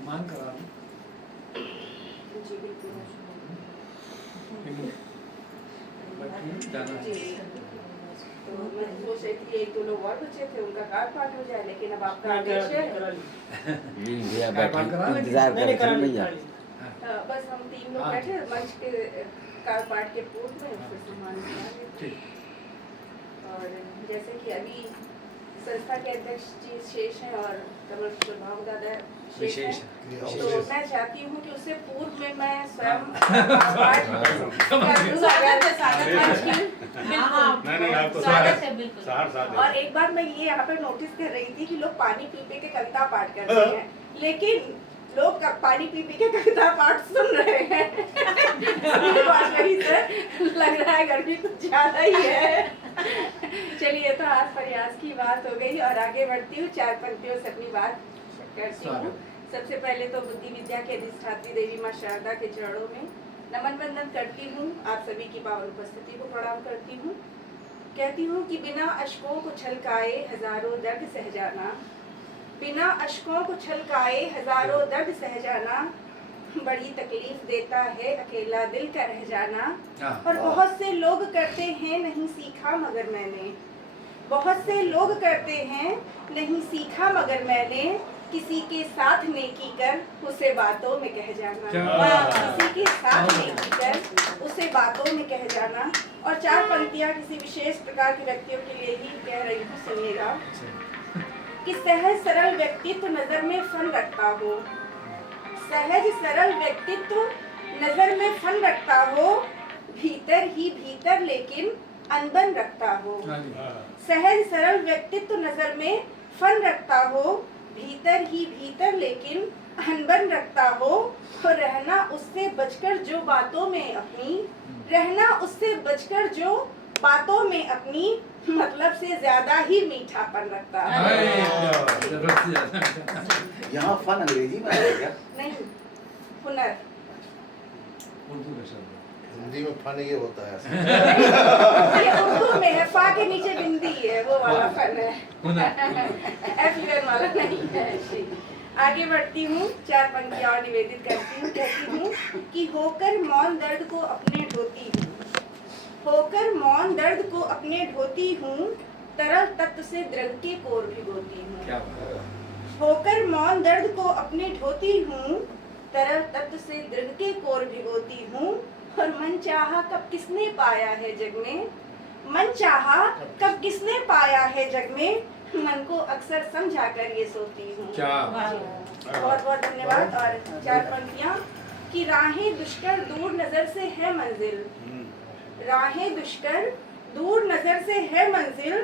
सम्मान करा लो। जी बिल्कुल। जाना है। तो मैं सोच रही थी एक दो लोग और बचे थे, उनका कार्ड पाठ हो जाए, लेकिन अब आपका आदेश है। भैया बैठे इंतजार कर रहे हैं भैया। बस हम 3 लोग बैठे मंच के कार्ड पाठ के पूर्व में फिर सम्मान करा लेते। और जैसे कि अभी संस्था के अध्यक्ष जी शेष हैं और कमल प्रभाव दादा शेष हैं, तो मैं चाहती हूँ कि उससे पूर्व में मैं स्वयं और एक बार मैं ये यहाँ पे नोटिस कर रही थी कि लोग पानी पी के कविता पाठ कर रहे हैं, लेकिन लोग पानी पी के कविता पाठ सुन रहे हैं। लग रहा है गर्मी कुछ ज्यादा ही है। चलिए, तो आज प्रयास की बात हो गई और आगे बढ़ती हूँ, 4 पंक्तियों से अपनी बात करती हूँ। सबसे पहले तो बुद्धि विद्या के अधिष्ठात्री देवी माँ शारदा के चरणों में नमन वंदन करती हूँ। आप सभी की पावन उपस्थिति को प्रणाम करती हूँ। कहती हूँ कि बिना अश्कों को छलकाए हजारों दर्द सह जाना, बिना अश्कों को छलकाए हजारों दर्द सह जाना, बड़ी तकलीफ देता है अकेला दिल का रह जाना। और बहुत से लोग करते हैं नहीं सीखा मगर मैंने, बहुत से लोग करते हैं नहीं सीखा मगर मैंने, किसी के साथ नेकी कर उसे बातों में कह जाना, किसी के साथ नेकी कर उसे बातों में कह जाना। और 4 पंक्तियां किसी विशेष प्रकार के व्यक्तियों के लिए ही कह रही हूँ, सुनिएगा। कि सहज सरल व्यक्तित्व नजर में फन रखता हो, सहज सरल व्यक्तित्व नजर में फन रखता हो, भीतर ही भीतर लेकिन अनबन रखता हो। सहज सरल व्यक्तित्व नजर में फन रखता हो, भीतर ही भीतर लेकिन अनबन रखता हो। और रहना उससे बचकर जो बातों में अपनी, रहना उससे बचकर जो बातों में अपनी, मतलब से ज्यादा ही मीठापन रखता है। यहाँ फन अंग्रेजी में है क्या? नहीं, हुनर। उर्दू का शब्द हिंदी में फन ये होता है। ये उर्दू में है, फा के नीचे बिंदी है, वो वाला फन है, एफ वाला नहीं है। आगे बढ़ती हूँ, 4 पंक्तियां और निवेदित करती हूँ। कहती हूँ कि होकर मौन दर्द को अपने ढोती हूँ, होकर मौन दर्द को अपने ढोती हूँ, तरल तत्व से दृढ़ के कोर भिगोती हूँ। होकर मौन दर्द को अपने ढोती हूँ, तरल तत्व से दृढ़ के कोर भिगोती हूँ। और मन चाहा कब किसने पाया है जग में, मन चाहा कब किसने पाया है जग में, मन को अक्सर समझा कर ये सोती हूँ। बहुत बहुत धन्यवाद। और 4 पंक्तियाँ कि राहें दुष्कर दूर नजर से है मंजिल, राहें दुष्कर दूर नजर से है मंजिल,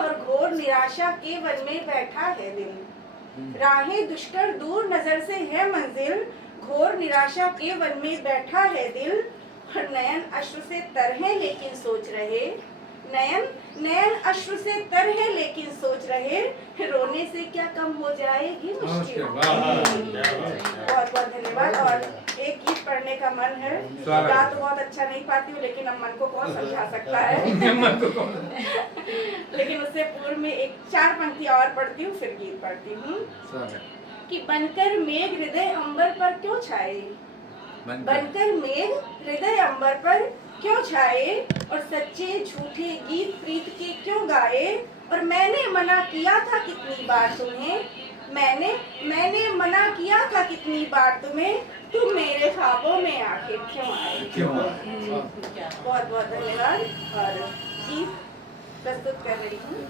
और घोर निराशा के वन में बैठा है दिल। राहें दुष्कर दूर नजर से है मंजिल, घोर निराशा के वन में बैठा है दिल। और नयन अश्रु से तर है लेकिन सोच रहे, नयन नयन अश्रु से तर है लेकिन सोच रहे, रोने से क्या कम हो जाएगी मुश्किल। बहुत बहुत धन्यवाद। और एक गीत पढ़ने का मन है, गा तो बहुत अच्छा नहीं पाती हूँ, लेकिन अब मन को कौन समझा सकता है। लेकिन उससे पूर्व में एक 4 पंक्तियां और पढ़ती हूँ, फिर गीत पढ़ती हूँ। कि बनकर मेघ हृदय अंबर पर क्यों छाए, बनकर मेघ हृदय अंबर पर क्यों छाए, और सच्चे झूठे गीत प्रीत के क्यों गाए। और मैंने मना किया था कितनी बार तुम्हें, मैंने मना किया था कितनी बार तुम्हें, तुम मेरे ख्वाबों में आखिर क्यों आए। बहुत बहुत धन्यवाद। और गीत प्रस्तुत कर रही हूँ।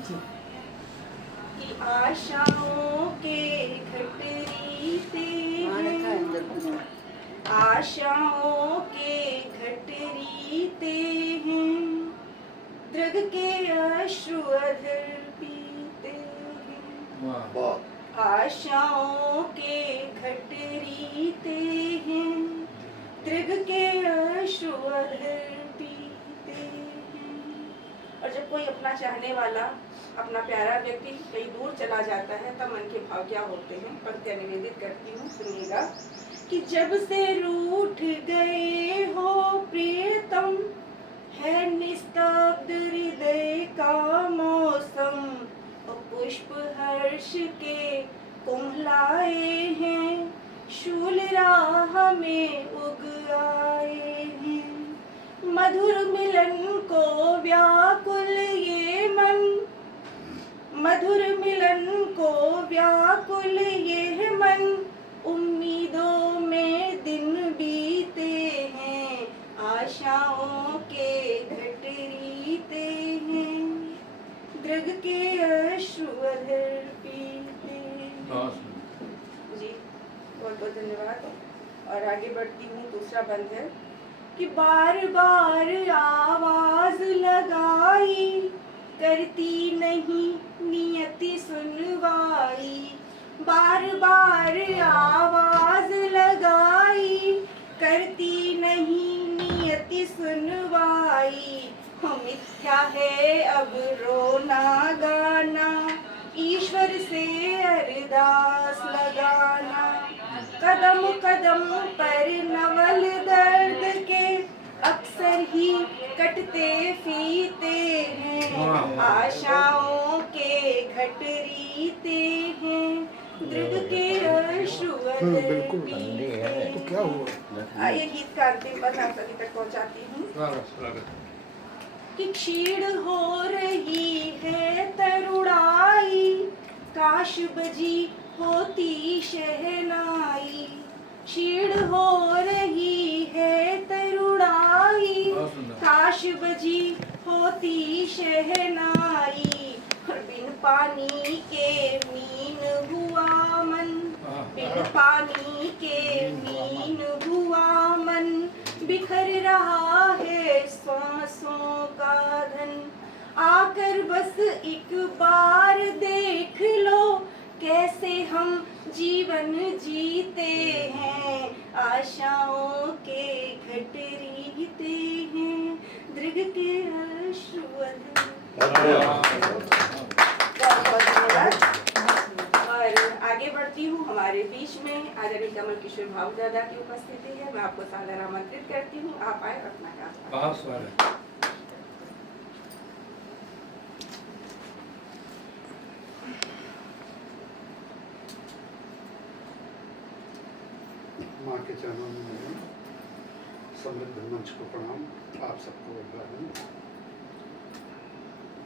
कि आशाओं के घट रीते हैं, आशाओं के घट रीते हैं, दृग के अश्रु अधर पीते हैं। आशाओं के घट रीते हैं, दृग के अश्रु अधर पीते हैं। और जब कोई अपना चाहने वाला, अपना प्यारा व्यक्ति कहीं दूर चला जाता है, तब मन के भाव क्या होते हैं, पंक्तियां निवेदित करती हूँ, सुनिएगा। कि जब से रूठ गए हो प्रियतम, है निस्तब्ध हृदय का मौसम, और पुष्प हर्ष के कुम्हलाए हैं, में उग आए हैं। मधुर मिलन को व्याकुल ये मन, मधुर मिलन को व्याकुल ये मन, उम्मीदों में दिन बीते हैं, आशाओं के घट रीते हैं, दृग के अश्रु अधर पीते हैं। बहुत सुंदर। जी बहुत बहुत धन्यवाद। और आगे बढ़ती हूँ, दूसरा बंद है कि बार बार आवाज लगाई, करती नहीं नियति सुनवाई। बार बार आवाज लगाई, करती नहीं नियति सुनवाई। हम मिथ्या है अब रोना गाना, ईश्वर से अरदास लगाना। कदम कदम पर नवल दर्द के अक्सर ही कटते फीते हैं, आशाओं के घट रीते हैं, दृग के अश्रु अधर पीते हैं। तो क्या हुआ? ये गीत का अंतिम पद आप सभी तक पहुंचाती हूँ स्वागत। कि क्षीण हो रही है तरुणाई, काश बजी होती शहनाई। क्षीण हो रही है तरुणाई, काश बजी होती शहनाई। बिन पानी के मीन हुआ मन, बिन पानी के मीन हुआ मन, बिखर रहा है सांसों का धन। आकर बस एक बार देख लो, कैसे हम जीवन जीते हैं, आशाओं के घट रीते हैं, दृग के अश्रु अधर। बहुत धन्यवाद। और आगे बढ़ती हूँ, हमारे बीच में आदरणीय कमल किशोर भाऊ दादा की उपस्थिति है। मैं आपको सादर आमंत्रित करती हूँ, आप आए अपना काम। बहुत स्वागत। माँ के चरणों में समृद्ध मंच को प्रणाम। आप सबको अभिवादन।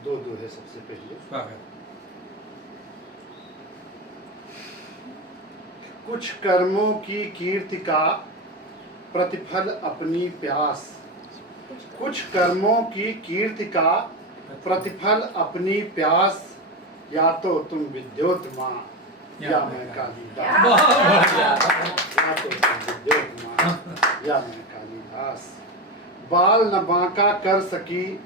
दो है सबसे पहले। स्वागत। कुछ कर्मों की कीर्ति का प्रतिफल अपनी प्यास, कुछ कर्मों की कीर्ति का प्रतिफल अपनी प्यास, या तो तुम विद्योत माँ या मैं कालिदास, या तो तुम विद्योत माँ या मैं कालिदास। बाल न बांका कर सकी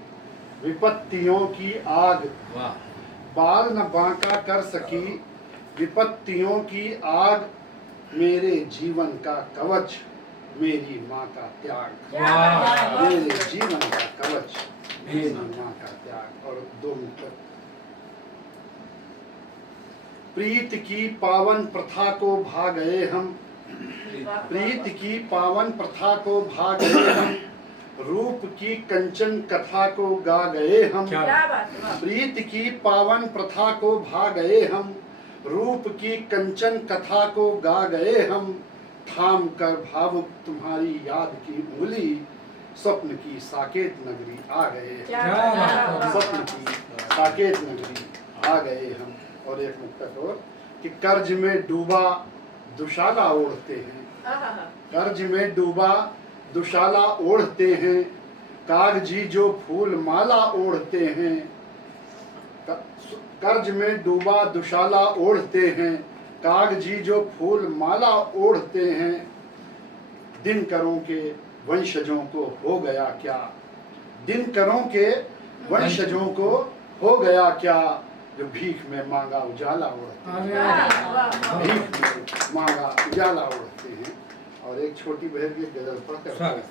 विपत्तियों की आग, वाह। बाल न बांका कर सकी विपत्तियों की आग, मेरे जीवन का कवच मेरी माँ का त्याग, वाह। मेरे जीवन का कवच मेरी माँ का त्याग। और दो मिनट। प्रीत की पावन प्रथा को भा गए हम, प्रीत की पावन प्रथा को भा गए हम, रूप की कंचन कथा को गा गए हम। क्या बात है। प्रीत की पावन प्रथा को भा गए हम, रूप की कंचन कथा को गा गए हम। थाम कर भावुक तुम्हारी याद की उंगली, स्वप्न की साकेत नगरी आ गए हम। स्वप्न की साकेत नगरी आ गए हम। और एक मुक्तक और कि कर्ज में डूबा दुशाला ओढ़ते हैं, कर्ज में डूबा दुशाला ओढ़ते हैं, कागजी जो फूल माला ओढ़ते हैं। कर्ज में डूबा दुशाला ओढ़ते हैं, कागजी जो फूल माला ओढ़ते हैं। दिनकरों के वंशजों को हो गया क्या, दिनकरों के वंशजों को हो गया क्या, जो भीख में मांगा उजाला ओढ़ते हैं, भीख में मांगा उजाला ओढ़ते हैं। और एक छोटी बहन की गजल पढ़कर स्वागत।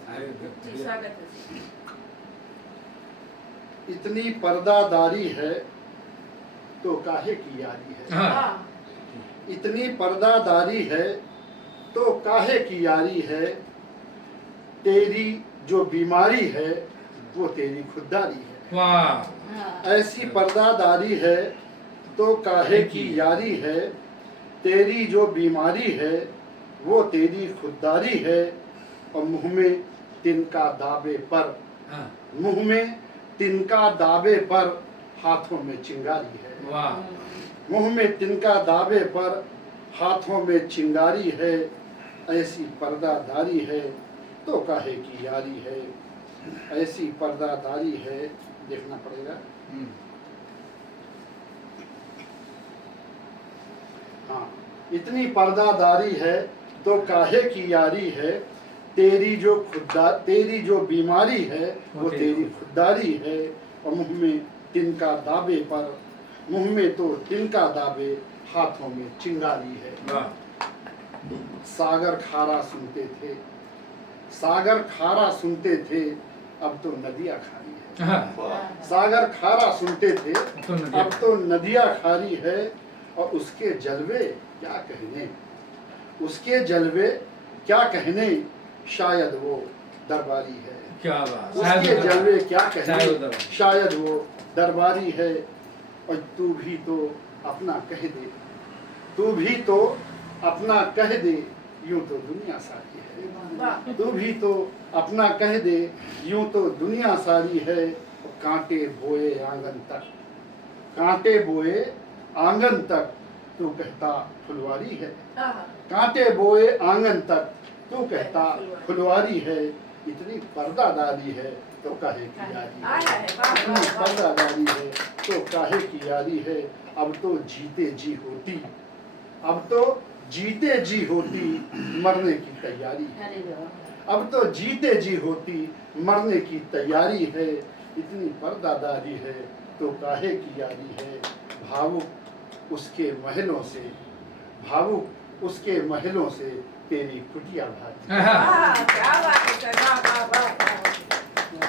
इतनी पर्दादारी है तो काहे की यारी है, हाँ। इतनी पर्दादारी है तो काहे की यारी है, तेरी जो बीमारी है वो तेरी खुददारी है। वाह। ऐसी पर्दादारी है तो काहे की यारी है, तेरी जो बीमारी है वो तेरी खुददारी है, और मुँह में तिनका दावे पर, हाँ, मुँह में तिनका दावे पर, हाथों में चिंगारी है। वाह, मुँह में तिनका दावे पर, हाथों में चिंगारी है, ऐसी पर्दादारी है तो काहे की यारी है, ऐसी पर्दादारी है, देखना पड़ेगा। हाँ, इतनी पर्दादारी है तो काहे की यारी है, तेरी जो बीमारी है वो तेरी खुददारी है, और मुँह में तिनका दावे पर, मुँह में तो तिनका दावे, हाथों में चिंगारी है। वाह, सागर खारा सुनते थे, सागर खारा सुनते थे, अब तो नदियाँ खारी है। हाँ, सागर खारा सुनते थे, तो नदियाँ अब तो नदियाँ खारी है, और उसके जलवे क्या कहने, उसके जलवे क्या कहने, शायद वो दरबारी है। क्या बात, उसके जलवे क्या शायद वो कहने, दरबारी। शायद वो दरबारी है, और तू भी तो अपना कह दे, तू भी तो अपना कह दे, यूं तो दुनिया सारी है। वाह। तू भी तो अपना कह दे, यूं तो दुनिया सारी है, और कांटे बोए आंगन तक, कांटे बोए आंगन तक, तू कहता फुलवारी है। आहा। कांटे बोए आंगन तक, तू कहता फुलवारी है, इतनी पर्दादारी है तो काहे की यारी है। आया है, वाह, इतनी वाह, वाह। पर्दादारी है तो काहे की यारी है, अब तो जीते जी होती, अब तो जीते जी होती, मरने की तैयारी है। अरे वाह। अब तो जीते जी होती, मरने की तैयारी है, इतनी पर्दादारी है तो काहे की यारी है, भावुक उसके महलों से, भावुक उसके महलों से, तेरी कुटिया भाती। वाह, क्या बात है सर, वाह, वाह, वाह, वाह।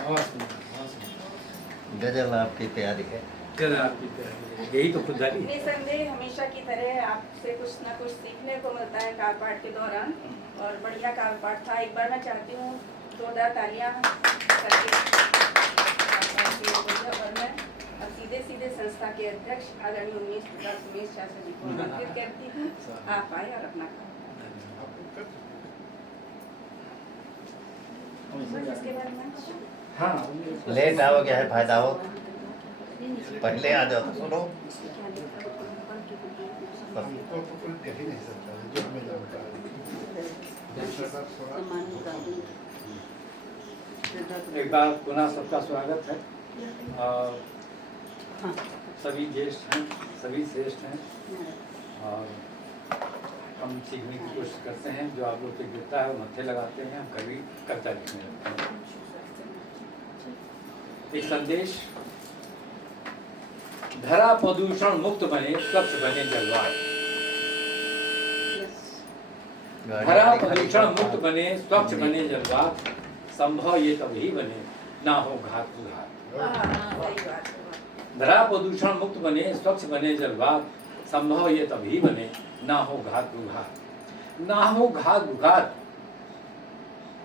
बहुत सुंदर, बहुत सुंदर। गजल आपकी तैयारी है। चल आपकी तैयारी है। यही तो खुददारी है। निसंदेह हमेशा की तरह आपसे कुछ ना कुछ सीखने को मिलता है काव्य पाठ के दौरान, और बढ़िया काव्य पाठ था। एक बार मैं चाहती हूँ 2 तालियां करके और मैं अब सीधे सीधे संस्था के अध्यक्ष आदरणीय उमेश शास्त्री जी को आमंत्रित करती हूँ, आप आए और अपना काम। इसके बारे में हाँ, लेट आओ क्या है फायदा हो, पहले आ जाओ तो सुनो। तो कोई कह ही नहीं सकता है, जो हमें जानता है। एक बार पुनः सबका स्वागत है, और सभी ज्येष्ठ हैं, सभी श्रेष्ठ हैं, और हम सीखने की कोशिश करते हैं। जो आप लोग से गिरता है वो मत्थे लगाते हैं, हम कभी कविता लिखने लगते हैं। एक संदेश, धरा प्रदूषण मुक्त बने, स्वच्छ बने जलवायु। धरा प्रदूषण मुक्त बने, स्वच्छ बने जलवायु, संभव ये तभी बने, ना हो घात कुघात। सही बात है। धरा प्रदूषण मुक्त बने, स्वच्छ बने जलवायु, संभव ये तभी बने, ना हो घात कुघात। ना हो घात कुघात,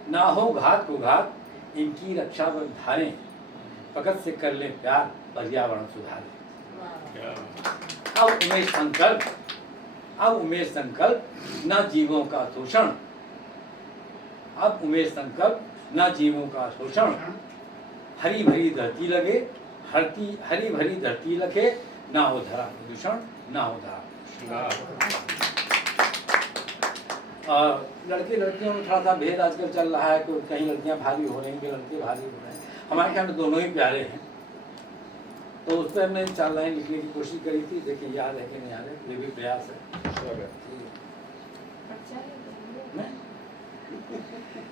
ना हो घात कुघात, इनकी रक्षा धारें, फकत से कर ले प्यार, पर्यावरण सुधारें। अब उमेश संकल्प, अब उमेश संकल्प, न जीवों का शोषण, अब उमेश संकल्प, न जीवों का शोषण, हरी भरी धरती लगे, हरी भरी धरती लगे, ना हो धरा प्रदूषण, ना हो धरा प्रदूषण। और लड़के लड़कियों में थोड़ा सा भेद आजकल चल रहा है, तो कहीं लड़कियां भारी हो रही हैं, कहीं लड़के भारी हो रहे हैं। हमारे ख्याल में दोनों ही प्यारे हैं, तो उस पर हमने 4 लाइन लिखने की कोशिश करी थी। देखिए याद है कि नहीं याद है, ये भी प्रयास है।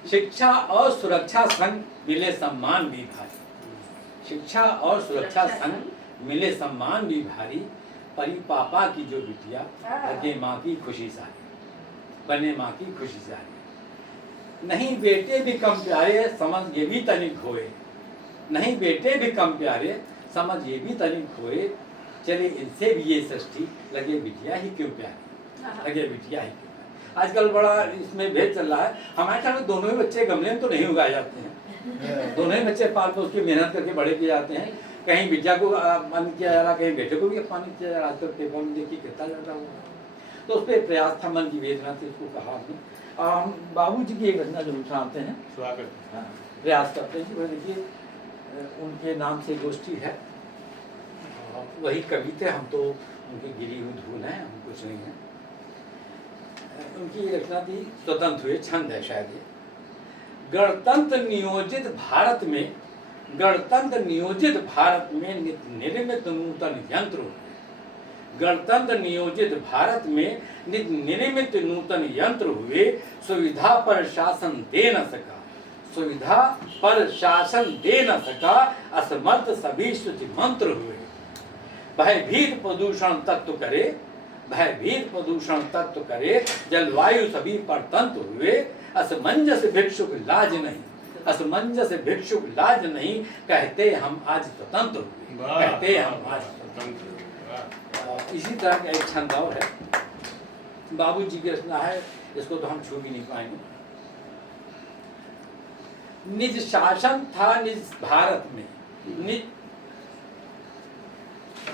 शिक्षा और सुरक्षा संग मिले सम्मान भी भारी, शिक्षा और सुरक्षा संग मिले सम्मान भी भारी, परी पापा की जो बिटिया लगे माँ की खुशी सारी, बने माँ की खुशी सारी। नहीं बेटे भी कम प्यारे, समझ ये भी तनिक होए, नहीं बेटे भी कम प्यारे, समझ ये भी तनिक होए, चले इनसे भी ये सृष्टि, लगे बिटिया ही क्यों प्यारी, लगे बिटिया ही क्यों प्यारी। आजकल बड़ा इसमें भेद चल रहा है। हमारे ख्याल में दोनों ही बच्चे गमले में तो नहीं उगाए जाते हैं, दोनों ही बच्चे पाल पोस के मेहनत करके बड़े किए जाते हैं। कहीं बिटिया को अपमान किया जा रहा, कहीं बेटे को भी अपमान किया जा रहा। आजकल पेपर में देखिए कितना ज़्यादा हुआ, तो उस पर प्रयास था, मन की वेदना थी, उसको कहा हमने। हम बाबूजी की एक रचना जो सुनाते हैं, स्वागत। हाँ, प्रयास करते हैं कि भाई देखिए उनके नाम से गोष्ठी है, वही कवि थे, हम तो उनकी गिरी हुई धूल हैं, हम कुछ नहीं हैं। उनकी रचना थी स्वतंत्र हुए, छंद है शायद ये। गणतंत्र नियोजित भारत में, गणतंत्र नियोजित भारत में निर्मित नूतन यंत्र हुए। गणतंत्र नियोजित भारत में निर्मित नूतन यंत्र हुए, सुविधा पर शासन दे न सका, सुविधा पर शासन दे न सका, असमर्थ सभी शुचि मंत्र हुए। भयभीत प्रदूषण तत्व करे, भयभीत प्रदूषण तत्व करे, जलवायु सभी पर तंत्र हुए, असमंजस भिक्षुक लाज नहीं, असमंजस भिक्षुक लाज नहीं, कहते हम आज स्वतंत्र हुए, कहते हम आज स्वतंत्र। इसी तरह का एक छंद और है, बाबूजी की रचना है, इसको तो हम छू भी नहीं पाएंगे। निज शासन था निज भारत में, निज,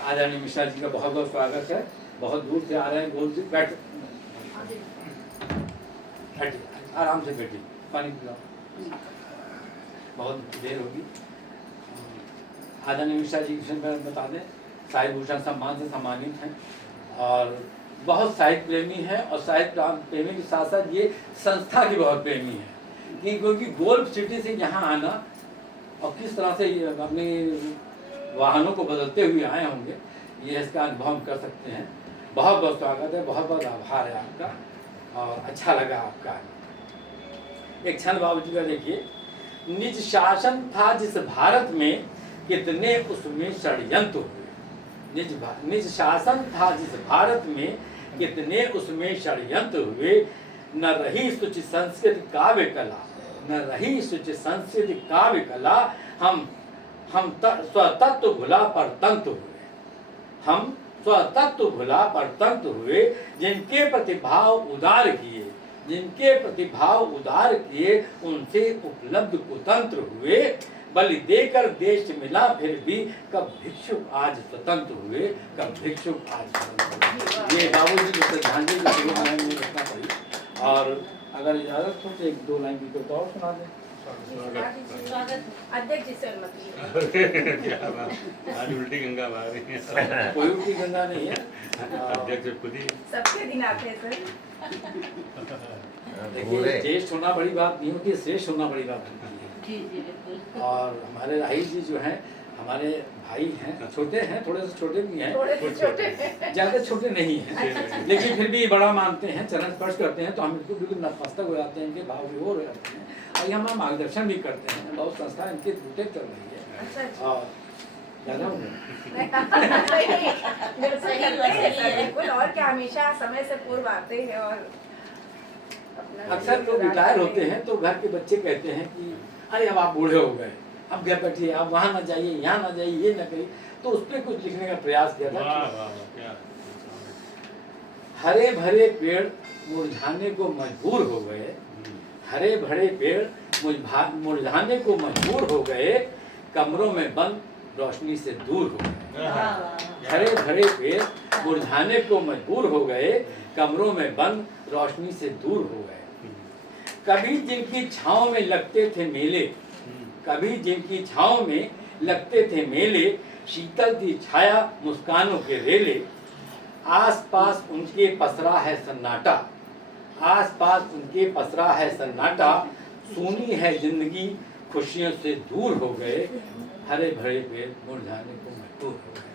आदरणीय मिश्रा जी का बहुत बहुत स्वागत है, बहुत दूर से आ रहे हैं, गोल से बैठ, आराम से बैठिए, पानी पिलाओ, बहुत देर होगी। आदरणीय मिश्रा जी के विषय में बता दें, साहित्य भूषण सम्मान से सम्मानित हैं और बहुत साहित्य प्रेमी हैं, और साहित्य प्रेमी के साथ साथ ये संस्था की बहुत प्रेमी है, क्योंकि गोल्फ सिटी से यहाँ आना और किस तरह से अपने वाहनों को बदलते हुए आए होंगे, ये इसका अनुभव हम कर सकते हैं। बहुत बहुत स्वागत है, बहुत बहुत आभार है आपका, और अच्छा लगा आपका। एक छंद बाबूजी का देखिए, निज शासन था जिस भारत में, कितने उसमें षड्यंत्र हुए। निज शासन था जिस भारत में, कितने उसमें षड्यंत्र हुए, न रही सुचि संस्कृत काव्य कला, न रही सुचि संस्कृत काव्य कला, हम स्वतत्व भुला पर तंत्र हुए, हम स्वतत्व भुला पर तंत्र हुए, जिनके प्रतिभाव उदार किए, जिनके प्रतिभाव उदार किए, उनसे उपलब्ध कुतंत्र हुए, बलि देकर देश मिला फिर भी, कब भिक्षुक आज स्वतंत्र हुए, कब भिक्षुक आज स्वतंत्र हुए। ये बाबूजी की श्रद्धांजलि के शुरू में मैंने रखना पड़ी, और अगर इजाजत हो तो एक दो लाइन की तो और सुना दें। स्वागत अध्यक्ष जी से अनुमति। क्या बात, आज उल्टी गंगा बहा रही है। कोई उल्टी गंगा नहीं है, अध्यक्ष खुद ही। सबके दिन आते हैं सर। देखिए ज्येष्ठ होना बड़ी बात नहीं होती, श्रेष्ठ होना बड़ी बात होती है। जी जी बिल्कुल। और हमारे राही जी जो हैं, हमारे भाई हैं, छोटे हैं, थोड़े से छोटे भी हैं, थोड़े से छोटे ज्यादा छोटे नहीं हैं, लेकिन फिर भी बड़ा मानते हैं, चरण स्पर्श करते हैं, तो हम इनको बिल्कुल नतमस्तक हो जाते हैं, इनके भाव विभोर हो जाते हैं, और ये हमारा मार्गदर्शन भी करते हैं। बहुत संस्था इनके बूटे चल रही है। अच्छा और ज्यादा हो बिल्कुल, और क्या, हमेशा समय से पूर्व आते हैं। और अक्सर लोग रिटायर होते हैं तो घर के बच्चे कहते हैं कि अरे अब आप बूढ़े हो गए, अब घर बैठिए, आप वहाँ ना जाइए, यहाँ ना जाइए, ये ना करिए, तो उस पर कुछ लिखने का प्रयास किया था। वाह वाह क्या। हरे भरे पेड़ मुरझाने को मजबूर हो गए, हरे भरे पेड़ मुरझाने को मजबूर हो गए, कमरों में बंद रोशनी से दूर हो गए। हरे भरे पेड़ मुरझाने को मजबूर हो गए, कमरों में बंद रोशनी से दूर हो गए। कभी जिनकी छांव में लगते थे मेले, कभी जिनकी छांव में लगते थे मेले, शीतल थी छाया मुस्कानों के रेले, आसपास उनके पसरा है सन्नाटा, आसपास उनके पसरा है सन्नाटा, सूनी है जिंदगी खुशियों से दूर हो गए, हरे भरे पेड़ मुरझाने को मजबूर हो गए।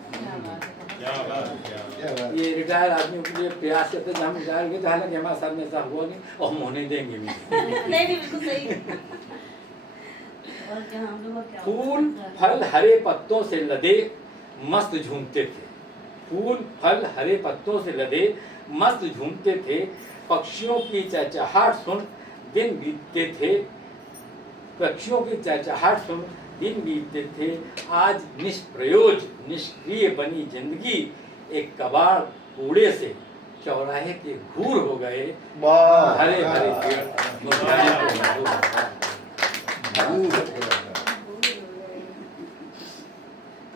क्या बात। ये रिटायर आदमियों के लिए प्रयास करते हैं, हम रिटायर गए तो हालांकि हमारे साथ में ऐसा हुआ नहीं, और हम होने देंगे भी नहीं बिल्कुल सही। और क्या हम लोग क्या फूल फल हरे पत्तों से लदे मस्त झूमते थे, फूल फल हरे पत्तों से लदे मस्त झूमते थे, पक्षियों की चहचहाट सुन दिन बीतते थे, पक्षियों की चहचहाट सुन दिन बीतते थे। आज निष्प्रयोज निष्क्रिय बनी जिंदगी, एक कबाड़ कूड़े से चौराहे के घूर हो गए, हरे भरे पेड़ मुरझाने को मजबूर हो गए।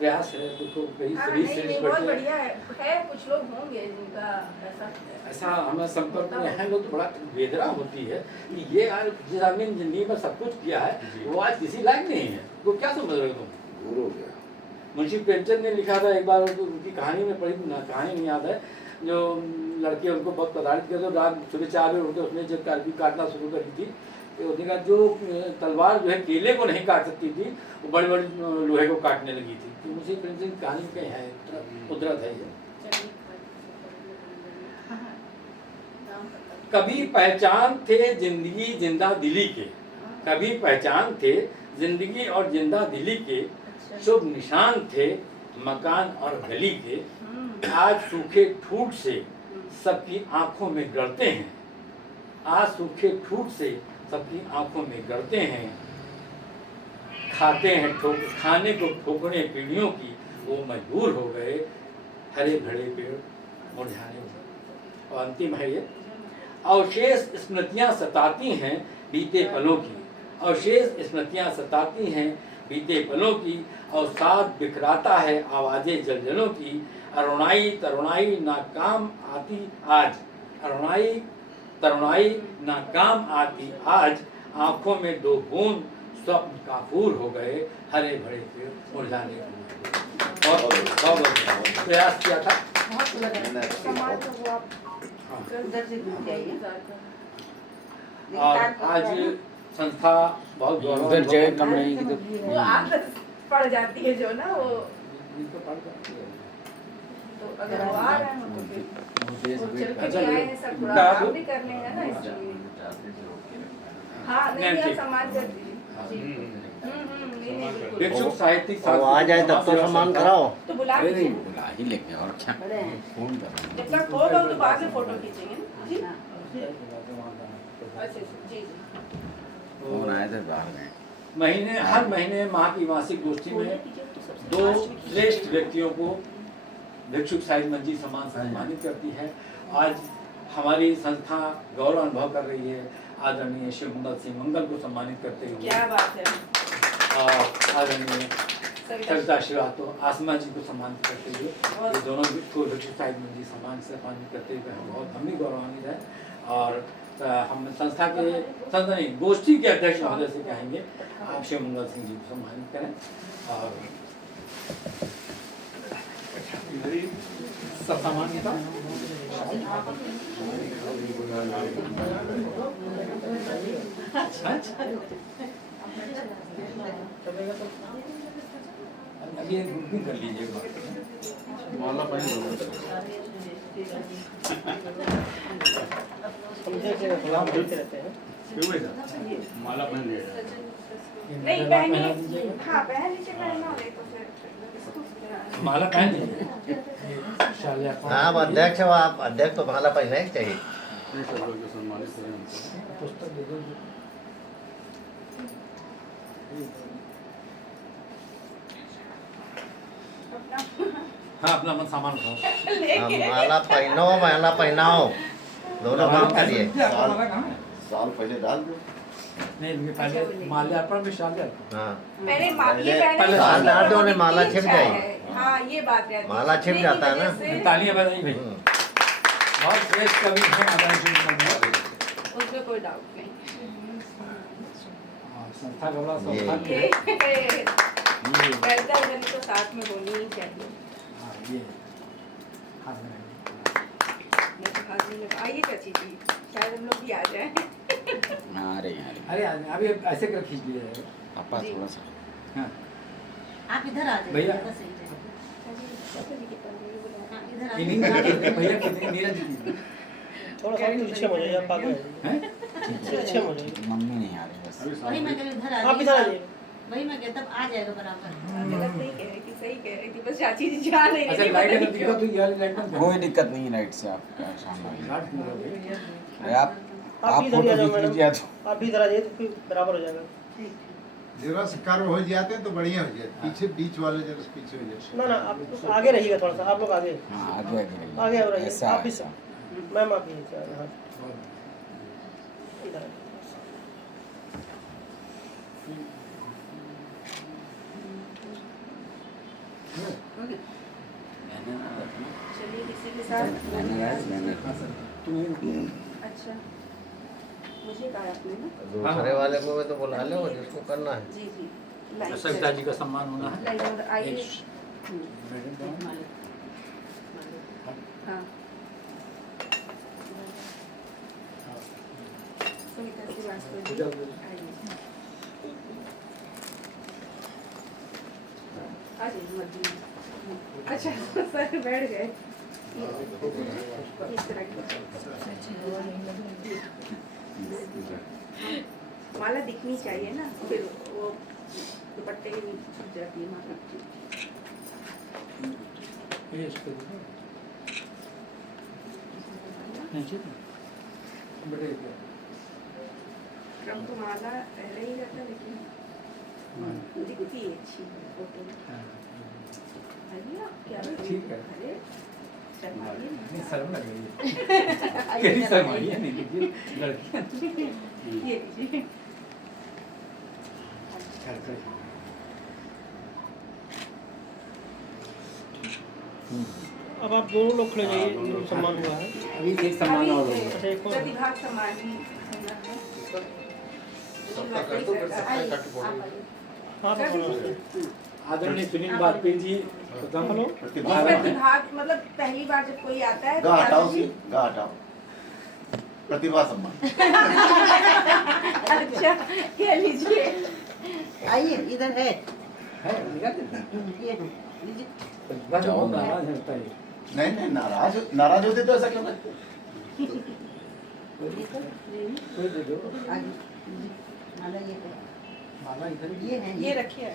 प्रयास है, देखो कई हाँ, सभी नहीं, श्रेष्ठ नहीं, बहुत बैठे हैं। बढ़िया है कुछ लोग होंगे जिनका ऐसा ऐसा हमें संपर्क में है लोग, बड़ा वेदना होती है कि ये यार जिस आदमी ने जिंदगी में सब कुछ किया है वो आज किसी लायक नहीं है, वो क्या समझ रहे हो तुम? दूर हो गया। मुंशी प्रेमचंद ने लिखा था एक बार, उनकी कहानी में पढ़ी, कहानी नहीं याद है, जो लड़के उनको बहुत प्रताड़ित किया, तो रात सुबह 4 बजे उठकर उसने जब कारबी काटना शुरू कर दी थी, तो उसने कहा जो तलवार जो है केले को नहीं काट सकती थी वो बड़े बड़े लोहे को काटने लगी थी। तो मुंशी प्रेमचंद की कहानी कहीं है, कुदरत है ये। कभी पहचान थे जिंदगी जिंदा दिली के, कभी पहचान थे जिंदगी और जिंदा दिली के, शुभ निशान थे मकान और गली के, आज सूखे ठूठ से सबकी आंखों में गड़ते हैं, आज सूखे ठूठ से सबकी आंखों में गड़ते हैं, खाते हैं खाने को ठोकने पीढ़ियों की वो मजबूर हो गए, हरे भरे पेड़ मुरझाने लगे। और अंतिम है ये, अवशेष स्मृतियां सताती हैं बीते पलों की, अवशेष स्मृतियां सताती हैं बीते पलों की, और साथ बिखराता है आवाजें जलजलों की, अरुणाई तरुणाई नाकाम आती आज, अरुणाई तरुणाई नाकाम आती आज, आंखों में 2 बूंद स्वप्न काफूर हो गए, हरे भरे पेड़ मुरझाने लगे। बहुत प्रयास किया था। सम्मान तो वो आप हाँ। उधर से दूर जाइए। और आज संस्था बहुत उधर जगह कम नहीं कि वो आदत पड़ जाती है जो ना, वो तो अगर वो आ रहे हो तो फिर वो चल के भी आए हैं, सब पूरा काम भी कर लेंगे ना, इसलिए हाँ नहीं नहीं, आप सम्मान कर दीजिए। नहीं नहीं बिल्कुल। भिक्षुक साहित्यिक वो आ जाए तब तो सम्मान कराओ। तो बुला अरे नहीं लीजिए, बुला ही लेंगे और क्या, फोन कर जब तक हो तो बाद में फोटो खींचेंगे ना जी। अच्छा जी फोन आए थे बाहर गए। महीने हर महीने माह की मासिक गोष्ठी में 2 श्रेष्ठ व्यक्तियों को भिक्षुक साहित्य मंची सम्मान से सम्मानित करती है। आज हमारी संस्था गौरव अनुभव कर रही है, आदरणीय शिव मंगल सिंह मंगल को सम्मानित करते हुए, क्या बात है। और आदरणीय सविता श्रीवास्तव आसमा जी को सम्मानित करते हुए, ये दोनों को भिक्षुक साहित्य मंची सम्मान से सम्मानित करते हुए हम भी गौरवान्वित है। और हम संस्था के गोष्ठी के अध्यक्ष महोदय से कहेंगे आप शिव मंगल सिंह जी को सम्मानित करें। और सब सामान्यता अभी एक ग्रुपिंग कर लीजिए। माला पहन माला पहन लिया नहीं पहनिए, हाँ पहन लीजिए, पहनना हो तो फिर इसको माला पहन लीजिए। हाँ अब अध्यक्ष हो आप, अध्यक्ष तो माला पहनना ही चाहिए। सब लोग सम्मानित करें हमको। पुस्तक दे दो। हाँ अपना मन सामान उठाओ। हम माला पहनाओ दोनों काम करिए। साल पहले डाल दो। नहीं इनके पहले माल्यार्पण में शामिल है। हाँ पहले ये पहले साल डाल दो, उन्हें माला छिप अच्छा जाएगी। है। हाँ ये बात रहती है। माला छिप छिपने की जाता है ना। वजह से तालियां बजाई भाई। बहुत श्रेष्ठ कवि हैं आदरणीय शिव मंगल। उसमें कोई डाउट नहीं। संस्था का बड़ा ये- सौभाग्य है। बेहतर बनी तो साथ में होनी ही चाहिए। हाँ ये हाथ में रहेंगे। मैं तो हाथ में लगा- आइए चाची जी, शायद हम लोग भी आ जाएं। हाँ अरे यार अरे अभी ऐसे कर खींच लिया पापा थोड़ा सा हाँ आप इधर आ जाइए। भैया। इधर सही रहेगा। हाँ, इधर आ इन्हीं जाइए। भैया कितने नीरज जी थोड़ा सा पीछे हो जाइए, आप आगे हैं? पीछे हो जाइए। मम्मी नहीं आ रही बस। वही मैं कह रही इधर आ आप इधर आ जाइए। जाइए। वही मैं कहता आ जाएगा बराबर। गलत नहीं कह रही थी, सही कह रही थी, बस चाची जी जा नहीं अच्छा रही थी, लाइट पता अगर नहीं दिखा तो ये वाली लाइट बंद कर। कोई दिक्कत नहीं है लाइट से, आप शाम लाइट बंद कर दो। अरे आप आप इधर फोटो आ जाओ खींच मैडम। लीजिए तो आप भी इधर आ जाइए तो फिर बराबर हो जाएगा। जरा से कर्व हो जाते हैं तो बढ़िया हो जाए। पीछे बीच वाले जरा से पीछे हो जाए। ना ना आप आगे रहिएगा, थोड़ा सा आप लोग आगे हाँ आगे रहिए। आगे हो रहिए। ऐसा आप भी ऐसा मैम आप भी नीचे आ जाइए। हाँ इधर आ जाइए। के साथ तुम्हें अच्छा मुझे कहा आपने ना दूसरे वाले को भी तो बुला लो जिसको करना है। जी जी लाइक सविता जी का सम्मान होना है। लाइक और आइए हाँ सविता श्रीवास्तव जी आइए आ जाइए मध्य में। अच्छा सर बैठ गए इस तरह की माला दिखनी चाहिए ना, फिर वो दुपट्टे के नीचे छुप जाती है माला। ये इसको दो। नहीं ठीक है। बड़े क्रम तो माला पहले ही रहता लेकिन दिखती है अच्छी फोटो में। आइए आप क्या ठीक है। अरे शर्माइए नहीं शर्म लग रही है। कहीं शर्माइए नहीं कीजिए लड़कियां। ये लीजिए अब आप दोनों लोग खड़े जाइए, जो सम्मान हुआ है। अभी एक सम्मान और होगा। अच्छा, एक और। प्रतिभाग सम्मान ही होना है। आइए, आप आइए। हाँ कर तो दीजिए। आदरणीय सुनील वाजपेयी जी प्रथम हेलो। प्रतिभाग मतलब पहली बार जब कोई आता है तो गा हटाओ क्या गा हटाओ। प्रतिभा सम्मान। अच्छा ये लीजिए आइए इधर है है निकाल देते ये लीजिए। बहुत नाराज है बताइए। नहीं नहीं नाराज होते तो ऐसा क्यों करते? कोई दे दो आइए माला ये है। माला इधर ये है ये रखिए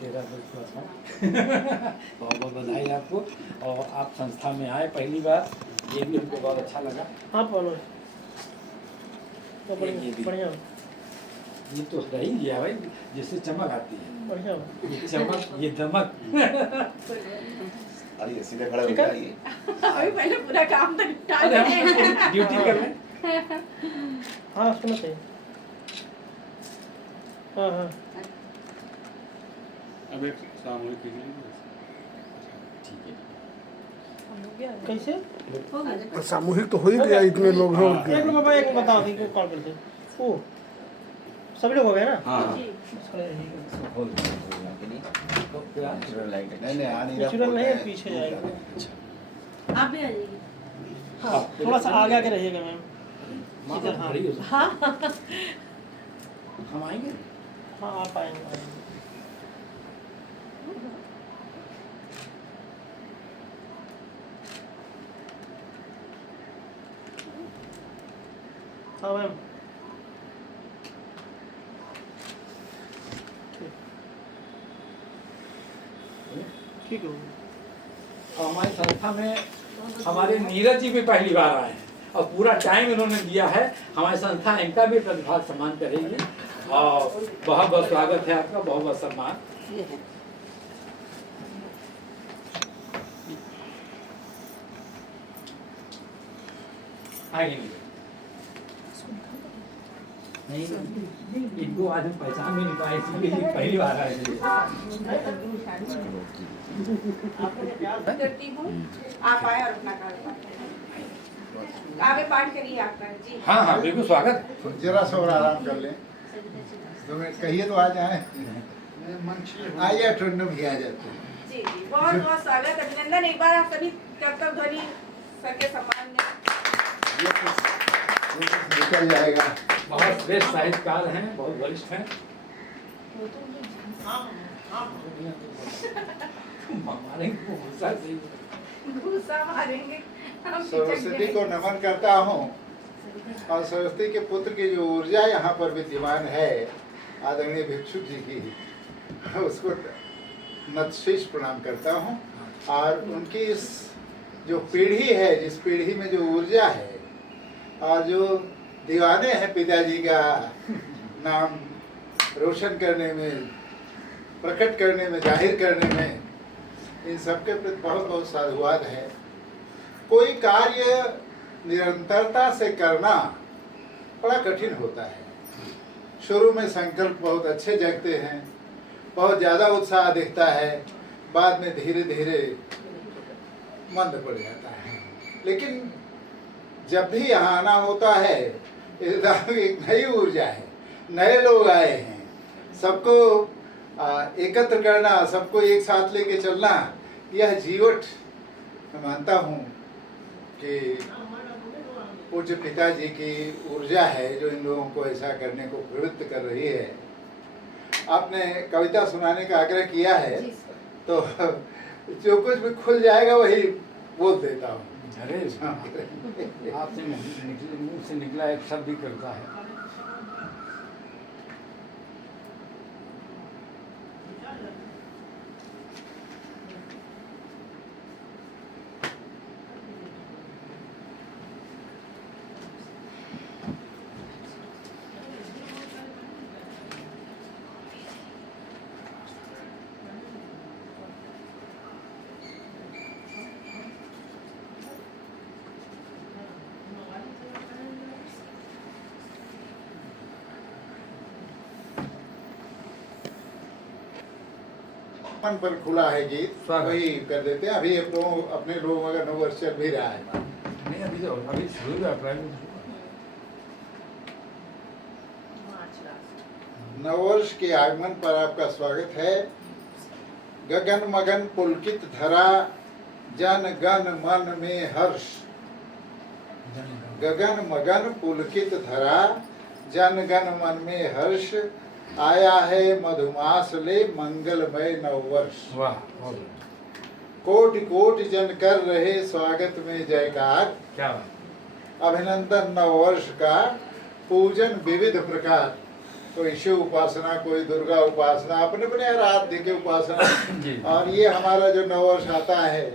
तेरा बहुत बहुत बधाई आपको। और आप संस्था में आए पहली बार, ये भी हमको बहुत अच्छा लगा। हाँ बोलो। तो ये बढ़िया भी। बढ़िया ये तो रही गया भाई, जिससे चमक आती है। बढ़िया। ये चमक, ये दमक। आइए सीधे खड़े हो ठीक है। जाइए। अभी पहले पूरा काम तो निपटा अरे लें। हम ड्यूटी कर लें। हाँ सुनो सही। हाँ हाँ अब एक सामूहिक कीजिए। ठीक है। कैसे? सामूहिक तो हो ही गया, इतने लोग हैं और एक क्या। मिनट बाबा, एक बताओ कि कॉल करते। ओ सभी लोग हो गए ना? हाँ जी खड़े रहिए। तो क्या नहीं नहीं आ नहीं नेचुरल नहीं है, पीछे जाएगा। आप भी आ जाइए। हाँ थोड़ा सा आगे आगे रहिएगा मैम। माँ इधर, हाँ। खड़ी हो सकती है। हाँ हम आएंगे। हाँ आप आएंगे आएंगे। हाँ मैम। ठीक है। हमारी संस्था में हमारे नीरज जी भी पहली बार आए हैं और पूरा टाइम इन्होंने दिया है। हमारी संस्था इनका भी प्रतिभाग सम्मान करेगी और बहुत बहुत स्वागत है आपका, बहुत बहुत सम्मान। ये है। आगे नहीं, इनको आज हम पहचान भी नहीं पाए, इसलिए ये पहली बार आए थे। करती हूँ आप आए और अपना कार्य आगे पाठ करिए आपका जी। हाँ हाँ बिल्कुल स्वागत। जरा सा और आराम कर लें, 2 मिनट कहिए तो आ जाए। आइए ठंड भी आ जाते हैं। जी जी बहुत बहुत स्वागत, अभिनंदन एक बार आप सभी कर्तव्य ध्वनि सर के सम्मान में। निकल जाएगा। बहुत श्रेष्ठ साहित्यकार हैं, बहुत वरिष्ठ हैं। हमारे को गुस्सा से घूसा मारेंगे हम सरस्वती को नमन करता हूँ और सरस्वती के पुत्र की जो ऊर्जा यहाँ पर विद्यमान है आदरणीय भिक्षुक जी की, उसको नतशीश प्रणाम करता हूँ। और उनकी इस जो पीढ़ी है, जिस पीढ़ी में जो ऊर्जा है और जो दीवाने हैं पिताजी का नाम रोशन करने में, प्रकट करने में, जाहिर करने में, इन सबके प्रति बहुत बहुत साधुवाद है। कोई कार्य निरंतरता से करना बड़ा कठिन होता है। शुरू में संकल्प बहुत अच्छे जगते हैं, बहुत ज़्यादा उत्साह दिखता है, बाद में धीरे धीरे मंद पड़ जाता है। लेकिन जब भी यहाँ आना होता है एकदम एक नई ऊर्जा है, नए लोग आए हैं, सबको एकत्र करना, सबको एक साथ लेके चलना, यह जीवट मैं मानता हूँ कि पूज्य पिताजी की ऊर्जा है जो इन लोगों को ऐसा करने को प्रवृत्त कर रही है। आपने कविता सुनाने का आग्रह किया है तो जो कुछ भी खुल जाएगा वही बोल देता हूँ। अरे आपसे मुंह से निकला एक शब्द ही कविता है। मन पर खुला है गीत, स्वागत। वही कर देते हैं। अभी अपने लोग अगर 9 वर्ष चल भी रहा है। नहीं अभी शुरू हुआ अप्रैल में। नववर्ष के आगमन पर आपका स्वागत है। गगन मगन पुलकित धरा, जन गण मन में हर्ष। गगन मगन पुलकित धरा, जन गण मन में हर्ष। आया है मधुमास ले मंगलमय नववर्ष। वाह, कोटि कोटि जन कर रहे स्वागत में जयकार। क्या बात। अभिनंदन नववर्ष का पूजन विविध प्रकार, कोई शिव उपासना, कोई दुर्गा उपासना, अपने अपने आराध्य के उपासना। और ये हमारा जो नववर्ष आता है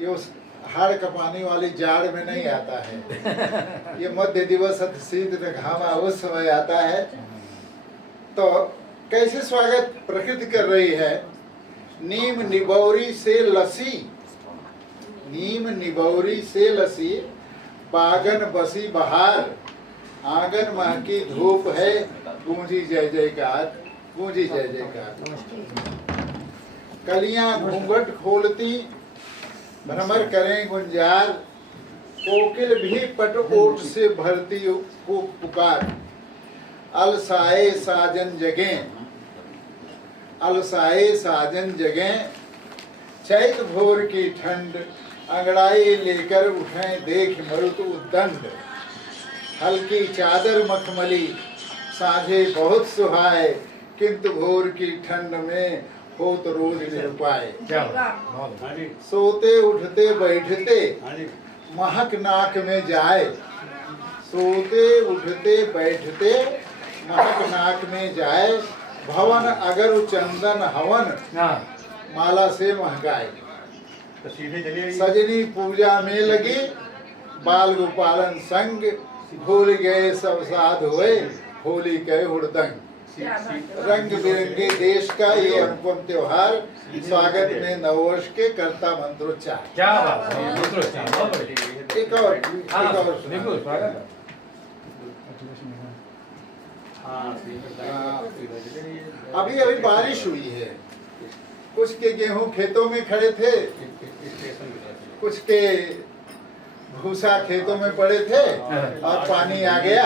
ये उस हाड़ कपाने वाली जाड़ में नहीं आता है। ये मध्य दिवस अति शीत घामा उस समय आता है। तो कैसे स्वागत प्रकृति कर रही है। नीम निबौरी से लसी, नीम निबौरी से लसी, बागन बसी बहार। आंगन माँ की धूप है, गूंजी जय जयकार, गूंजी जय जयकार। कलियां घूंघट खोलती, भ्रमर करें गुंजार। कोकिल भी पट ओट से भरती पुकार। अलसाए साजन जगे, अलसाए साजन जगे। चैत भोर की ठंड, अंगड़ाई लेकर उठें देख मरुत उद्दंड। हल्की चादर मखमली, साझे बहुत सुहाए। किंतु भोर की ठंड में हो तो रोज निरुपाए। सोते उठते बैठते महक नाक में जाए। सोते उठते बैठते महक नाक में जाए। भवन अगर चंदन हवन, माला से महकाए। सजनी पूजा में लगी, बाल गोपालन संग। भूल गए सब साध हुए, होली के हुड़दंग। रंग बिरंगे देश का ये अनुपम त्योहार, स्वागत में नववर्ष के करता मंत्रोच्चार। क्या बात है, मंत्रोच्चार बहुत बढ़िया। एक और बिल्कुल स्वागत। अभी अभी बारिश हुई है। कुछ के गेहूं खेतों में खड़े थे, कुछ के भूसा खेतों में पड़े थे और पानी आ गया।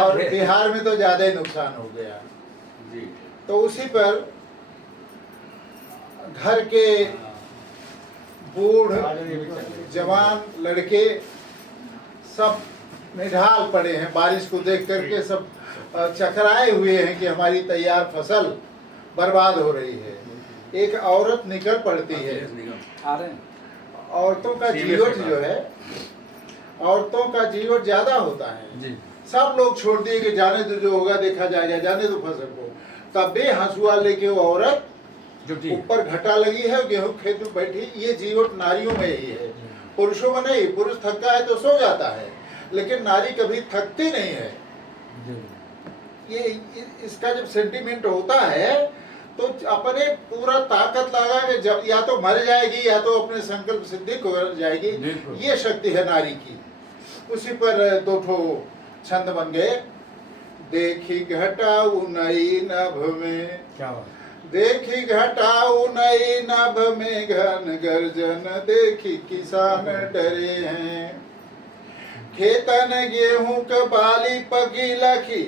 और बिहार में तो ज्यादा ही नुकसान हो गया। तो उसी पर घर के बूढ़ जवान लड़के सब निढाल पड़े हैं। बारिश को देख करके सब चकराए हुए हैं कि हमारी तैयार फसल बर्बाद हो रही है। एक औरत निकल पड़ती है। औरतों का जीवट जो है, औरतों का जीवट ज्यादा होता है। सब लोग छोड़ दिए कि जाने दो, जो होगा देखा जाएगा, जाने दो फसल को। तब बे हंसुआ लेके वो औरत ऊपर घटा लगी है, गेहूं खेत में बैठी। ये जीवट नारियों में ही है, पुरुषों में नहीं। पुरुष थका है तो सो जाता है, लेकिन नारी कभी थकती नहीं है। ये इसका जब सेंटीमेंट होता है तो अपने पूरा ताकत लगा के जब या तो मर जाएगी या तो अपने संकल्प सिद्धि को जाएगी। ये शक्ति है नारी की। उसी पर दो ठो छंद बन गए। देखी घटा नई नभ में, देखी घटाऊ नई नभ में घन गर्जन, देखी किसान डरे हैं। खेतन गेहूं क बाली पकी लखी,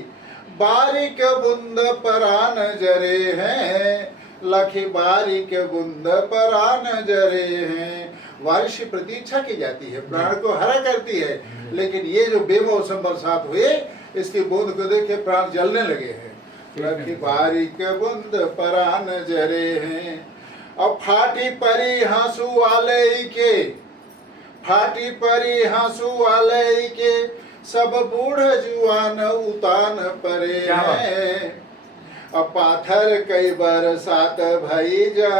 बारिक बूंद परान जरे हैं, लखी बारिक बूंद परान जरे हैं। बारिश की प्रतीक्षा की जाती है, प्राण को हरा करती है, लेकिन ये जो बेमौसम बरसात हुए इसकी बूंद को देख के प्राण जलने लगे हैं। लखी बारिक बूंद परान जरे हैं। और फाटी परी हाँसू वाले के, फाटी परी हाँसू वाले के, सब बूढ़ जुआन उतान परे हैं। अब पाथर कई बरसात भई जा,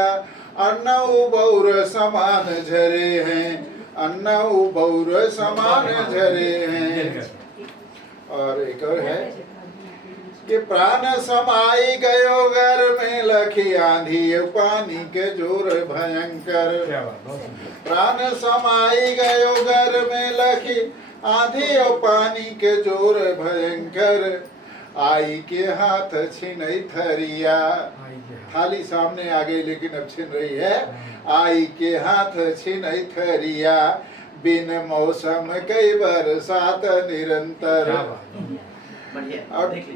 अन्न उबौर समान झरे हैं, अन्न उबौर समान झरे हैं। और एक और है कि प्राण समाई गयो घर में, लखी आंधी पानी के जोर भयंकर। प्राण समाई गयो घर में, लखी आंधी और पानी के जोर भयंकर। आई के हाथ छिनई थरिया, थाली सामने आ गई लेकिन अब छिन रही है। आई के हाथ छिनई थरिया, बिन मौसम कई बरसात निरंतर। अब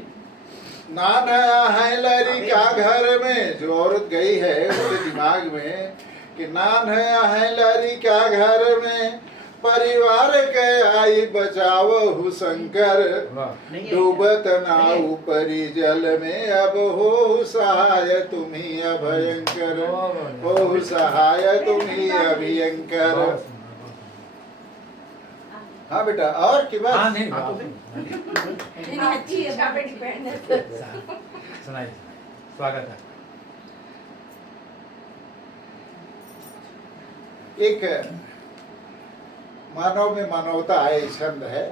नान है लड़का घर में, जो औरत गई है उसके दिमाग में कि नान है लड़का घर में, परिवार के आई बचाओ शंकर। डूबत नाउ परी जल में, अब हो सहाय तुम्ही अभयंकर, हो सहाय तुम्ही अभयंकर। हाँ बेटा, और की बात? हाँ नहीं, अच्छी है पे डिपेंड है। सुनाइए, स्वागत है। एक मानव में मानवता है छंद है।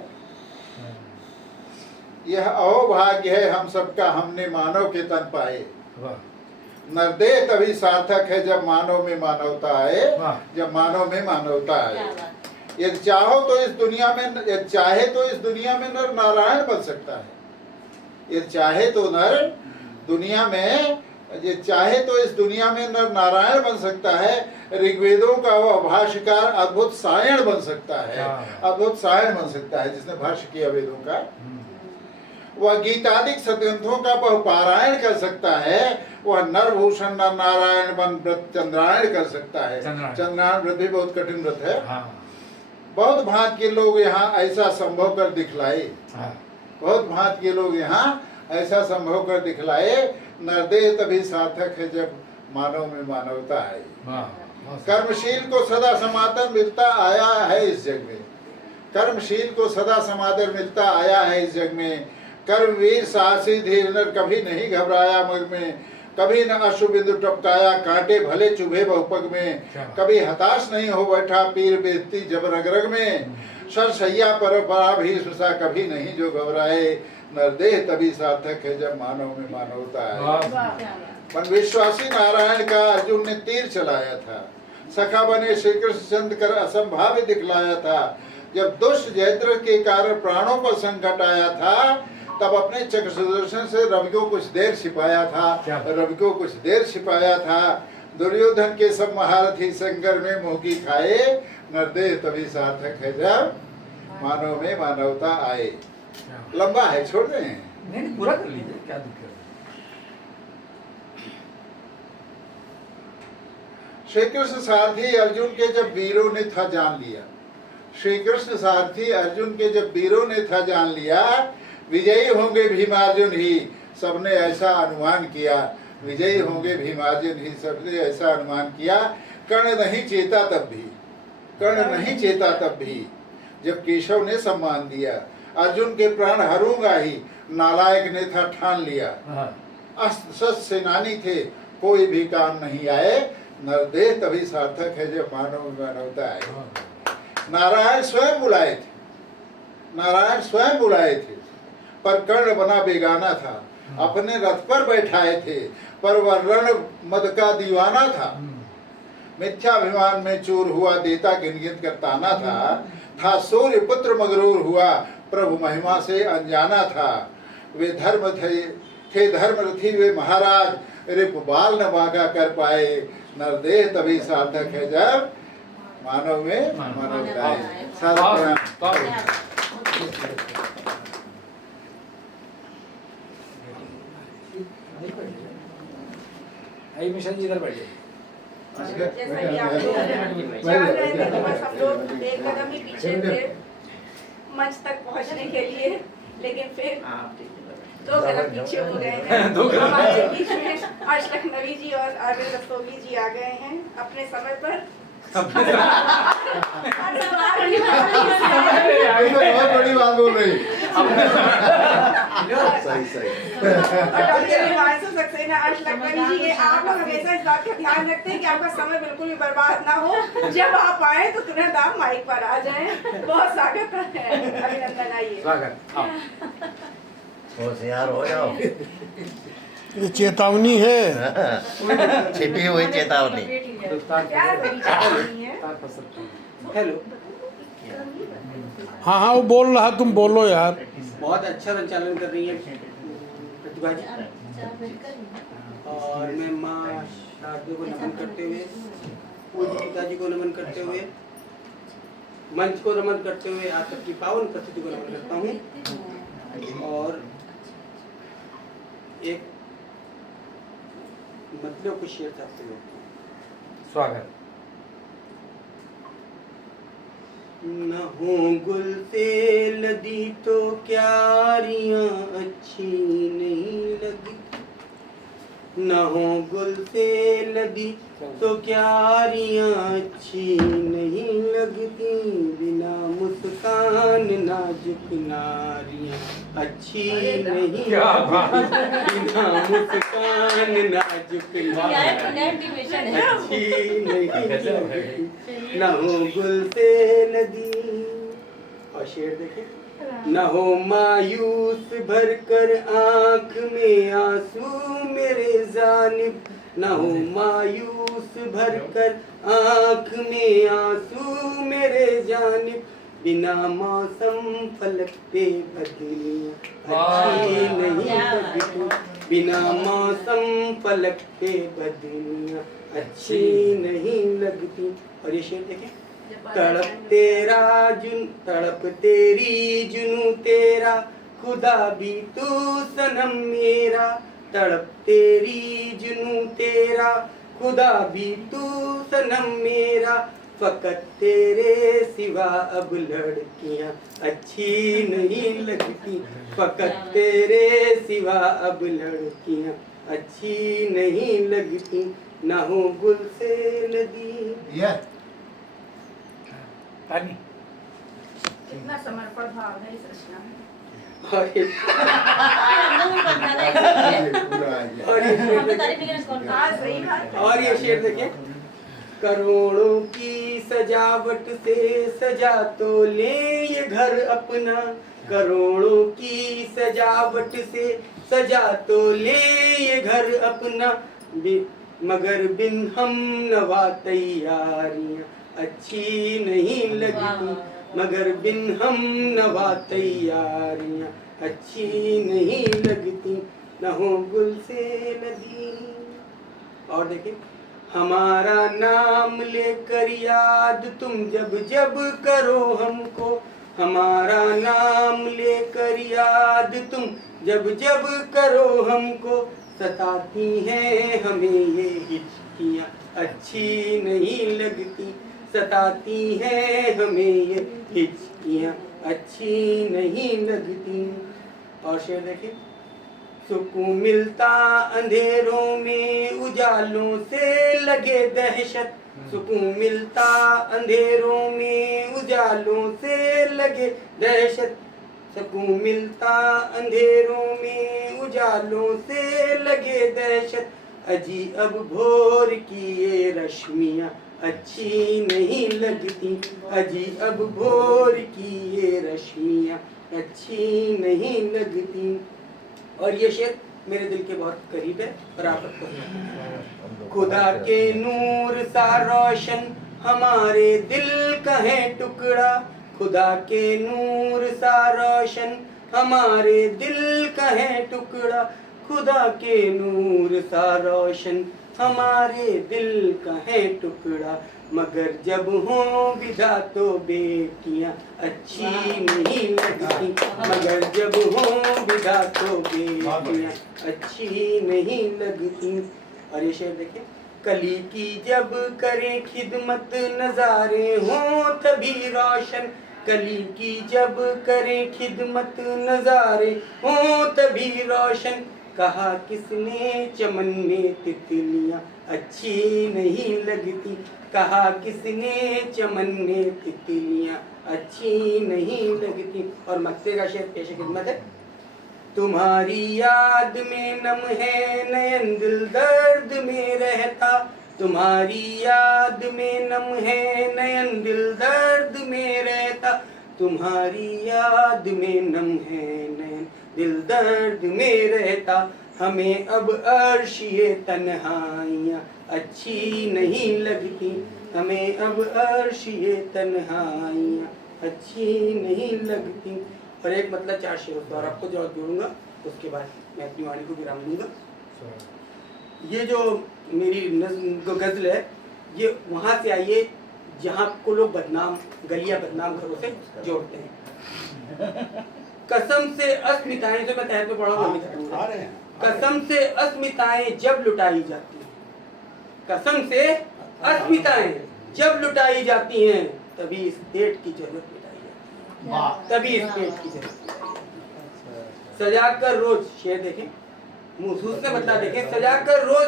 यह अहोभाग्य है हम सबका, हमने मानव के तन पाए। नरदेह तभी सार्थक है जब मानव में मानवता आए, जब मानव में मानवता आए। यदि चाहो तो इस दुनिया में, यदि चाहे तो इस दुनिया में नर नारायण बन सकता है। यदि चाहे तो नर दुनिया में, ये चाहे तो इस दुनिया में नर नारायण बन सकता है। ऋग्वेदों का वह भाष्यकार अद्भुत सायण बन सकता है, अद्भुत सायण बन सकता है जिसने भाष्य किया वेदों का। वह गीतादिक सदग्रंथों का वह पारायण कर सकता है। वह नरभूषण नर नारायण बन व्रत चंद्रायण कर सकता है। चंद्रायण व्रत भी बहुत कठिन व्रत है। बहुत भांत के लोग यहाँ ऐसा संभव कर दिखलाए, बहुत भांत के लोग यहाँ ऐसा संभव कर दिखलाए। नरदेह तभी सार्थक है जब मानव में मानवता आई। कर्मशील को सदा समादर मिलता आया है इस जग में, कर्मशील को सदा समादर मिलता आया है इस जग में। कर्मवीर साहसी धीर नर कभी नहीं घबराया मग में, कभी न अशुबिंदु टपकाया कांटे भले चुभे बहुपग में। कभी हताश नहीं हो बैठा पीर बेस्ती जब रग रग में, सरसैया पर परा भी सुसा कभी नहीं जो घबराए। नरदेह तभी सार्थक है जब मानव में मानवता है। मन विश्वासी नारायण का अर्जुन ने तीर चलाया था, सखा बने श्री कृष्ण चंद कर असंभावित दिखलाया था। जब दुष्ट जयद्रथ के कारण प्राणों पर संकट आया था, तब अपने चक्र सुदर्शन से रवि को कुछ देर छिपाया था, रवि को कुछ देर छिपाया था। दुर्योधन के सब महारथी संकर में मोगी खाए। नरदेह तभी सार्थक है जब मानव में मानवता आए। लंबा है, छोड़ दें? नहीं, पूरा कर लीजिए, क्या दिक्कत है। श्री कृष्ण सारथी अर्जुन के जब वीरों ने था जान लिया, श्री कृष्ण सारथी अर्जुन के जब वीरों ने था जान लिया, विजयी होंगे भीमार्जुन ही सबने ऐसा अनुमान किया। विजयी होंगे भीमार्जुन ही सबने ऐसा अनुमान किया। कर्ण नहीं चेता तब भी, कर्ण नहीं चेता तब भी जब केशव ने सम्मान दिया। अर्जुन के प्राण हरूंगा ही नालायक ने था ठान लिया। अस्त्र सेनानी थे कोई भी काम नहीं आए। नरदेह तभी सार्थक है जब मानव मानवता आए। नारायण स्वयं बुलाए थे, नारायण स्वयं बुलाए थे, पर कर्ण बना बेगाना था। अपने रथ पर बैठाए थे, पर वह रण मद का दीवाना था। मिथ्याभिमान में चूर हुआ, देता गिनगिन कर ताना था सूर्य पुत्र मगरूर हुआ, प्रभु महिमा से अनजाना था। वे धर्म थे धर्मरथी वे महाराज, रिप बाल न बांका कर पाए, नरदेह तभी सार्थक है जब मानव में मानव आए। सारा प्रणाम। आई मिशन जी इधर बैठिए। जैसा कि आप लोग जान रहे थे तो बस हम लोग एक कदम ही पीछे थे मंच तक पहुंचने के लिए, लेकिन फिर 2 कदम पीछे हो गए हैं। हमारे बीच में अर्श लखनवी जी और अरविंद रस्तोगी जी आ गए हैं अपने समय पर। बहुत बड़ी बात बोल रही। सही सही। अर्श लखनवी जी, आप लोग हमेशा इस बात का ध्यान रखते हैं कि आपका समय बिल्कुल भी बर्बाद ना हो। जब आप आए तो तुरंत आप माइक पर आ जाएं। बहुत स्वागत है, अभिनंदन। आइए। स्वागत। होशियार हो जाओ। ये चेतावनी है। छिपी हुई चेतावनी। प्यार भरी चेतावनी है। हेलो। हाँ हाँ वो बोल रहा, तुम बोलो यार। बहुत अच्छा संचालन कर रही है प्रतिभा जी, और मैं माँ शारदे को नमन करते हुए, पूज्य पिताजी को नमन करते हुए, मंच को नमन करते हुए, आप सबकी पावन उपस्थिति को नमन करता हूँ। और एक मतलब को शेयर करते हुए स्वागत। न हो गुल से लदी तो क्यारियां अच्छी नहीं लगी, न हो गुल से लदी तो क्यारियां अच्छी नहीं लगती, बिना मुस्कान नाजुक नारियां अच्छी नहीं लगती, बिना मुस्कान नाजुक नारियां अच्छी नहीं लगती, न हो गुल से लदी। और शेर देखें, न हो मायूस भर कर आँख में आंसू मेरे जानिब, न हो मायूस भर कर आँख में आंसू मेरे जानिब, बिना मौसम फलक पे बदलियाँ अच्छी नहीं लगती, बिना मौसम फलक पे बदलियाँ अच्छी नहीं लगती। और ये शेर देखें, तड़प तेरी जुनू तेरा, खुदा भी तू सनम मेरा, तड़प तेरी जुनू तेरा, खुदा भी तू सनम मेरा, फकत तेरे सिवा अब लड़कियां अच्छी नहीं लगती, फकत तेरे सिवा अब लड़कियां अच्छी नहीं लगती, ना हो गुल से लगी। कितना समर्पण भाव है इस रचना में। और ये शेर देखिए, करोड़ों की सजावट से सजा तो ले ये घर अपना, करोड़ों की सजावट से सजा तो ले ये घर अपना, मगर बिन हम नवा तैयारियां अच्छी नहीं लगती, मगर बिन हम नवा तैयारियां अच्छी नहीं लगती, न हो गुल से नदी। और देखिए, हमारा नाम लेकर याद तुम जब जब करो हमको, हमारा नाम लेकर याद तुम जब जब करो हमको, सताती हैं हमें ये हिचकियाँ अच्छी नहीं लगती, सताती हैं हमें ये हिचकियाँ अच्छी नहीं लगती। और शेर देखिए, सुकून मिलता अंधेरों में उजालों से लगे दहशत, सुकून मिलता अंधेरों में उजालों से लगे दहशत, सुकून मिलता अंधेरों में उजालों से लगे दहशत, अजी अब भोर की ये रश्मियाँ अच्छी नहीं लगती, अजी अब भोर की ये रश्मियाँ अच्छी नहीं लगती। और ये शेर मेरे दिल के बहुत करीब है और आप सबको, खुदा के नूर सा रोशन हमारे दिल का है टुकड़ा, खुदा के नूर सा रोशन हमारे दिल का है टुकड़ा, खुदा के नूर सा रोशन हमारे दिल का है टुकड़ा, मगर जब हो विदा तो बेटियां अच्छी नहीं लगती, मगर जब हो विदा तो बेटियां अच्छी नहीं लगती। और ये शेर देखिए, कली की जब करें खिदमत नजारे हों तभी रोशन, कली की जब करें खिदमत नजारे हों तभी रोशन, कहा किसने चमन में तितलियां अच्छी नहीं लगती, कहा किसने चमन में तितलियां अच्छी नहीं लगती। और मक्ते का शेर पेश खिदमत है, तुम्हारी याद में नम है नयन दिल दर्द में रहता, तुम्हारी याद में नम है नयन दिल दर्द में रहता, तुम्हारी याद में नम है नयन दिल दर्द में रहता, हमें अब अर्शिए तन्हाइयाँ अच्छी नहीं लगती, हमें अब अर्शिए तन्हाइयाँ अच्छी नहीं लगती। और एक मतलब 4 शेर और आपको जो जोड़ूंगा उसके बाद मैं अपनी वाणी को विराम दूंगा। ये जो मेरी गजल है ये वहाँ से आई है जहाँ को लोग बदनाम गलियाँ बदनाम घरों से जोड़ते हैं। कसम से अस्मिताएं, जो मैं तहत में पढ़ा हूँ, कसम से अस्मिताएं जब लुटाई जाती हैं, कसम से अस्मिताएं जब लुटाई जाती हैं तभी इस पेट की जरूरत मिटाई जाती है, तभी इस पेट की जरूरत। सजाकर रोज शेर देखें, महसूस से बदला देखें, सजाकर रोज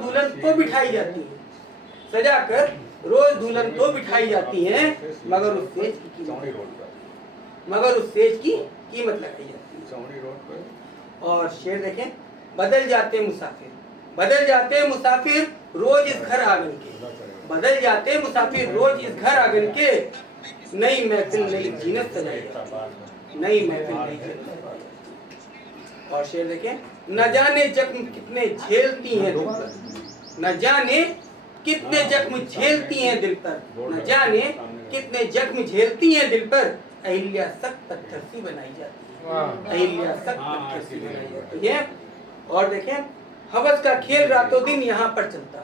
दुल्हन तो बिठाई जाती है, सजाकर रोज दुल्हन तो बिठाई जाती है, मगर उस सेज की कीमत लगाई जाती है। और शेर देखें, बदल जाते मुसाफिर रोज इस घर आंगन के, बदल जाते मुसाफिर रोज इस घर आंगन के, नई महफिल नई जीनत सजाई जाती, नई महफिल नई जीनत सजाई जाती। और शेर देखें, न जाने जख्म कितने झेलती हैं दिल पर, न जाने कितने जख्म झेलती हैं दिल पर, न जाने कितने जख्म झेलती हैं दिल पर, अहिल्या सख्त पत्थर सी बनाई जाती है, अहिल्या सख्त पत्थर सी बनाई जाती है। और देखें, हवस का खेल रातों दिन यहाँ पर चलता,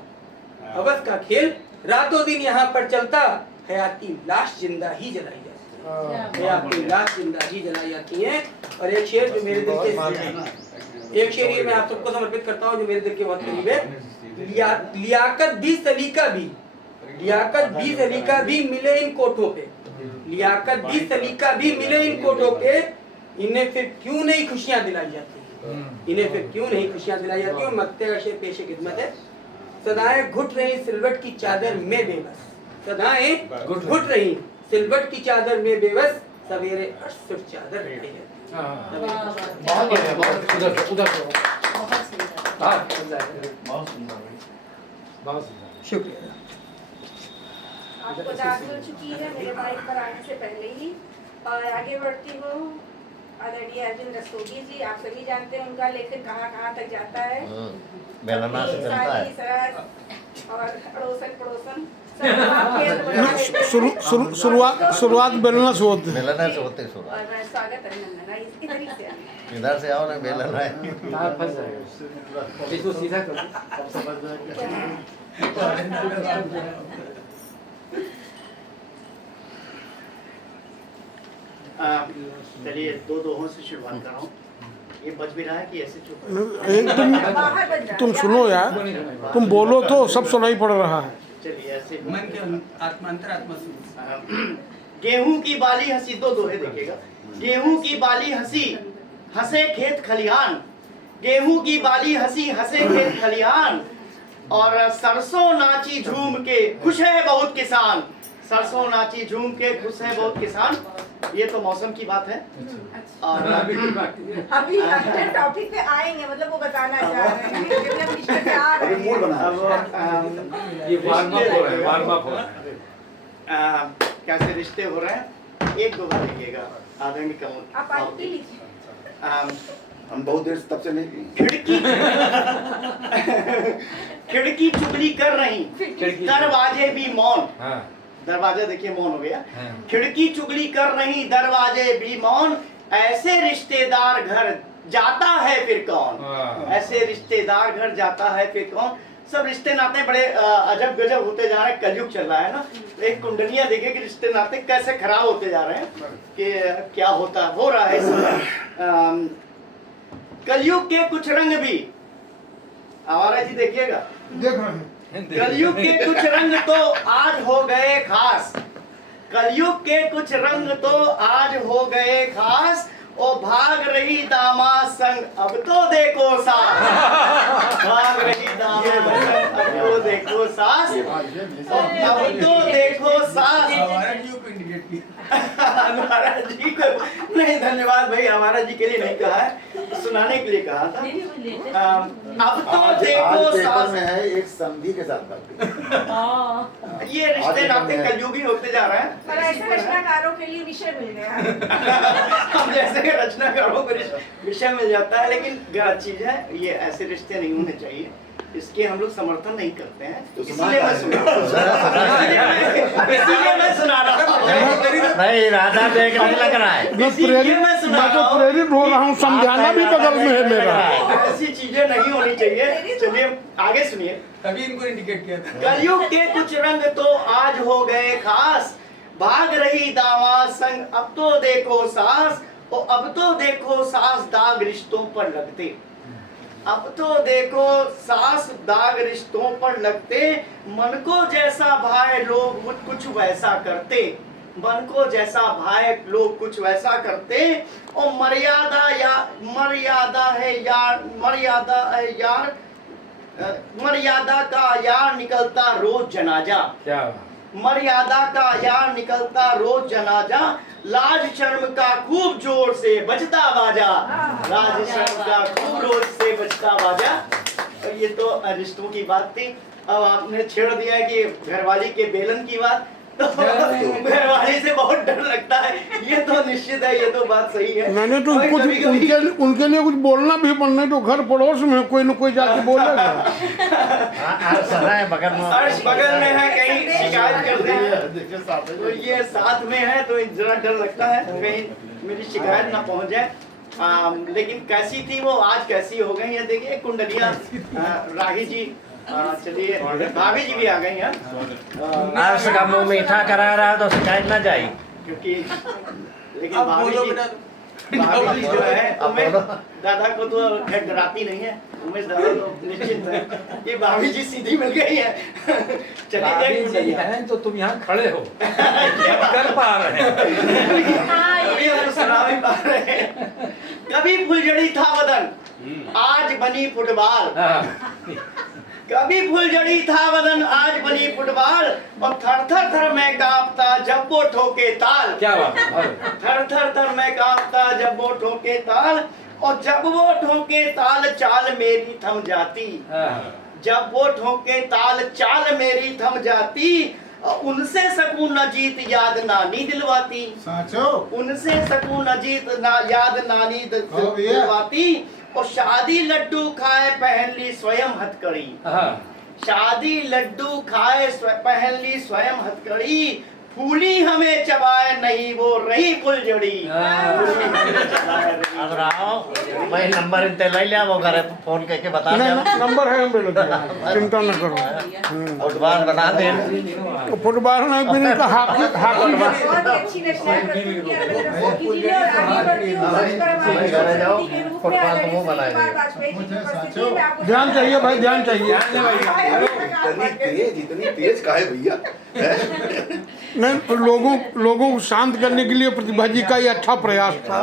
हवस का खेल रातों दिन यहाँ पर चलता, हयाती लाश जिंदा ही जलाई जाती है, हयाती लाश जिंदा ही जलाई जाती है। और एक शेर जो मेरे दिल के, एक शेर ये मैं आप सबको समर्पित करता हूँ जो मेरे दिल के बहुत करीब है। लियाकत भी सलीका भी मिले इन कोठों पे, लियाकत भी सलीका भी मिले इन कोठों पे, इन्हें फिर क्यों नहीं खुशियां दिलाई जाती, इन्हें फिर क्यों नहीं खुशियां दिलाई जाती। और मक्ते का शेर पेश खिदमत है, सदाएं घुट रही सिलवट की चादर में बेबस, सदाएं घुट रही सिलवट की चादर में बेबस, सवेरे फिर चादर रही है। शुक्रिया। आपको दाद मिल चुकी है मेरे माइक पर आने से पहले ही। और आगे बढ़ती हूँ, आदरणीय अर्जुन रस्तोगी जी, आप सभी जानते हैं उनका लेखन कहाँ तक जाता है, बेलना से चलता है और अड़ोसन पड़ोसन शुरुआत बेलना से होती है, बेलना से होते शुरू। और मैं स्वागत अभिनंदन इधर ही से इधर से आओ ना, बेलना है इसको सीधा कर चलिए दो दोहों से शुरुआत कर रहा हूँ। ये बज भी रहा है कि ऐसे चुप एक तुम सुनो यार, तुम बोलो तो सब सुनाई पड़ रहा है। चलिए ऐसे मन के आत्मा अंतरात्मा सुन। गेहूं की बाली हंसी, दो दोहे देखिएगा। गेहूं की बाली हंसी हंसे खेत खलिहान, गेहूं की बाली हंसी हंसे खेत खलिहान, और सरसों नाची झूम के खुश है बहुत किसान, सरसों नाची झूम के खुश है बहुत किसान। ये तो मौसम की बात है। और अभी टॉपिक पे आएंगे, मतलब वो बताना चाह रहे हैं कि हम रिश्ते पे आ रहे हैं। ये वार्म अप हो रहा है। कैसे रिश्ते हो रहे हैं, एक दो बार देखिएगा, आदमी कम आप आगे लीजिए। हम बहुत देर से तब से नहीं खिड़की चुगली कर रही, दरवाजे भी मौन। दरवाजा देखिए मौन हो गया। खिड़की चुगली कर रही, दरवाजे भी मौन, ऐसे रिश्तेदार घर जाता है फिर कौन, ऐसे रिश्तेदार घर जाता है फिर कौन। सब रिश्ते नाते बड़े अजब गजब होते जा रहे हैं, कलयुग चल रहा है ना। एक कुंडलियां देखिए कि रिश्ते नाते कैसे खराब होते जा रहे हैं, कि क्या होता हो रहा है इस कलयुग के कुछ रंग भी, हमारा जी देखिएगा, देख रहे हैं। कलयुग के कुछ रंग तो आज हो गए खास, कलयुग के कुछ रंग तो आज हो गए खास, ओ भाग रही दामाद संग अब तो देखो सास, भाग रही दामाद संग अब तो देखो सास, अब तो देखो सास। हमारा जी को नहीं, धन्यवाद भाई, हमारा जी के लिए नहीं कहा है, सुनाने के लिए कहा था। अब तो देखो सास में है एक संधि के साथ बात। ये रिश्ते नाते कलयुगी होते जा रहे हैं। पर ऐसे रचनाकारों के लिए विषय मिल गया। हम जैसे रचनाकारों को विषय मिल जाता है, लेकिन गलत चीज है, ये ऐसे रिश्ते नहीं होने चाहिए, इसके हम लोग समर्थन नहीं करते हैं, इसलिए मैं सुना रहा हूँ। नहीं, राधा देख नहीं लग रहा है। मैं तो प्रेरित हो रहा हूँ, समझाना भी बगल में है मेरा। ऐसी चीजें नहीं होनी चाहिए। चलिए आगे सुनिए। तभी इनको इंडिकेट किया था। कलयुग के कुछ रंग तो आज हो गए खास, भाग रही दामाद संग अब तो देखो सास, और अब तो देखो सास दाग रिश्तों पर लगते, अब तो देखो सास दाग रिश्तों पर लगते, मन को जैसा भाई लोग कुछ वैसा करते, मन को जैसा भाई लोग कुछ वैसा करते, और मर्यादा है यार, मर्यादा का यार निकलता रोज जनाजा, क्या मर्यादा का यार निकलता रोज जनाजा, लाज शर्म का खूब जोर से बजता बाजा, लाज शर्म का खूब जोर से बजता बाजा। और ये तो रिश्तों की बात थी। अब आपने छेड़ दिया कि घरवाली के बेलन की बात, तो घरवाली से बहुत डर लगता है, ये तो निश्चित है, ये तो बात सही है। मैंने तो कुछ उनके लिए कुछ बोलना भी पड़ना, तो घर पड़ोस में कोई न कोई जाके बोलेगा। बगल में है, कहीं शिकायत करते हैं, तो ये साथ में है, तो जरा डर लगता है कहीं मेरी शिकायत ना पहुंच जाए। लेकिन कैसी थी वो, आज कैसी हो गई है, देखिए कुंडलियां। राही जी, चलिए, भाभी जी भी आ गई हैं। आज का मुंह मीठा करा रहा है तो शिकायत ना जाए, क्योंकि लेकिन भाभी जी जो है, उमेश दादा को तो डराती नहीं है, उमेश दादा तो निश्चित है कि भाभी जी सीधी मिल गई है। चलिए हैं तो तुम यहाँ खड़े हो, कर पा रहे हैं, अभी हम सुना भी पा रहे हैं। कभी फुलझड़ी था बदन, आज बनी फुटबॉल, कभी फुलझड़ी था बदन आज बनी फुटबॉल, और थर थर थर मैं कांपता जब वो ठोके ताल, क्या बात, थर थर थर मैं कांपता जब वो ठोके ताल, और जब वो ठोके ताल चाल मेरी थम जाती, जब वो ठोके ताल चाल मेरी थम जाती, उनसे सकून अजीत याद नानी दिलवाती, उनसे सकून अजीत याद नानी दिलवाती, और शादी लड्डू खाए पहन ली स्वयं हथकड़ी, शादी लड्डू खाए पहन ली स्वयं हथकड़ी, फूली हमें चबाए नहीं वो रही फुलझड़ी। अब रहो, मैं नंबर इनते ले लिया, वो करे फोन करके बता दे, नंबर है मेरे पास, चिंता न करो। फुटबॉल बना दे, फुटबॉल नहीं भी नहीं, हाकी बहुत अच्छी रचना प्रस्तुत की है, मेरे को कीजिए और आगे बढ़ती हूँ। ध्यान चाहिए भाई, ध्यान चाहिए। जितनी तेज का है भैया, नहीं, लोगों को शांत करने के लिए प्रतिभा जी का ये अच्छा प्रयास था।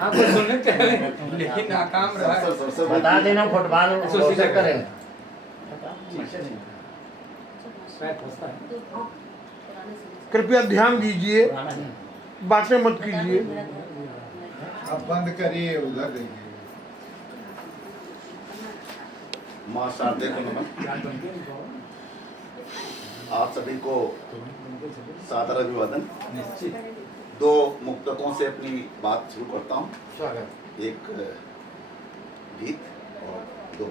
आपको सुनने चाहिए, लेकिन नाकाम रहा। बता देना फुटबॉल कैसे करें। कृपया ध्यान दीजिए, बातें मत कीजिए। अब बंद करिए, उधर देखिए। माँ शारदे को नमन। आप सभी को सादर अभिवादन। दो मुक्तकों से अपनी बात शुरू करता हूँ, एक गीत और दो।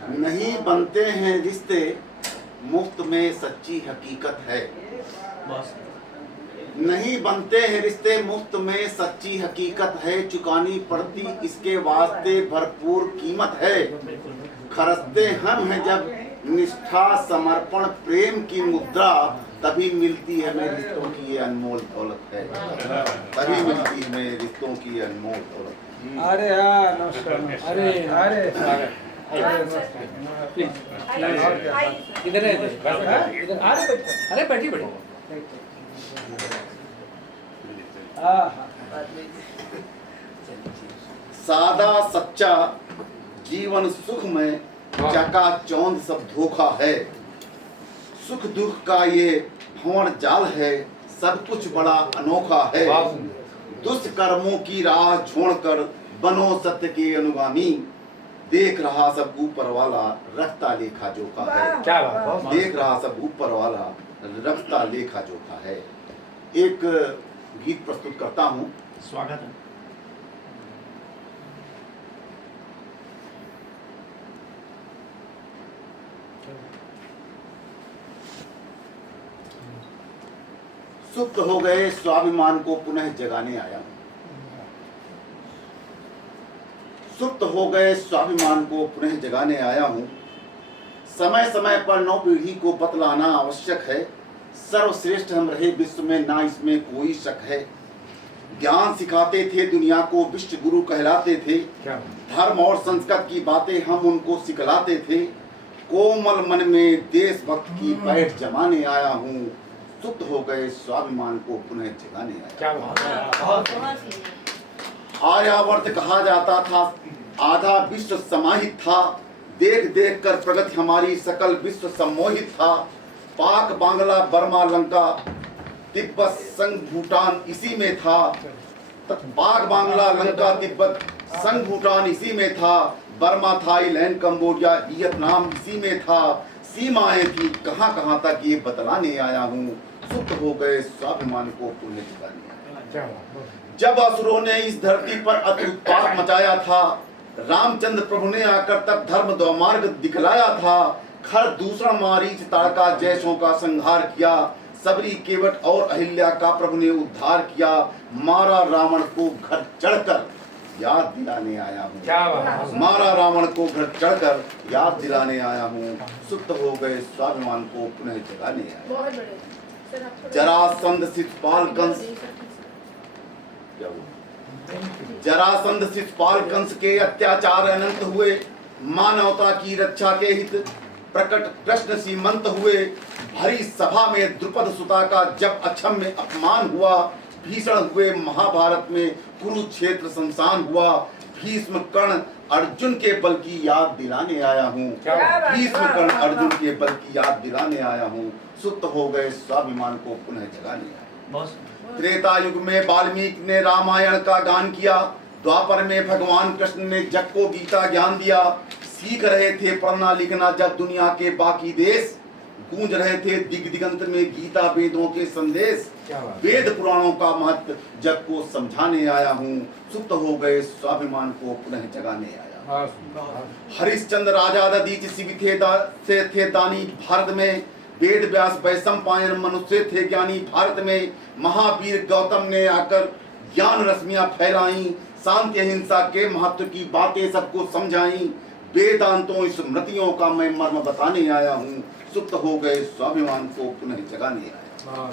नहीं बनते हैं रिश्ते मुफ्त में सच्ची हकीकत है। नहीं बनते हैं रिश्ते मुफ्त में सच्ची हकीकत है। चुकानी पड़ती इसके वास्ते भरपूर कीमत है। खरचते हम हैं जब निष्ठा समर्पण प्रेम की मुद्रा, तभी मिलती है हमें रिश्तों की ये अनमोल दौलत है। तभी मिलती है हमें रिश्तों की अनमोल दौलत। अरे हाँ नमस्कार। अरे अरे इधर अरे बैठी बैठी सादा सच्चा जीवन सुख में चकाचौंध सब धोखा है। सुख दुख का ये भंवर जाल है, सब कुछ बड़ा अनोखा है। दुष्कर्मों की राह छोड़कर बनो सत्य के अनुगामी। देख रहा सब ऊपर वाला रखता लेखा जोखा है। क्या बात। देख रहा सब ऊपर वाला रखता लेखा जोखा है। एक गीत प्रस्तुत करता हूँ। स्वागत है। सुप्त हो गए स्वाभिमान को पुनः जगाने आया हूँ। सुप्त हो गए स्वाभिमान को पुनः जगाने आया हूँ। समय समय पर नौ पीढ़ी को बतलाना आवश्यक है। सर्वश्रेष्ठ हम रहे विश्व में, ना इसमें कोई शक है। ज्ञान सिखाते थे दुनिया को, विश्व गुरु कहलाते थे। धर्म और संस्कृत की बातें हम उनको सिखलाते थे। कोमल मन में देशभक्त की पैठ जमाने आया हूँ। सुप्त हो गए स्वाभिमान को पुनः जगाने आया। आर्यावर्त कहा जाता था, आधा विश्व समाहित था। देख देख कर प्रगति हमारी सकल विश्व सम्मोहित था। पाक बांग्ला बर्मा लंका तिब्बत संग भूटान इसी में था। पाक बांग्ला लंका तिब्बत संग भूटान इसी में था। बर्मा थाईलैंड कंबोडिया वियतनाम इसी में था। सीमाएं थी कहां कहां तक ये बतलाने आया हूँ। सुप्त हो गए स्वाभिमान को पुण्य जगाने आया। जब असुरों ने इस धरती पर अति उत्पात मचाया था, रामचंद्र प्रभु ने आकर तब धर्म द्वामार्ग दिखलाया था। खर दूसरा मारीच ताड़का जैसों का संहार किया। सबरी केवट और अहिल्या का प्रभु ने उद्धार किया। मारा रावण को घर चढ़कर याद दिलाने आया हूँ। मारा रावण को घर चढ़कर याद दिलाने आया हूँ। सुप्त हो गए स्वाभिमान को पुनः जगाने आया। जरासंध शिशुपाल कंस, जरासंध शिशुपाल कंस के अत्याचार अनंत हुए। मानवता की रक्षा के हित प्रकट कृष्ण सीमंत हुए। भरी सभा में द्रुपद सुता का जब अक्षम्य अपमान हुआ। भीषण हुए महाभारत में कुरुक्षेत्र शमशान हुआ। भीष्म कर्ण अर्जुन के बल की याद दिलाने आया हूँ। भीष्म कर्ण अर्जुन के बल की याद दिलाने आया हूँ। सुप्त हो गए स्वाभिमान को पुनः जगाने आया। त्रेता युग में वाल्मीकि ने रामायण का गान किया। द्वापर में भगवान कृष्ण ने जग को गीता ज्ञान दिया। सीख रहे थे पढ़ना लिखना जब दुनिया के बाकी देश। गूंज रहे थे दिग दिगंत में गीता वेदों के संदेश। वेद पुराणों का महत्व जग को समझाने आया हूँ। सुप्त हो गए स्वाभिमान को पुनः जगाने आया। हरिश्चंद्र राजा दधीच शिव थे दानी भारत में। वेद व्यास वैशंपायन मनुष्य थे ज्ञानी भारत में। महावीर गौतम ने आकर ज्ञान रश्मियां फैलाई। शांति अहिंसा के महत्व की बातें सबको समझाई। वेदांतों स्मृतियों का मैं मर्म बताने आया हूँ। सुप्त हो गए स्वाभिमान को पुनः जगाने आया।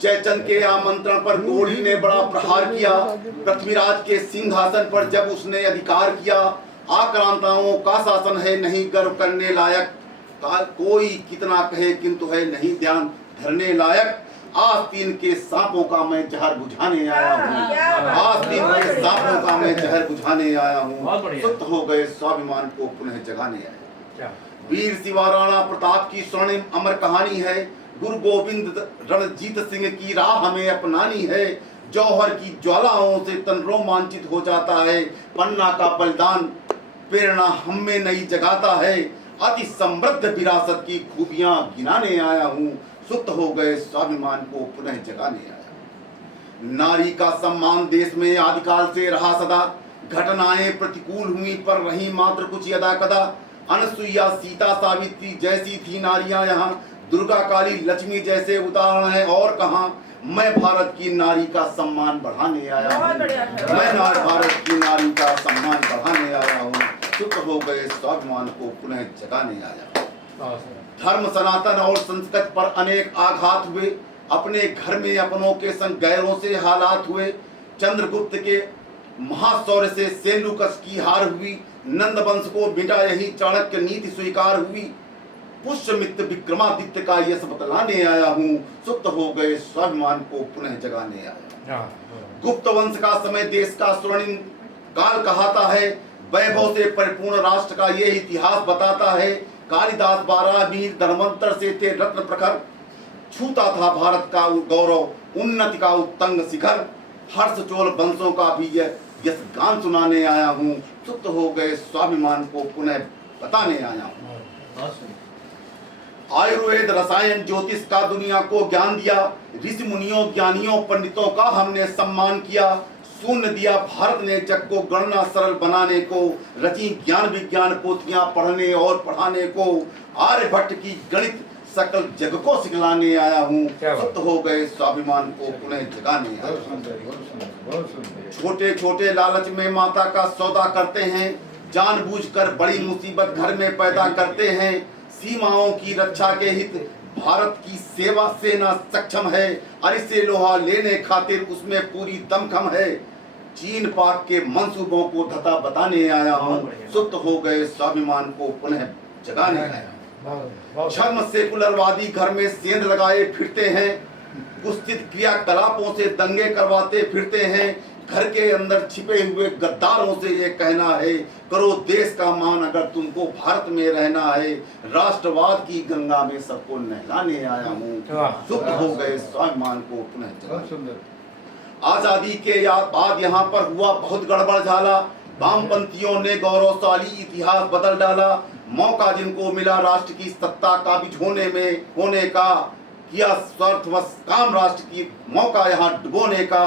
जयचंद के आमंत्रण पर घोड़ी ने बड़ा प्रहार किया। पृथ्वीराज के सिंहासन पर जब उसने अधिकार किया। आक्रांताओं का शासन है नहीं गर्व करने लायक। कोई कितना कहे किंतु है नहीं ध्यान धरने लायक। आस्तीन के सांपों का मैं जहर बुझाने आया हूँ। आस्तीन के सांपों का मैं जहर बुझाने आया हूँ। सुप्त हो गए स्वाभिमान को पुनः जगाने आया। वीर शिवा राणा प्रताप की स्वर्णिम अमर कहानी है। गुरु गोविंद रणजीत सिंह की राह हमें अपनानी है। जौहर की ज्वालाओं से तन रोमांचित हो जाता है। पन्ना का बलिदान प्रेरणा हम में नई जगाता है। अति समृद्ध विरासत की खूबियां गिनाने आया हूँ। सुप्त हो गए स्वाभिमान को पुनः जगाने आया। नारी का सम्मान देश में आदिकाल से रहा सदा। घटनाएं प्रतिकूल हुई पर रही मात्र कुछ यदा कदा। अनसुईया, सीता, सावित्री जैसी थी नारियां यहाँ, दुर्गा, काली, लक्ष्मी जैसे उदाहरण हैं और कहाँ। मैं भारत की नारी का सम्मान बढ़ाने आया हूँ, मैं भारत की नारी का सम्मान बढ़ाने आया हूँ। चुप हो गए स्वाभिमान को पुनः जगाने आया हूँ। धर्म, सनातन और संस्कृति पर अनेक आघात हुए, अपने घर में अपनों के संग गैरों से हालात हुए। चंद्रगुप्त के महाशौर्य से सेल्यूकस की हार हुई, नंद वंश को मिटा यही चाणक्य नीति स्वीकार हुई। पुष्यमित्र विक्रमादित्य का यश बतलाने आया हूँ, सुप्त हो गए स्वाभिमान को पुनः जगाने आया। गुप्त वंश का समय देश का स्वर्णिम काल कहता है, वैभव से परिपूर्ण राष्ट्र का ये इतिहास बताता है। कालिदास 12 वीर धर्मांतर से थे रत्न प्रखर, छूता था भारत का गौरव, उन्नति का उत्तंग शिखर। हर्ष चोल वंशों का भी यश गान सुनाने आया हूँ, सुप्त हो गए स्वाभिमान को पुनः बताने आया हूँ। आयुर्वेद, रसायन, ज्योतिष का दुनिया को ज्ञान दिया, ऋषि मुनियों, ज्ञानियों, पंडितों का हमने सम्मान किया। शून्य दिया भारत ने जग को, गणना सरल बनाने को, रची ज्ञान विज्ञान पोथियां पढ़ने और पढ़ाने को। आर्यभट्ट की गणित सकल जग को सिखलाने आया हूँ, सुप्त हो गए स्वाभिमान को पुनः जगाने आया हूँ। छोटे छोटे लालच में माता का सौदा करते हैं, जानबूझकर बड़ी मुसीबत घर में पैदा करते हैं। सीमाओं की रक्षा के हित भारत की सेवा सेना सक्षम है, अरे से लोहा लेने खातिर उसमें पूरी दमखम है। चीन पाक के मंसूबों को धता बताने आया हूँ, सुप्त हो गए स्वाभिमान को पुनः जगाने आया हूँ। छद्म सेकुलरवादी घर में सेंध लगाए फिरते हैं, कुत्सित क्रियाकलापों से दंगे करवाते फिरते हैं। घर के अंदर छिपे हुए गद्दारों से ये कहना है, करो देश का मान अगर तुमको भारत में रहना है। राष्ट्रवाद की गंगा में सबको नहलाने आया हूँ, सुप्त हो गए स्वाभिमान को पुनः जगाने। आजादी के बाद यहाँ पर हुआ बहुत गड़बड़ झाला, वामपंथियों ने गौरवशाली इतिहास बदल डाला। मौका जिनको मिला राष्ट्र की सत्ता काबिज होने का, किया स्वार्थवश काम राष्ट्र की मौका यहाँ डुबोने का,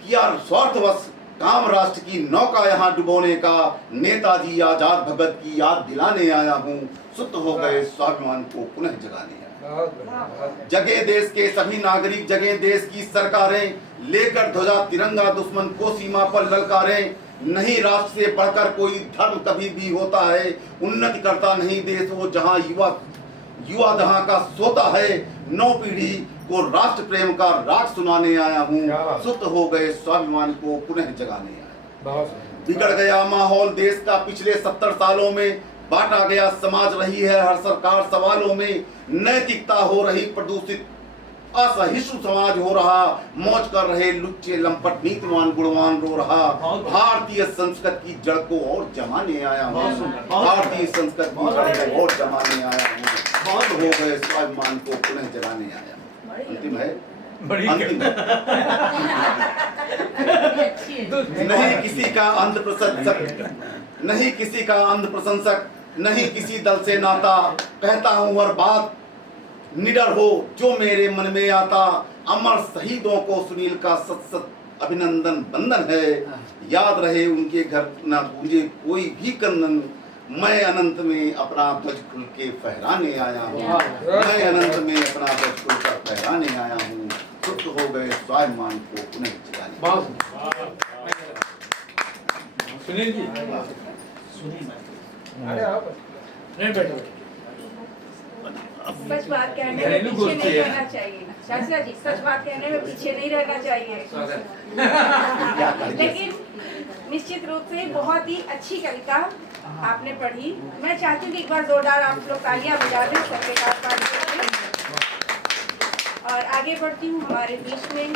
किया स्वार्थवश काम राष्ट्र की नौका यहाँ डुबोने का। नेताजी आजाद भगत की याद दिलाने आया हूँ, सुप्त हो गए स्वाभिमान को पुनः जगाने आया। जगे देश के सभी नागरिक, जगे देश की सरकारें, लेकर ध्वजा तिरंगा दुश्मन को सीमा पर ललकारें। नहीं राष्ट्र से बढ़कर कोई धर्म कभी भी होता है, उन्नति करता नहीं देश वो जहाँ युवा जहाँ का सोता है। नौ पीढ़ी को राष्ट्र प्रेम का राग सुनाने आया हूँ, सुप्त हो गए स्वाभिमान को पुनः जगाने आया। बिगड़ गया माहौल देश का पिछले 70 सालों में, बांटा गया समाज रही है हर सरकार सवालों में। नैतिकता हो रही प्रदूषित, असहिष्णु समाज हो रहा, मौज कर रहे लुच्चे लंपट, नीतिवान गुणवान रो रहा। भारतीय संस्कृति की जड़ को और जमाने आया हूँ, भारतीय संस्कृति की जड़ को और जमाने आया हूँ, बहुत हो गए स्वाभिमान को पुनः जगाने आया। अंतिम है, अंतिम नहीं किसी का अंध प्रशंसक, नहीं किसी का अंध प्रशंसक, नहीं किसी दल से नाता। कहता हूँ हर बात निडर हो जो मेरे मन में आता। अमर शहीदों को सुनील का सत सत अभिनंदन बंधन है। याद रहे उनके घर न गूंजे कोई भी कंदन। मैं अनंत में अपना ध्वज खुल के फहराने आया हूँ, मैं अनंत में अपना ध्वज खुल कर फहराने आया हूँ, सुप्त हो गए स्वाभिमान को पुनः जगाने। सुनील जी, सच बात कहने में पीछे नहीं रहना चाहिए शास्त्रा जी, सच बात कहने में पीछे नहीं रहना चाहिए। लेकिन निश्चित रूप से बहुत ही अच्छी कविता आपने पढ़ी। मैं चाहती हूँ कि एक बार जोरदार आप लोग तालियां बजा दें सबके साथ। और आगे बढ़ती हूँ, हमारे बीच में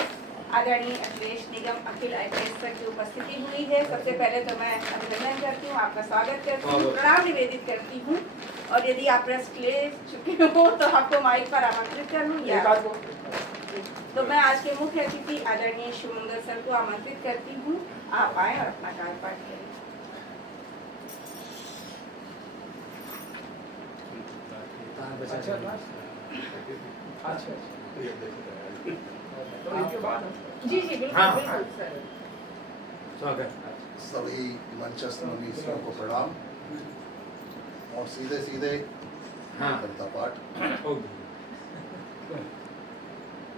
आदरणीय अखिलेश निगम अखिल IPS सर की उपस्थिति हुई है। सबसे पहले तो मैं अभिनंदन करती हूँ, आपका स्वागत करती हूँ, प्रणाम निवेदित करती हूँ। और यदि आप रेस्ट ले चुके हो तो आपको माइक पर आमंत्रित कर लूँ या तो मैं आज के मुख्य अतिथि आदरणीय शिवमंगल सर को आमंत्रित करती हूँ, आप आए और अपना कार्यपाठ करें। जी जी बिल्कुल बिल्कुल सर। स्वागत। सभी मंचस्थ मनीषियों को प्रणाम। और सीधे सीधे हाँ करता पाठ हो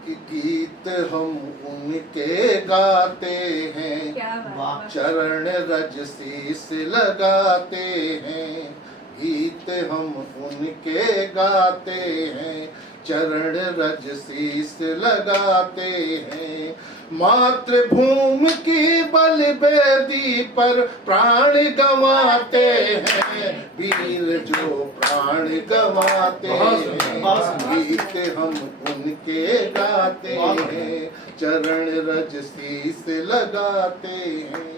कि गीत हम उनके गाते हैं, क्या बात। चरण रज शीस लगाते हैं। गीत हम उनके गाते हैं, चरण रज शीस लगाते हैं। मातृभूमि की बलिवेदी पर प्राण गंवाते हैं, वीर जो प्राण गंवाते हैं। गीत हम उनके गाते हैं, चरण रज शीस लगाते हैं।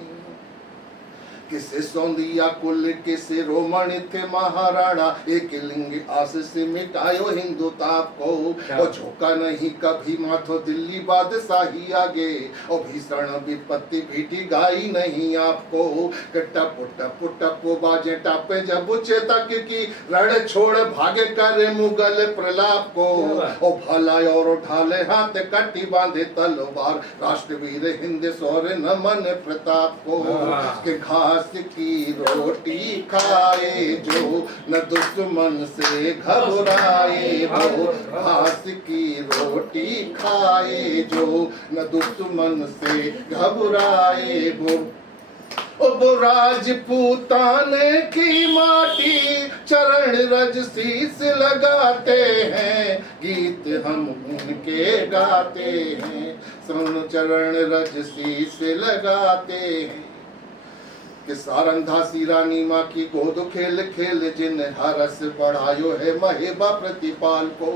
किसे सौंदिया कुल किसे रोमणित महाराणा, एक लिंग आस से मिटायो हिंदू ताप को। और झोंका नहीं कभी माथो दिल्ली बादशाही आगे, और भीषण विपत्ति भीटी गाई नहीं आपको। टप टप टप बाजे टापे जब चेतक की, रण छोड़ भागे करे मुगल प्रलाप को। और भला और ढाले हाथ कटी बांधे तलवार, राष्ट्रवीर हिंद सौर नमन प्रताप को। के घास की रोटी खाए जो, न दुश्मन से घबराए वो। घास की रोटी खाए जो, न दुश्मन से घबराए वो। वो राजपूतान की माटी चरण रज शीस लगाते हैं। गीत हम उनके गाते हैं, सुन चरण रज शीस लगाते हैं। कि सारंधासी रानी माँ की गोद खेल खेल, जिन हरस बढ़ायो है महेबा प्रतिपाल को।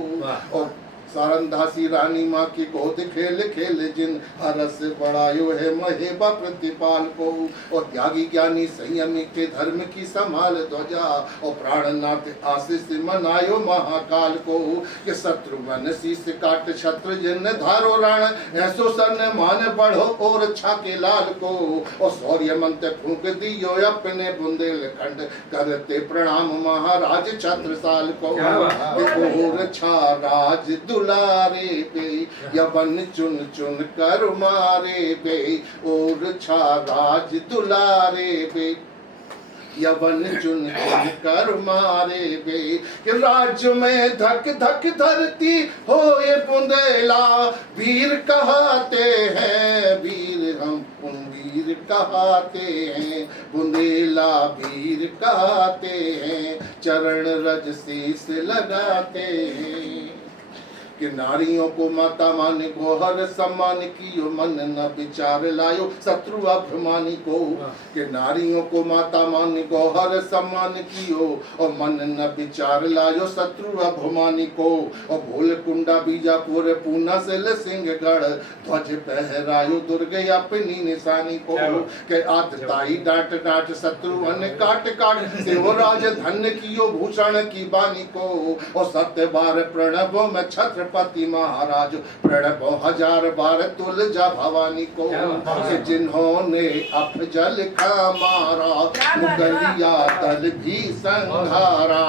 और सारंधासी रानी माँ की गोद खेल खेल, जिन हरस बढ़ायो है महेबा प्रतिपाल को। और त्यागी ज्ञानी संयमी के धर्म की संभाल ध्वजा, और प्राणनाथ आशीष मनायो महाकाल को। कि शत्रु मन शीस काट छत्र जिन धारो रण, ऐसो सन मान बढ़ो और छाके लाल को। और शौर्य मंत्र फूंक दियो अपने बुंदेलखंड, करते प्रणाम महाराज छत्रसाल को। और छा राज दुलारे बे, यवन चुन चुन कर मारे बे। और छा राज दुलारे बे, यवन चुन चुन कर मारे बे। कि राज्य में धक धक धरती होए बुंदेला, वीर कहाते हैं वीर हम उन वीर कहाते हैं। बुंदेला वीर कहाते हैं, चरण रज शीस लगाते हैं। कि नारियों को माता मान गोहर सम्मान कियो, मन न विचार लायो शत्रु अभिमानी को। कि नारियों को माता मान गोहर सम्मान कियो, और मन न विचार लायो शत्रु अभिमानी को। और भोल कुंडा बीजापुर पूना से सिंहगढ़, ध्वज पहरायो दुर्ग अपनी निशानी को। के आदताई डांट डांट शत्रु अन काट काट, देवराज धन्य कियो भूषण की बानी को। और सत्य बार प्रणवों में छत्र पति महाराज, प्रणव हजार बार तुलजा भवानी को। जिन्होंने अफजल का मारा, मुगलिया दल भी संघारा।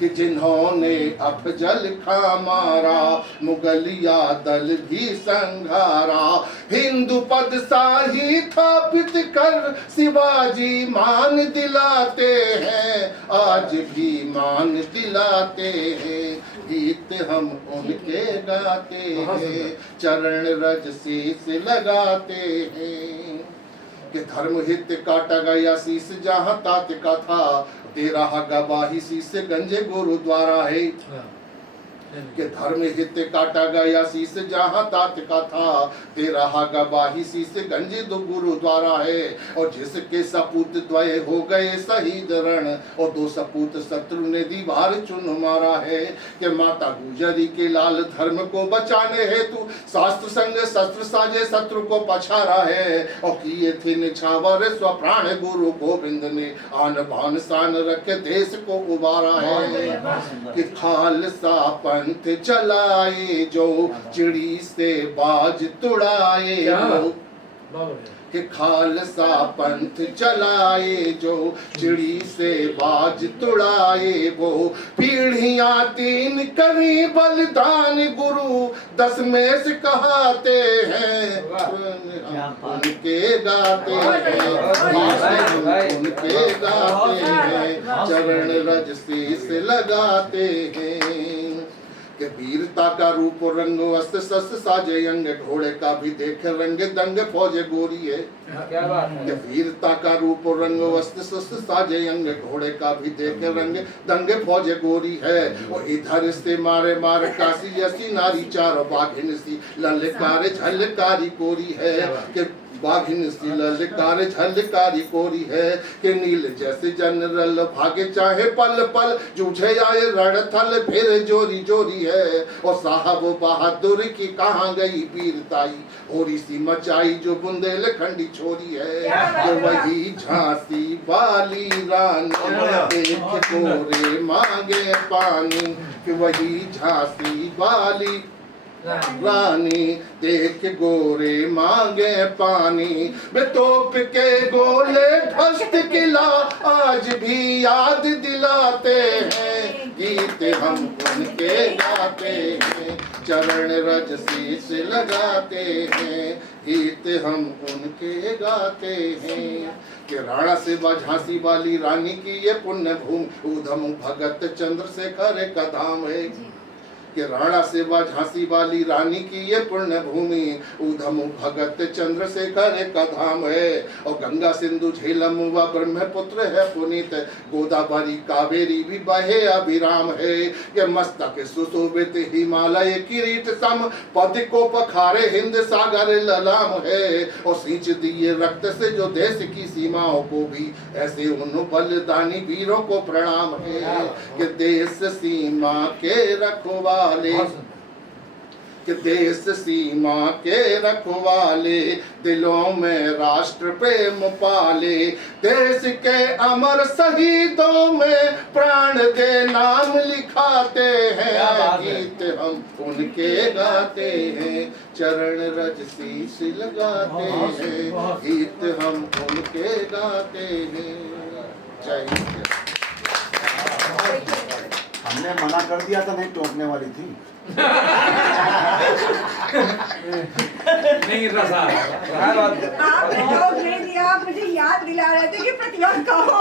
कि जिन्होंने अफजल खा मारा, मुगलिया दल भी संघारा। हिंदू पद शाही स्थापित कर शिवाजी मान दिलाते हैं, आज भी मान दिलाते हैं। गीत हम उनके गाते हैं, चरण रज शीस लगाते हैं। कि धर्म हित काटा गया शीस जहाँ तात का था, तेरा गवाही शीस गंजे गुरुद्वारा है। कि धर्म हित काटा गया शीस जहाँ तात का था, तेरा गवाही शीस गंजे दो गुरुद्वारा है। और जिसके सपूत द्वय हो गए शहीद रण, और दो सपूत शत्रु ने दीवार चुन मारा है। कि माता गुजरी के लाल धर्म को बचाने हेतु, शास्त्र संग शस्त्र साजे शत्रु को पछाड़ा है। और किए थे निछावर स्वप्राण गुरु गोविंद ने, आन बान शान रखे देश को उबारा है। कि खालसा पंथ चलाए जो, चिड़ी से बाज तुड़ाए जो। कि खालसा पंथ चलाए जो, चिड़ी से बाज तुड़ाए वो। पीढ़ियां तीन करी बलिदान गुरु, दशमेश कहते हैं। उनके गाते हैं, उनके गाते हैं, चरण रज शीस लगाते हैं। कि वीरता का रूप रंग अस्त्र शस्त्र साजे अंग, घोड़े का भी देख रंग दंग फौज गोरी है। क्या बात है। कि वीरता का रूप रंग अस्त्र शस्त्र साजे अंग, घोड़े का भी देख रंग दंग फौज गोरी है। और इधर से मारे मार काशी ऐसी नारी, चार बाघिन सी ललकार झलकारी कोरी है। कि बाघिन सी ललकार झलकारी कोरी है। कि नील जैसे जनरल भागे चाहे पल पल, जूझे आए रणथल फिर जोरी जोरी है। और साहब बहादुर की कहाँ गई वीरताई, होरी सी मचाई जो बुंदेलखंडी छोरी है। कि वही झांसी वाली रानी देख गोरे मांगे पानी, कि वही झांसी वाली रानी देख गोरे मांगे पानी। बेतोप के गोले ध्वस्त किला आज भी याद दिलाते हैं, गीत हम उनके गाते हैं, चरण रज शीस लगाते हैं, गीत हम उनके गाते हैं। कि राणा से झांसी वाली रानी की ये पुण्य भूमि, ऊधम भगत चंद्रशेखर का धाम है। कि राणा से झांसी वाली रानी की ये पुण्य भूमि, ऊधम भगत चंद्रशेखर का धाम है। और गंगा सिंधु झेलम व ब्रह्मपुत्र है पुनीत, गोदावरी कावेरी भी बहे अभिराम है। ये मस्तक सुशोभित हिमालय किरीट सम, पद को पखारे हिंद सागर ललाम है। और सींच दिए रक्त से जो देश की सीमाओं को भी, ऐसे उन बलिदानी वीरों को प्रणाम है। कि देश सीमा के रखवाले, कि देश सीमा के रखवाले, दिलों में राष्ट्र प्रेम पाले। देश के अमर शहीदों में प्राण दे नाम लिखाते हैं, गीत हम उनके गाते हैं, चरण रज शीस लगाते हैं, गीत हम उनके गाते हैं। जय हिंद। हमने मना कर दिया था, नहीं टोकने वाली थी। नहीं रसा आपने दिया, आप मुझे याद दिला रहे थे कि प्रतिभा कहो,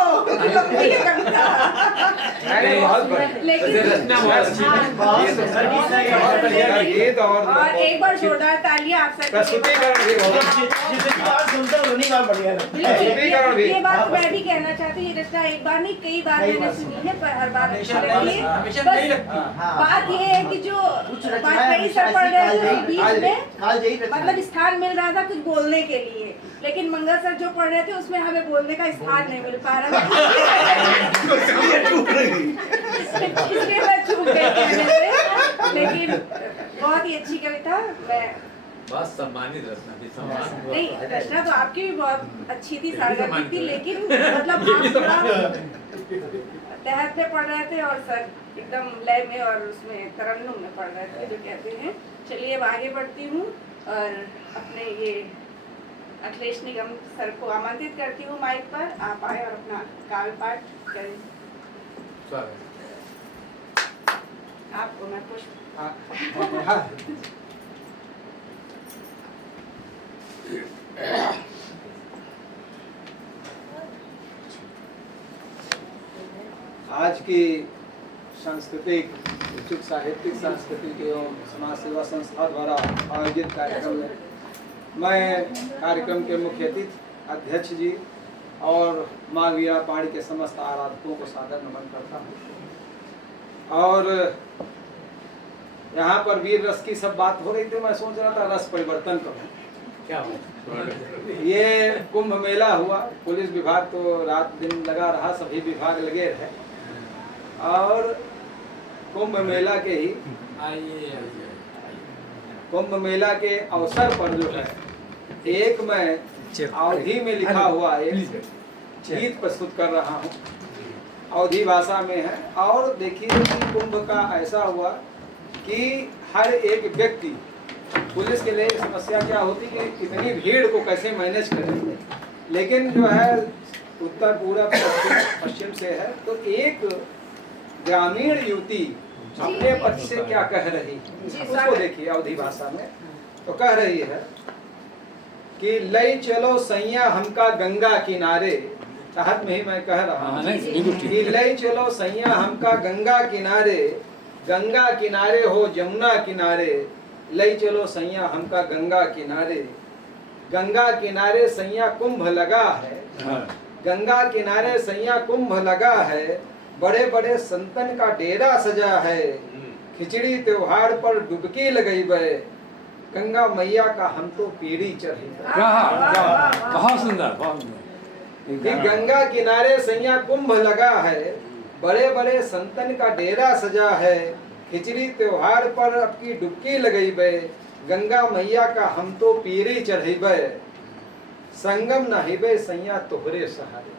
लेकिन और एक बार जोरदार तालियां आप सबके लिए। ये बात मैं भी कहना चाहती हूँ, ये रचना एक बार नहीं कई बार मैंने सुनी है, पर हर बार अच्छी लगी है। बात ये है कि जो बात नहीं सर पढ़ रहे थे बीच में, मतलब स्थान मिल रहा था कुछ बोलने के लिए, लेकिन मंगल सर जो पढ़ रहे थे उसमें हमें बोलने का स्थान नहीं मिल पा रहा था, इसलिए मैं चूक गई कहने से। लेकिन बहुत ही अच्छी कविता, मैं बहुत सम्मानित रचना थी। सम्मान नहीं, रचना तो आपकी भी बहुत अच्छी थी, सार्थक थी, लेकिन मतलब आप थोड़ा तहत में पढ़ रहे थे और सर एकदम लय में और उसमें तरन्नुम में पढ़ रहे थे जो कहते हैं। चलिए अब आगे बढ़ती हूँ और अपने ये अखिलेश निगम सर को आमंत्रित करती हूँ माइक पर, आप आए और अपना काव्य पाठ करें। आपको मैं पुष्प आज की सांस्कृतिक इच्छुक साहित्यिक सांस्कृतिक एवं समाज सेवा संस्था द्वारा आयोजित कार्यक्रम में मैं कार्यक्रम के मुख्य अतिथि अध्यक्ष जी और माँ वीरा पाणी के समस्त आराधकों को सादर नमन करता हूँ। और यहाँ पर वीर रस की सब बात हो रही थी, मैं सोच रहा था रस परिवर्तन करूँ। क्या ये कुंभ मेला हुआ, पुलिस विभाग तो रात दिन लगा रहा, सभी विभाग लगे रहे, और कुंभ मेला के ही कुंभ मेला के अवसर पर जो है एक मैं अवधी में लिखा हुआ एक गीत प्रस्तुत कर रहा हूँ, अवधी भाषा में है। और देखिए कि कुंभ का ऐसा हुआ कि हर एक व्यक्ति, पुलिस के लिए समस्या क्या होती कि इतनी भीड़ को कैसे मैनेज करें, लेकिन जो है उत्तर पूर्व पश्चिम से है, तो एक ग्रामीण युवती अपने पति से क्या कह रही है उसको देखिए अवधी भाषा में। तो कह रही है कि लई चलो सैया हमका गंगा किनारे, चाहत में ही मैं कह रहा हाँ, हूँ नहीं, बिल्कुल ठीक। कि ले चलो सैया हमका गंगा किनारे हो जमुना किनारे, ले चलो सैया हमका गंगा किनारे सैया कुंभ लगा है, गंगा किनारे सैया कुंभ लगा है, बड़े बड़े संतन का डेरा सजा है, खिचड़ी त्योहार पर डुबकी लगई बे, गंगा मैया का हम तो पीढ़ी चढ़ी। बहुत सुंदर, बहुत सुंदर। कि गंगा किनारे सैया कुंभ लगा है, बड़े बड़े संतन का डेरा सजा है, खिचड़ी त्योहार पर अपकी डुबकी लगई बे, गंगा मैया का हम तो पीरी चढ़ीबे, संगम नहिबे सैया तोहरे सहारे,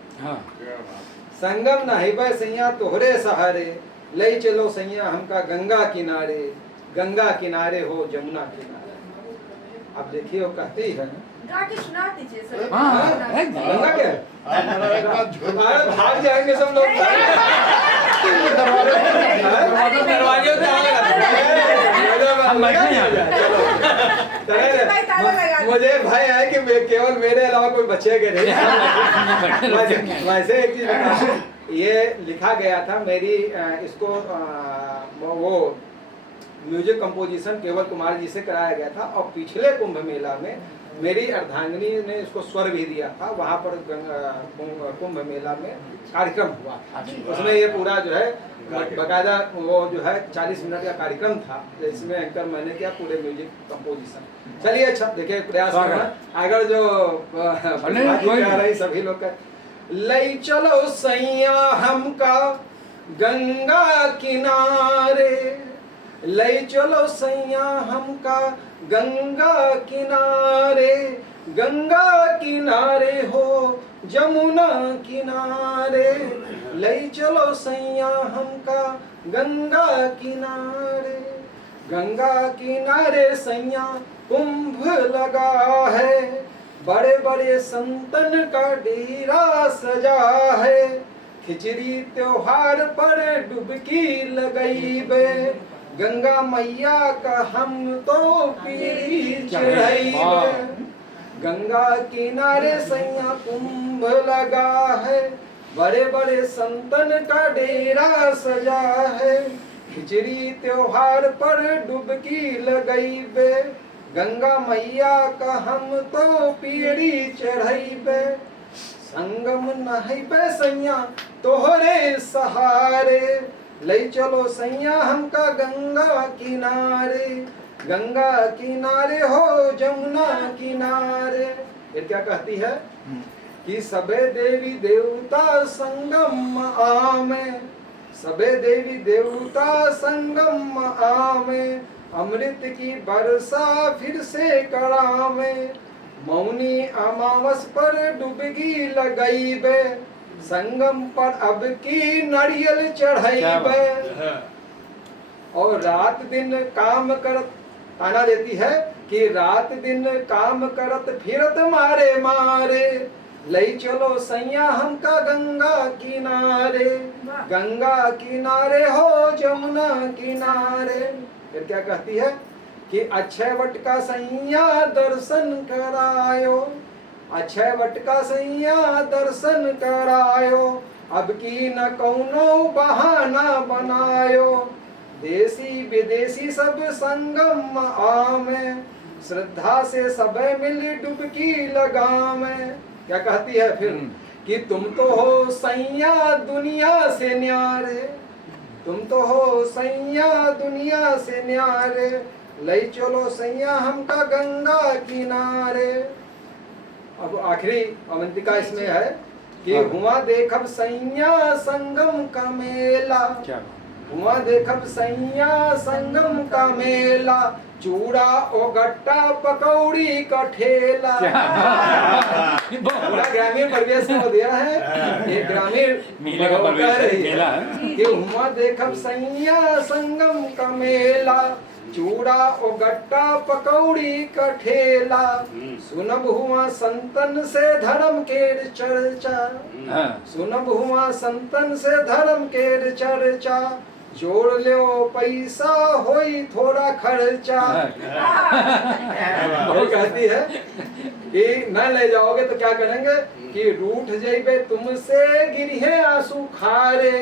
संगम नहिबे सैया तोहरे सहारे, ले चलो सैया हमका गंगा किनारे हो जमुना किनारे। अब देखिए वो कहती है गा के सुना दीजिए सर। गंगा क्या है? अरे भाग जाएंगे सब लोग। दरवाजे हम बैठे हैं। मुझे भय है कि केवल मेरे अलावा कोई बचेगा नहीं। वैसे एक चीज बता, ये लिखा गया था मेरी इसको वो म्यूजिक कंपोजिशन केवल कुमार जी से कराया गया था, और पिछले कुंभ मेला में मेरी अर्धांगिनी ने इसको स्वर भी दिया था, वहाँ पर कुंभ मेला में कार्यक्रम हुआ था। उसमें ये पूरा जो है बकायदा वो जो है 40 मिनट का कार्यक्रम था, जिसमें एंकर मैंने किया पूरे म्यूजिक कंपोजिशन। चलिए अच्छा देखिए प्रयास करना, अगर जो रही सभी लोग का ले चलो सैया हमका गंगा किनारे, ले चलो सैया हमका गंगा किनारे हो जमुना किनारे, ले चलो सैया हमका गंगा किनारे सैया कुंभ लगा है, बड़े बड़े संतन का डेरा सजा है, खिचड़ी त्योहार पर डुबकी लगई बे, गंगा मैया का हम तो पीरी चढ़ाई बे, गंगा किनारे सैया कुंभ लगा है, बड़े बड़े संतन का डेरा सजा है, खिचड़ी त्योहार पर डुबकी लगई बे, गंगा मैया का हम तो पीरी चढ़ाई बे, संगम नहिबे सैया तोहरे सहारे, ले चलो सैया हमका गंगा किनारे हो जमुना किनारे। फिर क्या कहती है कि सबे देवी देवता संगम आमे, सबे देवी देवता संगम आमे, अमृत की बरसा फिर से करामे, मौनी अमावस पर डुबकी लगई बे, संगम पर अब की नारियल चढ़ाई बे, और रात दिन काम करत ताना देती है कि रात दिन काम करत फिरत मारे मारे, ले चलो सैया हमका गंगा किनारे हो जमुना किनारे। फिर क्या कहती है कि अक्षय वट का सैया दर्शन करायो, अक्षय वट का सैया दर्शन करायो, अब की न कौनो बहाना बनायो, देसी विदेशी सब संगम आमे, श्रद्धा से सब मिल डुबकी लगामे। क्या कहती है फिर कि तुम तो हो सैया दुनिया से न्यारे, तुम तो हो सैया दुनिया से न्यारे, ले चलो सैया हमका गंगा किनारे। अब आखिरी अवंतिका इसमें है कि हुआ देखब सैया संगम का मेला, हुआ देखब सैया संगम का मेला, चूड़ा ओ गट्टा पकौड़ी का ठेला। पूरा ग्रामीण परिवेश में दिया है, ये ग्रामीण मेले का परिवेश कि हुआ देखब सैया संगम का मेला, चूड़ा ओ गट्टा पकौड़ी का ठेला, सुनब हुआ संतन से धर्म के चर्चा, सुनब हुआ संतन से धर्म के चर्चा, जोड़ लो पैसा होई थोड़ा खर्चा। वो कहती है कि न ले जाओगे तो क्या करेंगे कि रूठ जइबे तुमसे गिरी है आंसू खारे,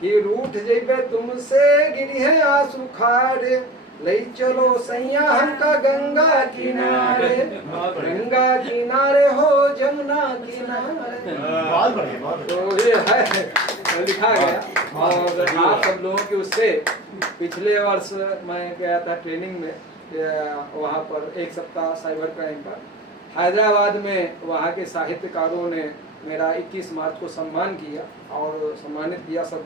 कि रूठ जइबे तुमसे गिरी है आंसू खारे, ले चलो सैया हमका गंगा किनारे, गंगा किनारे हो जमुना किनारे। तो ये है लिखा गया। और आप सब लोगों के उससे पिछले वर्ष मैं गया था ट्रेनिंग में, वहाँ पर 1 सप्ताह साइबर क्राइम पर हैदराबाद में। वहाँ के साहित्यकारों ने मेरा 21 मार्च को सम्मान किया और सम्मानित किया। सब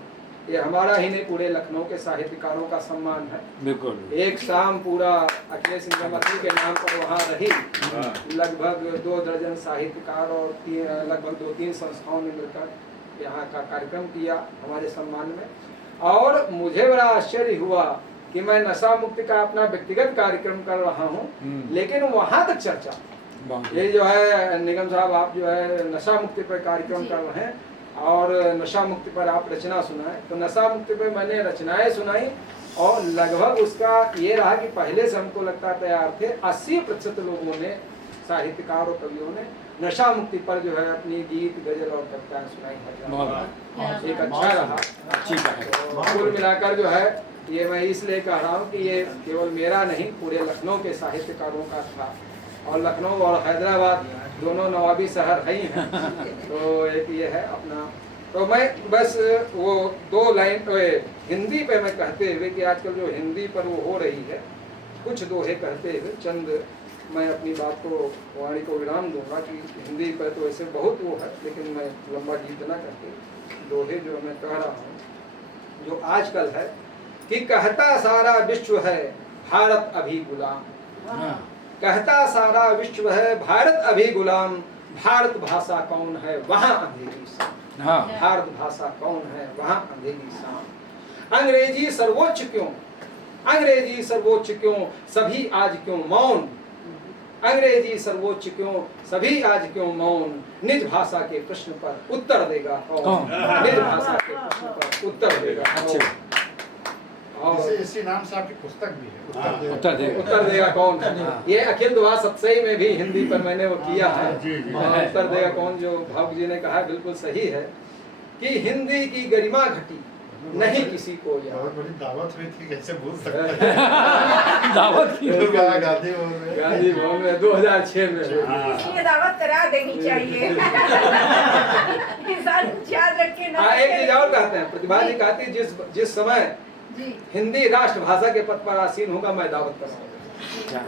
ये हमारा ही नहीं, पूरे लखनऊ के साहित्यकारों का सम्मान है। बिल्कुल। एक शाम पूरा अखिलेश इंद्रावती के नाम पर वहाँ रही। लगभग 2 दर्जन साहित्यकार और लगभग 2-3 संस्थाओं ने मिलकर यहाँ का कार्यक्रम किया हमारे सम्मान में। और मुझे बड़ा आश्चर्य हुआ कि मैं नशा मुक्ति का अपना व्यक्तिगत कार्यक्रम कर रहा हूँ, लेकिन वहाँ तक चर्चा, ये जो है निगम साहब आप जो है नशा मुक्ति पर कार्यक्रम कर रहे हैं और नशा मुक्ति पर आप रचना सुनाए, तो नशा मुक्ति पर मैंने रचनाएं सुनाई और लगभग उसका ये रहा कि पहले से हमको लगता तैयार थे 80% लोगों ने, साहित्यकार और कवियों ने नशा मुक्ति पर जो है अपनी गीत गजल और कविताएं सुनाई। एक अच्छा रहा। तो कुल मिलाकर जो है ये मैं इसलिए कह रहा हूँ कि ये केवल मेरा नहीं, पूरे लखनऊ के साहित्यकारों का था। और लखनऊ और हैदराबाद दोनों नवाबी शहर ही हैं। तो एक ये है अपना। तो मैं बस वो 2 लाइन हिंदी पे मैं कहते हुए कि आजकल जो हिंदी पर वो हो रही है, कुछ दोहे कहते हुए चंद मैं अपनी बात को वाणी को विराम दूंगा कि हिंदी पर तो ऐसे बहुत वो है, लेकिन मैं लंबा गीत ना करके दोहे जो मैं कह रहा हूँ जो आजकल है कि कहता सारा विश्व है भारत अभी गुलाम, कहता सारा विश्व है भारत अभी गुलाम, भारत भाषा कौन है वहाँ अंधेरी शाम। भारत भाषा कौन है वहाँ अंधेरी शाम। अंग्रेजी सर्वोच्च क्यों, अंग्रेजी सर्वोच्च क्यों, सभी आज क्यों मौन, अंग्रेजी सर्वोच्च क्यों, सभी आज क्यों मौन, निज भाषा के प्रश्न पर उत्तर देगा कौन, निज भाषा के प्रश्न पर उत्तर देगा कौन। और इसी नाम से आपकी पुस्तक भी है, उत्तर देगा कौन। ये अखिल दुआ सत्सई में भी हिंदी पर मैंने वो किया है। उत्तर देगा कौन जो भावुक जी ने कहा बिल्कुल सही है कि हिंदी की गरिमा घटी नहीं किसी को याद। बहुत बड़ी दावत हुई थी, कैसे भूल सकते हैं। दावत की गांधी भवन में 2006 में ये दावत करा देनी चाहिए। इंसान कुछ याद रखे ना। एक चीज और कहते हैं, प्रतिभा जी कहती है जिस समय हिंदी राष्ट्रभाषा के पद पर आसीन होगा मैं दावत करूंगा।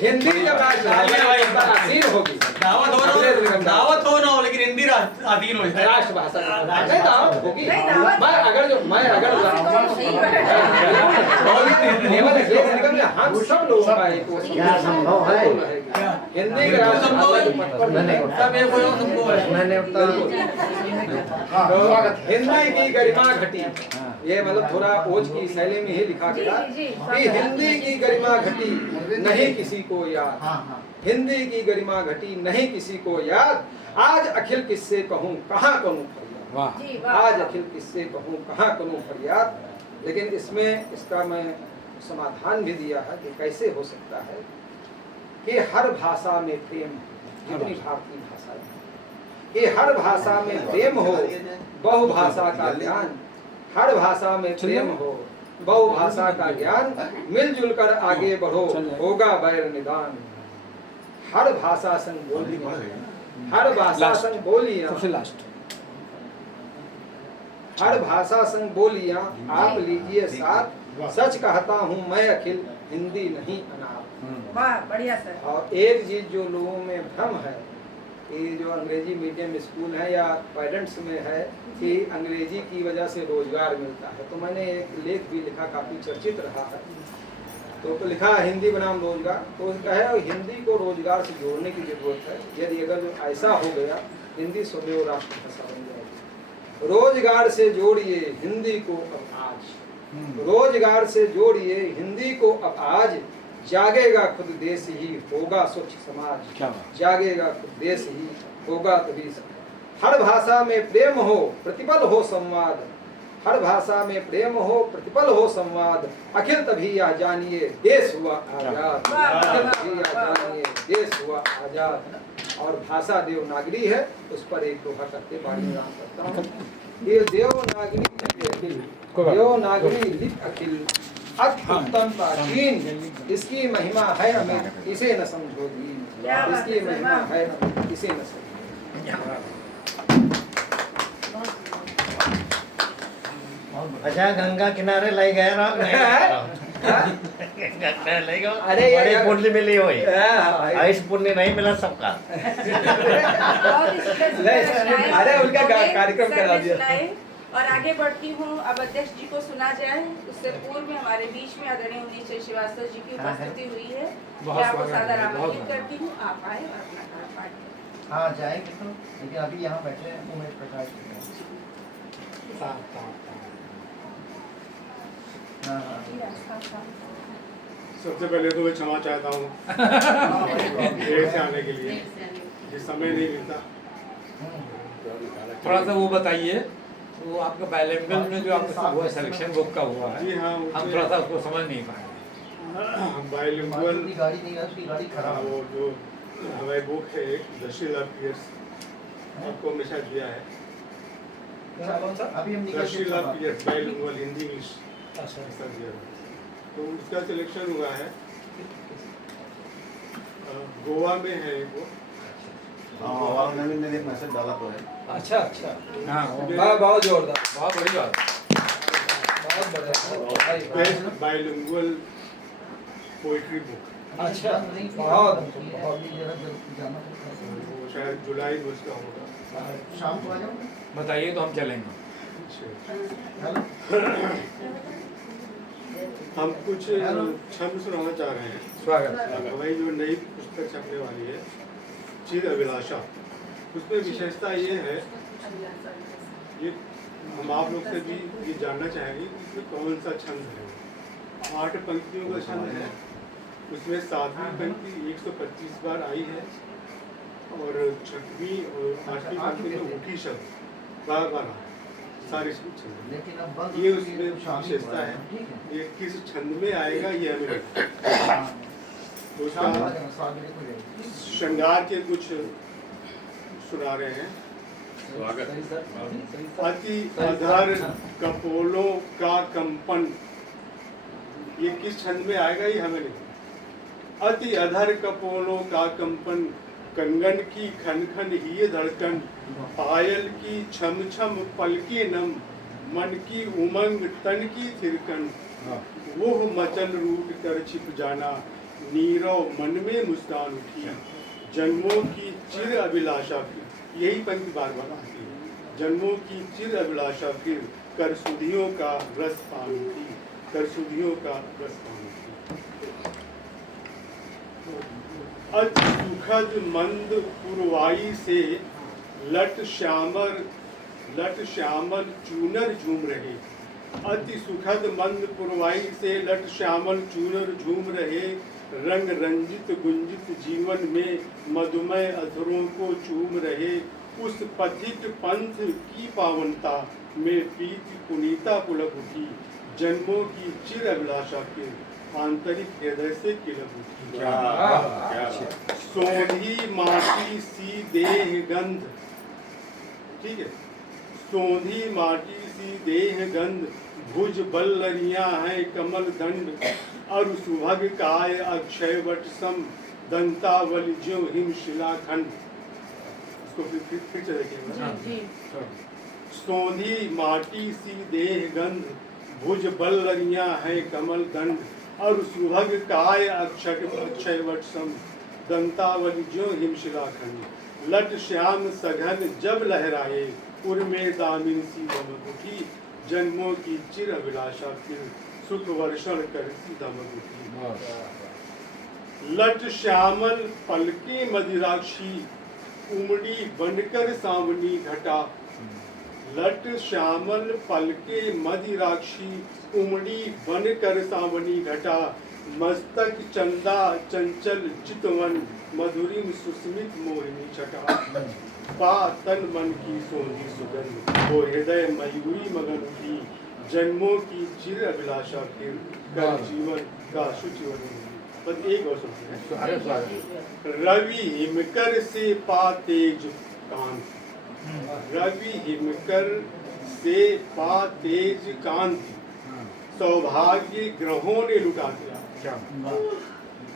हिंदी जब राष्ट्रभाषा पर आसीन होगी, दावत हो ना हो लेकिन हिंदी आधीन हो जाए राष्ट्रभाषा नहीं दावत होगी। मैं अगर हम सब लोगों का एक संभव है हिंदी के हिंदी की गरिमा घटी, ये मतलब थोड़ा ओज की शैली में ही लिखा गया कि हिंदी की गरिमा घटी नहीं किसी को याद, हिंदी की गरिमा घटी नहीं किसी को याद, आज अखिल किससे कहूँ कहाँ करूँ फरियाद, आज अखिल किससे कहूँ कहाँ करूँ फरियाद। लेकिन इसमें इसका मैं समाधान भी दिया है कि कैसे हो सकता है कि हर भाषा में प्रेम, जितनी भारतीय भाषा है कि हर भाषा में प्रेम हो, बहुभाषा का ज्ञान, हर भाषा में प्रेम हो, बहुभाषा का ज्ञान, मिलजुल कर आगे बढ़ो होगा बैर निदान। हर भाषा संग बोलियां, हर भाषा संग बोलियां, हर भाषा संग बोलियां आप लीजिए साथ, सच कहता हूँ मैं अखिल हिंदी नहीं अनाथ। वाह बढ़िया सर। और एक चीज जो लोगों में भ्रम है कि जो अंग्रेजी मीडियम स्कूल है या पेरेंट्स में है कि अंग्रेजी की वजह से रोजगार मिलता है, तो मैंने एक लेख भी लिखा काफी चर्चित रहा है, तो लिखा हिंदी बनाम रोजगार। तो कहे हिंदी को रोजगार से जोड़ने की जरूरत है। यदि अगर जो ऐसा हो गया हिंदी स्वदेव राष्ट्रभाषा बन जाएगी। रोजगार से जोड़िए हिंदी को अब आज, रोजगार से जोड़िए हिंदी को अब आज, जागेगा खुद देश ही होगा स्वच्छ समाज, जागेगा खुद देश ही होगा तभी। हर भाषा में प्रेम हो, प्रतिपल हो संवाद, हर भाषा में प्रेम हो, प्रतिपल हो संवाद, अखिल तभी यह जानिए देश हुआ आजाद। अखिल तभी यह जानिए देश हुआ आजाद। और भाषा देवनागरी है, उस पर एक दोहा करके बाणी विराम करता हूँ। ये देवनागरी लिपि अखिल अति उत्तम प्राचीन, इसकी महिमा है अमित, इसे न समझो दीन। इसकी महिमा है अमित, इसे न समझो। अच्छा गंगा किनारे ले गए ना अरे ये बड़ी पुण्य मिली हुई हाँ, ऐस पुण्य नहीं मिला सबका। अरे उनका कार्यक्रम करा दिया। और आगे बढ़ती हूँ, अब अध्यक्ष जी को सुना जाए। उससे पूर्व में हमारे बीच में आदरणीय उन्नीस श्रीवास्तव जी की उपस्थिति हुई है। मैं आपको सादर आमंत्रित करती हूँ, आप आए और अपना कार्य पाठ करें। हाँ जाएंगे तो, लेकिन अभी यहाँ बैठे हैं उमेश प्रकाश जी। सबसे पहले तो मैं क्षमा चाहता हूँ देर से आने के लिए, ये समय नहीं मिलता। थोड़ा सा वो बताइए, वो आपका बायलिंगुअल में जो आपका हुआ सिलेक्शन बुक का हुआ है, जी हाँ, हम थोड़ा सा उसको समझ नहीं पाए। बायलिंगुअल गाड़ी नहीं है, उसकी गाड़ी खराब वो जो हमारी बुक है एक द शील ऑफ टीयर्स, आपको हमेशा दिया है। अभी हम द शील of tears bilingual Hindi English ऐसा दिया है। तो उसका सिलेक्शन हुआ है, गोवा में है वो। नवीन ने एक मैसेज डाला तो है। अच्छा अच्छा, हाँ बहुत जोरदार, बहुत बड़ी बात। बहुत बढ़िया। Best bilingual poetry book. अच्छा, बहुत वो शायद जुलाई में उसका होगा। शाम को आ जाओ। बताइए तो हम चलेंगे। हम कुछ छंद सुनाना चाह रहे हैं। स्वागत। हमारी जो नई पुस्तक छपने वाली है चिर अभिलाषा, उसमें विशेषता ये है, ये हम आप लोग से भी ये जानना चाहेंगे कि कौन सा छंद है। 8 पंक्तियों का छंद है, उसमें 7वीं पंक्ति 125 बार आई है और 6वीं और 8वीं पंक्ति में ऊठी शब्द बार बार आया, सारे छंद। ये उसमें विशेषता है। ये किस छंद में आएगा ये हमें तो उसका श्रृंगार के कुछ सुना रहे हैं। अति अधर कपोलों का कंपन, ये किस छंद में आएगा ये हमें नहीं। अति अधर कपोलों का कंपन, कंगन की खन खन ही धड़कन, पायल की छम छम पलके नम, मन की उमंग तन की थिरकन, वो मचल रूट कर छिप जाना, नीरव मन में मुस्कान उठी, जन्मों की चिर अभिलाषा फिर, यही पंक्ति बार बार आती है। जन्मों की चिर अभिलाषा फिर, कर सुधियों का रस पान उठी, कर सुधियों का रस पान उठी। अति सुखद मंद पुरवाई से लट श्यामल चूनर झूम रहे, अति सुखद मंद पुरवाई से लट श्यामल चूनर झूम रहे, रंग रंजित गुंजित जीवन में मधुमय अधरों को चूम रहे, उस पथित पंथ की पावनता में प्रीति पुनीता पुलक उठी, जन्मों की चिर अभिलाषा फिर, आंतरिक हृदय से किलक उठी। सोंधी माटी सी देह गंध, ठीक है, सोंधी माटी सी देह गंध, भुज बल्लरियां हैं कमल दंड, और सुभग काय अक्षय वट सम, दंतावली ज्यों हिम शिलाखंड। इसको फिर से देखेंगे। सोंधी माटी सी देह गंध, भुज बल्लरियां हैं कमल दंड, और सुभग काय अक्षय वट सम, दंतावली ज्यों हिम शिलाखंड, लट श्याम सघन जब लहराए, उर में दामिन सी दमक उठी, जन्मों की चिर अभिलाषा फिर, सुख वर्षण कर सी दमक उठी। लट श्यामल पलके मदिराक्षी, उमड़ी बनकर सावनी घटा, लट श्यामल पलके मदिराक्षी, उमड़ी बनकर सावनी घटा, मस्तक चंदा चंचल चितवन, मधुरिम सुस्मित मोहिनी छटा। पा तन मन की सोंधी सुगंध, वो हृदय मयूरी मगन की, जन्मों की चिर अभिलाषा फिर कर जीवन का सुजीवन। बस एक और सुनते हैं। रवि हिमकर से पा तेज कांति, रवि हिमकर से पा तेज कांति, सौभाग्य ग्रहों ने लुटा दिया।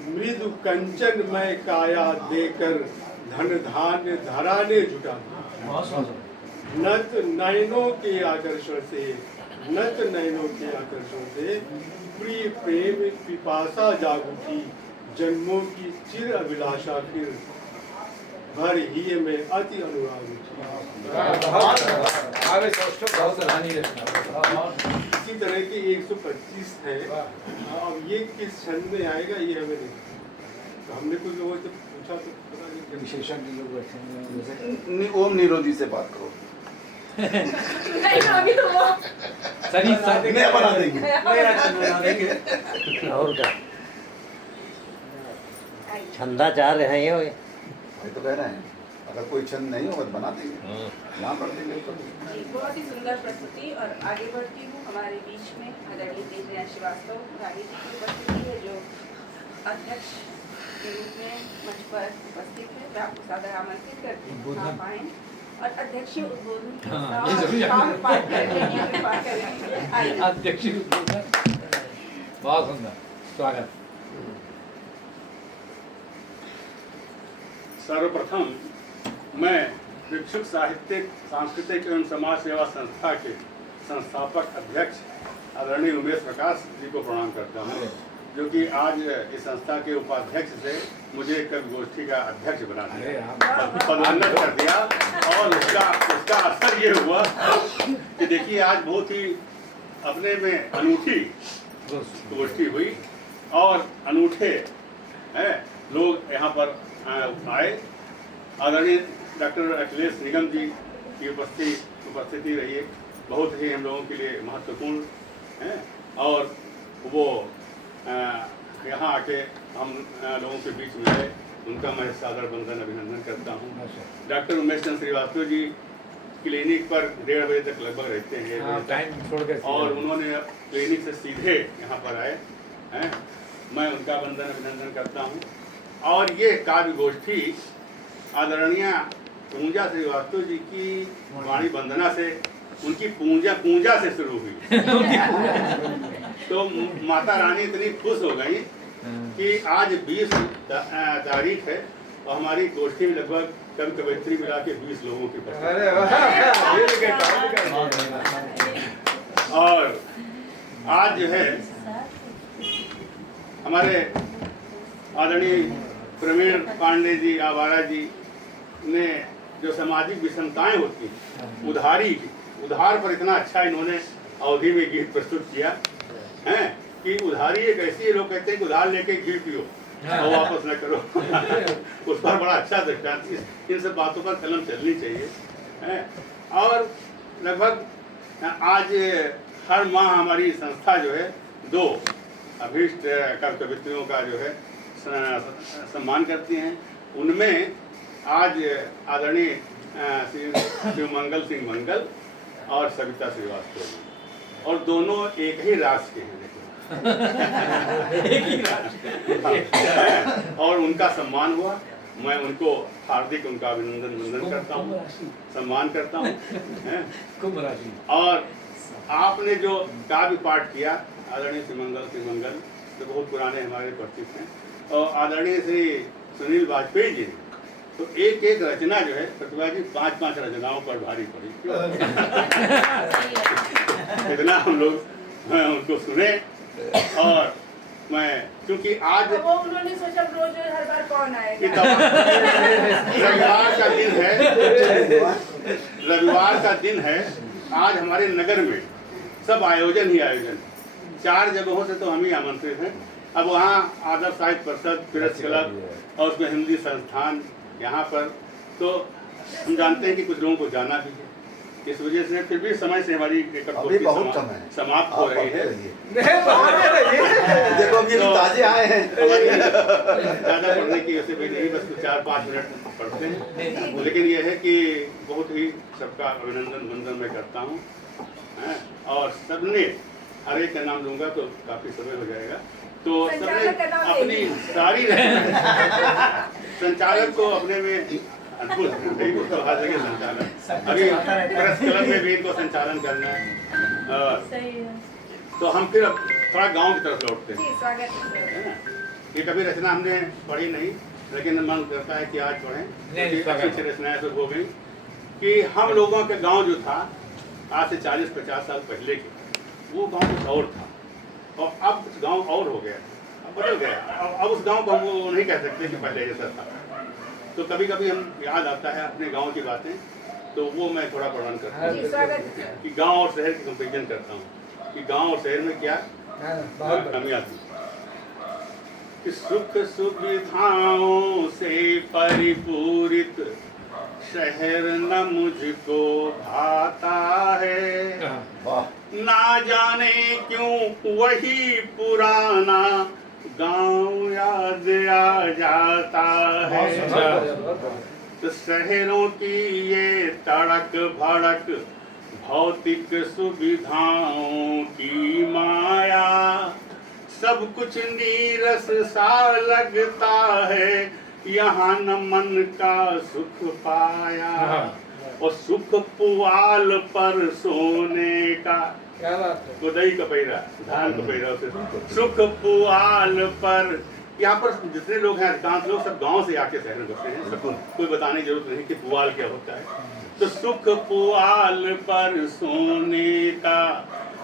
मृदु कंचन मय काया देकर धन धान्य धरा ने जुटा दिया। नत नयनों के आकर्षण से, नत नयनों के आकर्षण से प्रिय प्रेम पिपासा जाग उठी, जन्मों की चिर अभिलाषा फिर भर ही में अति अनुराग उठी। इसी तरह के 125 है। अब ये किस छंद में आएगा ये हमें नहीं, तो हमने कुछ लोगों से पूछा तो पता नहीं, विशेषज्ञ लोग बैठे हैं। ओम निरोधी से बात करो। नहीं अभी तो वो नया बना देंगे। और क्या छंदाचार्य हैं ये तो कह रहे हैं अगर कोई छंद नहीं होगा तो बना देंगे, यहाँ कर देंगे। बहुत ही सुंदर प्रस्तुति। और आगे बढ़ती हूँ, हमारे बीच में आदरणीय तेजराज श्रीवास्तव भाई जी की उपस्थिति है, जो अध्यक्ष के रूप में मंच पर उपस्थित है। मैं आपको सादर आमंत्रित करती हूँ, आप आएं और अध्यक्षीय उद्बोधन के साथ पाठ करने की कृपा करें। आइए। अध्यक्षीय उद्बोधन, बहुत सुंदर, स्वागत। सर्वप्रथम मैं भिक्षुक साहित्यिक सांस्कृतिक एवं समाज सेवा संस्था के संस्थापक अध्यक्ष आदरणीय उमेश प्रकाश जी को प्रणाम करता हूँ, जो कि आज इस संस्था के उपाध्यक्ष से मुझे कवि गोष्ठी का अध्यक्ष बना दिया, पदोन्नत कर दिया। और उसका असर ये हुआ कि देखिए आज बहुत ही अपने में अनूठी गोष्ठी हुई और अनूठे लोग यहाँ पर आए। आदरणीय डॉक्टर अखिलेश निगम जी की उपस्थिति रही है, बहुत ही हम लोगों के लिए महत्वपूर्ण है। और वो यहाँ आके हम लोगों के बीच में है, उनका मैं सादर बंदन अभिनंदन करता हूँ। डॉक्टर उमेश चंद्र श्रीवास्तव जी क्लिनिक पर 1:30 बजे तक लगभग रहते हैं टाइम छोड़ के, और उन्होंने क्लिनिक से सीधे यहाँ पर आए हैं, मैं उनका बंदन अभिनंदन करता हूँ। और ये काव्य गोष्ठी आदरणीय पूजा श्रीवास्तव जी की वाणी वंदना से, उनकी पूजा से शुरू हुई। तो माता रानी इतनी खुश हो गई कि आज 20 तारीख है और हमारी गोष्ठी में लगभग कवि कवयित्री मिला के 20 लोगों की और आज जो है हमारे आदरणीय प्रवीण पांडे जी आवारा जी ने जो सामाजिक विषमताएं होती हैं, उधार पर इतना अच्छा इन्होंने अवधि में गीत प्रस्तुत किया है कि उधारी एक ऐसी, लोग कहते हैं कि उधार लेके घी पियो और वापस न करो। उस पर बड़ा अच्छा दृष्टांत, इन सब बातों पर कलम चलनी चाहिए है। और लगभग आज हर माह हमारी संस्था जो है 2 अभीष्ट कवित्रियों का जो है सम्मान करती हैं। उनमें आज आदरणीय शिवमंगल सिंह मंगल और सविता श्रीवास्तव, और दोनों एक ही राष्ट्र के हैं। एक ही राष्ट्र और उनका सम्मान हुआ। मैं उनको हार्दिक उनका अभिनंदन वंदन करता हूँ, सम्मान करता हूँ। और आपने जो काव्य पाठ किया आदरणीय शिवमंगल सिंह मंगल, तो बहुत पुराने हमारे परिचित हैं। और आदरणीय श्री सुनील वाजपेयी जी, तो एक एक रचना जो है प्रतिभा जी 5-5 रचनाओं पर भारी पड़ी। इतना हम लोग उनको सुने। और मैं क्योंकि आज वो उन्होंने सोचा रोज हर बार कौन आएगा। रविवार का दिन है, रविवार का दिन है। आज हमारे नगर में सब आयोजन ही आयोजन, 4 जगहों से तो हम ही आमंत्रित हैं। अब वहाँ आदर्श साहित्य परिषद, प्रेस क्लब और उसमें हिंदी संस्थान, यहाँ पर तो हम जानते हैं कि कुछ लोगों को जाना भी है। इस वजह से फिर भी समय से हमारी अभी कटौती बहुत कम है। समाप्त हो आप रही पढ़ते है। रहिए। देखो अभी ताजे आए हैं। ज़्यादा पढ़ने की वैसे भी नहीं, बस 4-5 मिनट पढ़ते हैं। लेकिन यह है कि बहुत ही सबका अभिनंदन वंदन मैं करता हूँ, और सबने हर एक का नाम लूँगा तो काफ़ी समय हो जाएगा। तो सबने अपनी सारी संचालक को अपने में अद्भुत तो हर जगह संचालन, अभी प्रेस क्लब में भी इनको संचालन करना है। तो हम फिर अब थोड़ा गांव की तरफ लौटते हैं। जी, स्वागत है। ये कभी रचना हमने पढ़ी नहीं, लेकिन मन करता है कि आज पढ़ें। अच्छी रचनाएं सब हो गई कि हम लोगों के गांव जो था आज से 40-50 साल पहले के, वो गांव कुछ और था, और अब गांव और हो गया, अब बदल गया। अब उस गांव को हम वो नहीं कह सकते कि पहले जैसा था। तो कभी कभी हम याद आता है अपने गांव की बातें, तो वो मैं थोड़ा वर्णन करता हूँ कि गांव और शहर की कंपेरिजन करता हूँ कि गांव और शहर में क्या कमियां थी। कि सुख सुविधाओं से परिपूरित शहर न मुझको भाता है, ना जाने क्यों वही पुराना गांव याद आ जाता है। तो शहरों की ये तड़क भड़क भौतिक सुविधाओं की माया, सब कुछ नीरस सा लगता है, यहाँ न मन का सुख पाया। और सुख पुआल पर सोने का, क्या बात है, गोदई का पैरा, धान का पैरा, सुख पुआल पर। यहाँ पर जितने लोग हैं, अधिकांश लोग सब गांव से आके शहर में बसते हैं, सबको कोई बताने की जरूरत नहीं कि पुआल क्या होता है। तो सुख पुआल पर सोने का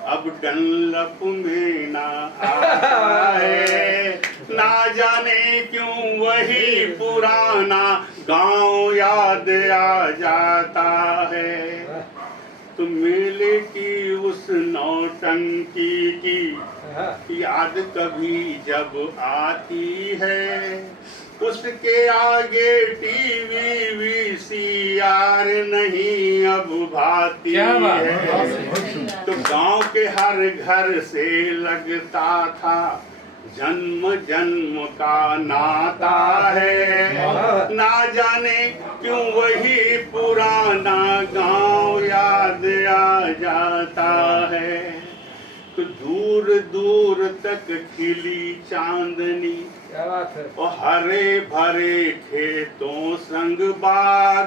अब डनलप में ना आता है, ना जाने क्यों वही पुराना गांव याद आ जाता है। तो मेले की उस नौटंकी की याद कभी जब आती है, उसके आगे टीवी वीसीआर नहीं अब भाती है। तो गांव के हर घर से लगता था जन्म जन्म का नाता है, ना जाने क्यों वही पुराना गांव याद आ जाता है। तो दूर दूर तक खिली चांदनी और हरे भरे खेतों संग बाग,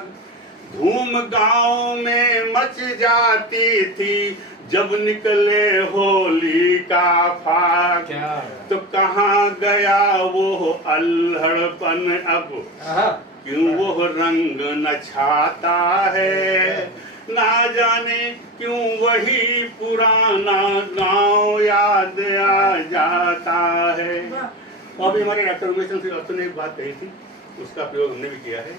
धूम गांव में मच जाती थी जब निकले होली का फाग। तो कहाँ गया वो अल्हड़पन अब, क्यों वो रंग न छाता है, ना जाने क्यों वही पुराना गांव याद आ जाता है। तो अभी हमारे डॉक्टर उमेश चंद्र श्रीवास्तव ने एक बात कही थी, उसका प्रयोग हमने भी किया है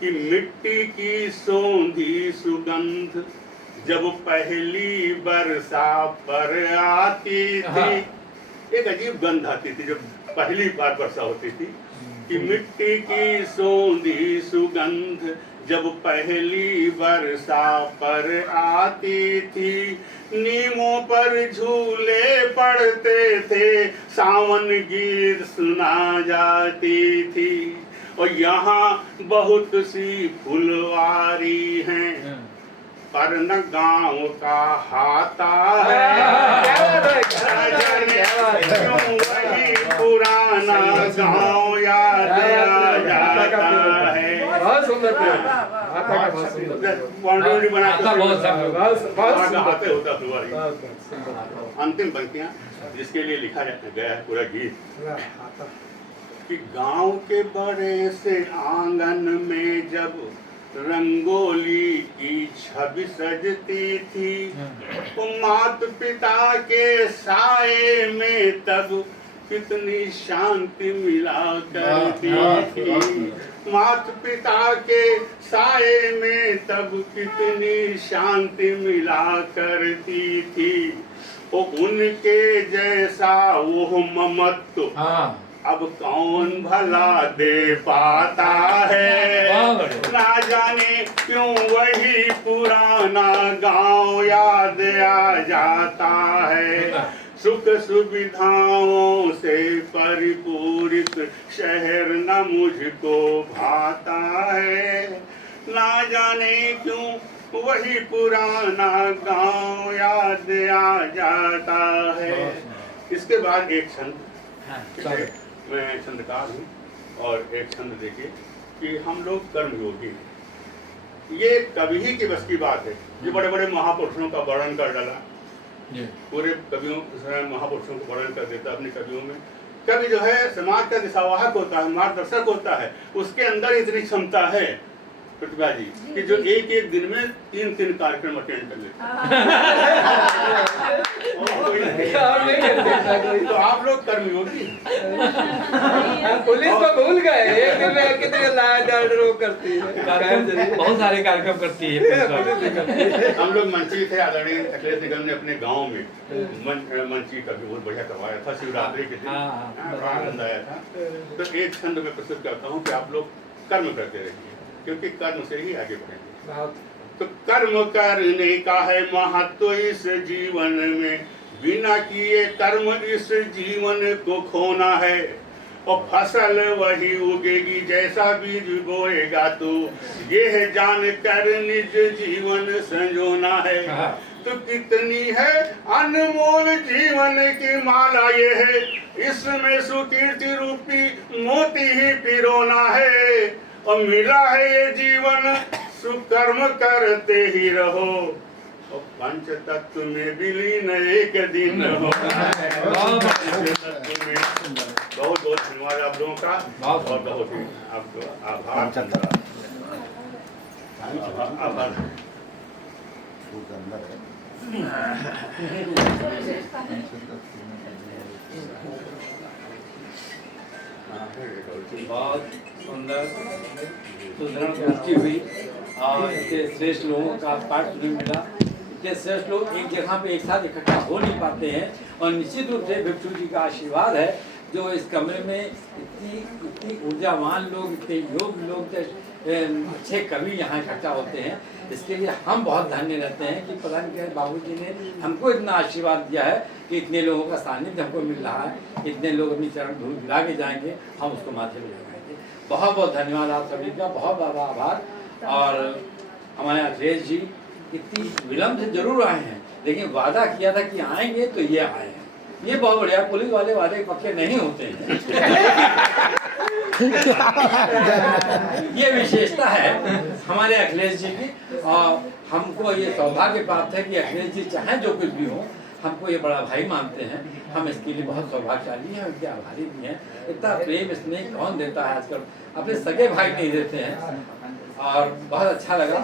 कि मिट्टी की सौंधी सुगंध जब पहली बरसा पर आती थी, एक अजीब गंध आती थी जब पहली बार वर्षा होती थी, कि मिट्टी की सौंधी सुगंध जब पहली वर्षा पर आती थी, नीमों पर झूले पड़ते थे, सावन गीत सुना जाती थी। और यहाँ बहुत सी फुलवारी हैं, पर न गांव का हाथा है, क्यों वही पुराना गांव याद आ जाता है। बहुत सुंदर बाउंड्री बनाते होता फुलवारी। अंतिम पंक्तियां जिसके लिए लिखा गया है पूरा गीत, कि गांव के बड़े से आंगन में जब रंगोली की छवि सजती थी, तो माता पिता के साए में तब कितनी शांति मिला करती थी। माता पिता के साए में तब कितनी शांति मिला करती थी। वो उनके जैसा वो ममत्व अब कौन भला दे पाता है, ना जाने क्यों वही पुराना गांव याद आ जाता है। सुख सुविधाओं से परिपूरित शहर न मुझको भाता है, ना जाने क्यों वही पुराना गांव याद आ जाता है। इसके बाद एक छंद, मैं छंदकार हूँ और एक छंद देखिए कि हम लोग कर्मयोगी, ये कवि ही की बस की बात है। ये बड़े बड़े महापुरुषों का वर्णन कर डाला, पूरे कवियों महापुरुषों को वर्णन कर देता अपनी कवियों में। कवि जो है समाज का दिशावाहक होता है, मार्गदर्शक होता है, उसके अंदर इतनी क्षमता है प्रतिभा जी कि जो एक एक दिन में 3-3 कार्यक्रम अटेंड कर लेते हैं। तो आप लोग कर्मयोगी, पुलिस को भूल गए, एक दिन में कितने लाया करती है, बहुत सारे कार्यक्रम करती है। हम लोग मंची थे, आदरणीय अखिलेश निगम ने अपने गांव में मंची का भी बहुत बढ़िया करवाया था शिवरात्रि के दिन, बड़ा आनंद आया था। तो एक छंद में प्रस्तुत करता हूँ कि आप लोग कर्म करते रहिए, क्योंकि कर्म से ही आगे बढ़ेंगे। तो कर्म करने का है महत्व इस जीवन में, बिना किए कर्म इस जीवन को खोना है, और फसल वही उगेगी जैसा बीज बोएगा तू, ये है जान कर निज जीवन संजोना है। तो कितनी है अनमोल जीवन की माला ये है, इसमें सुकीर्ति रूपी मोती ही पिरोना है, और मिला है ये जीवन सुकर्म करते ही रहो, और पंच तत्व में विलीन एक दिन हो। बहुत बहुत धन्यवाद आप लोगों का, और बहुत ही आपको आभार। बहुत सुंदर सुदृढ़ गोष्ठी हुई और इतने श्रेष्ठ लोगों का पाठ सुनने मिला। इतने श्रेष्ठ लोग एक जगह पे एक साथ इकट्ठा हो नहीं पाते हैं, और निश्चित रूप से भिक्षु जी का आशीर्वाद है जो इस कमरे में इतनी ऊर्जावान लोग, इतने योग्य लोग, अच्छे कवि यहाँ इकट्ठा होते हैं। इसके लिए हम बहुत धन्य रहते हैं कि पता नहीं बाबूजी ने हमको इतना आशीर्वाद दिया है कि इतने लोगों का सानिध्य हमको मिल रहा है, इतने लोग अपनी चरण धूल गिरा के जाएंगे, हम उसको माथे में लगाएंगे। बहुत बहुत धन्यवाद आप सभी का, बहुत बहुत आभार। और हमारे अखिलेश जी इतनी विलम्ब से जरूर आए हैं, लेकिन वादा किया था कि आएंगे तो ये आए हैं, ये बहुत बढ़िया। पुलिस वाले वादे पक्के नहीं होते हैं। ये विशेषता है हमारे अखिलेश जी की, और हमको ये सौभाग्य प्राप्त है कि अखिलेश जी चाहे जो कुछ भी हो, हमको ये बड़ा भाई मानते हैं। हम इसके लिए बहुत सौभाग्यशाली हैं, उनके आभारी भी हैं। इतना प्रेम स्नेह कौन देता है आजकल, अपने सगे भाई नहीं देते हैं। और बहुत अच्छा लगा।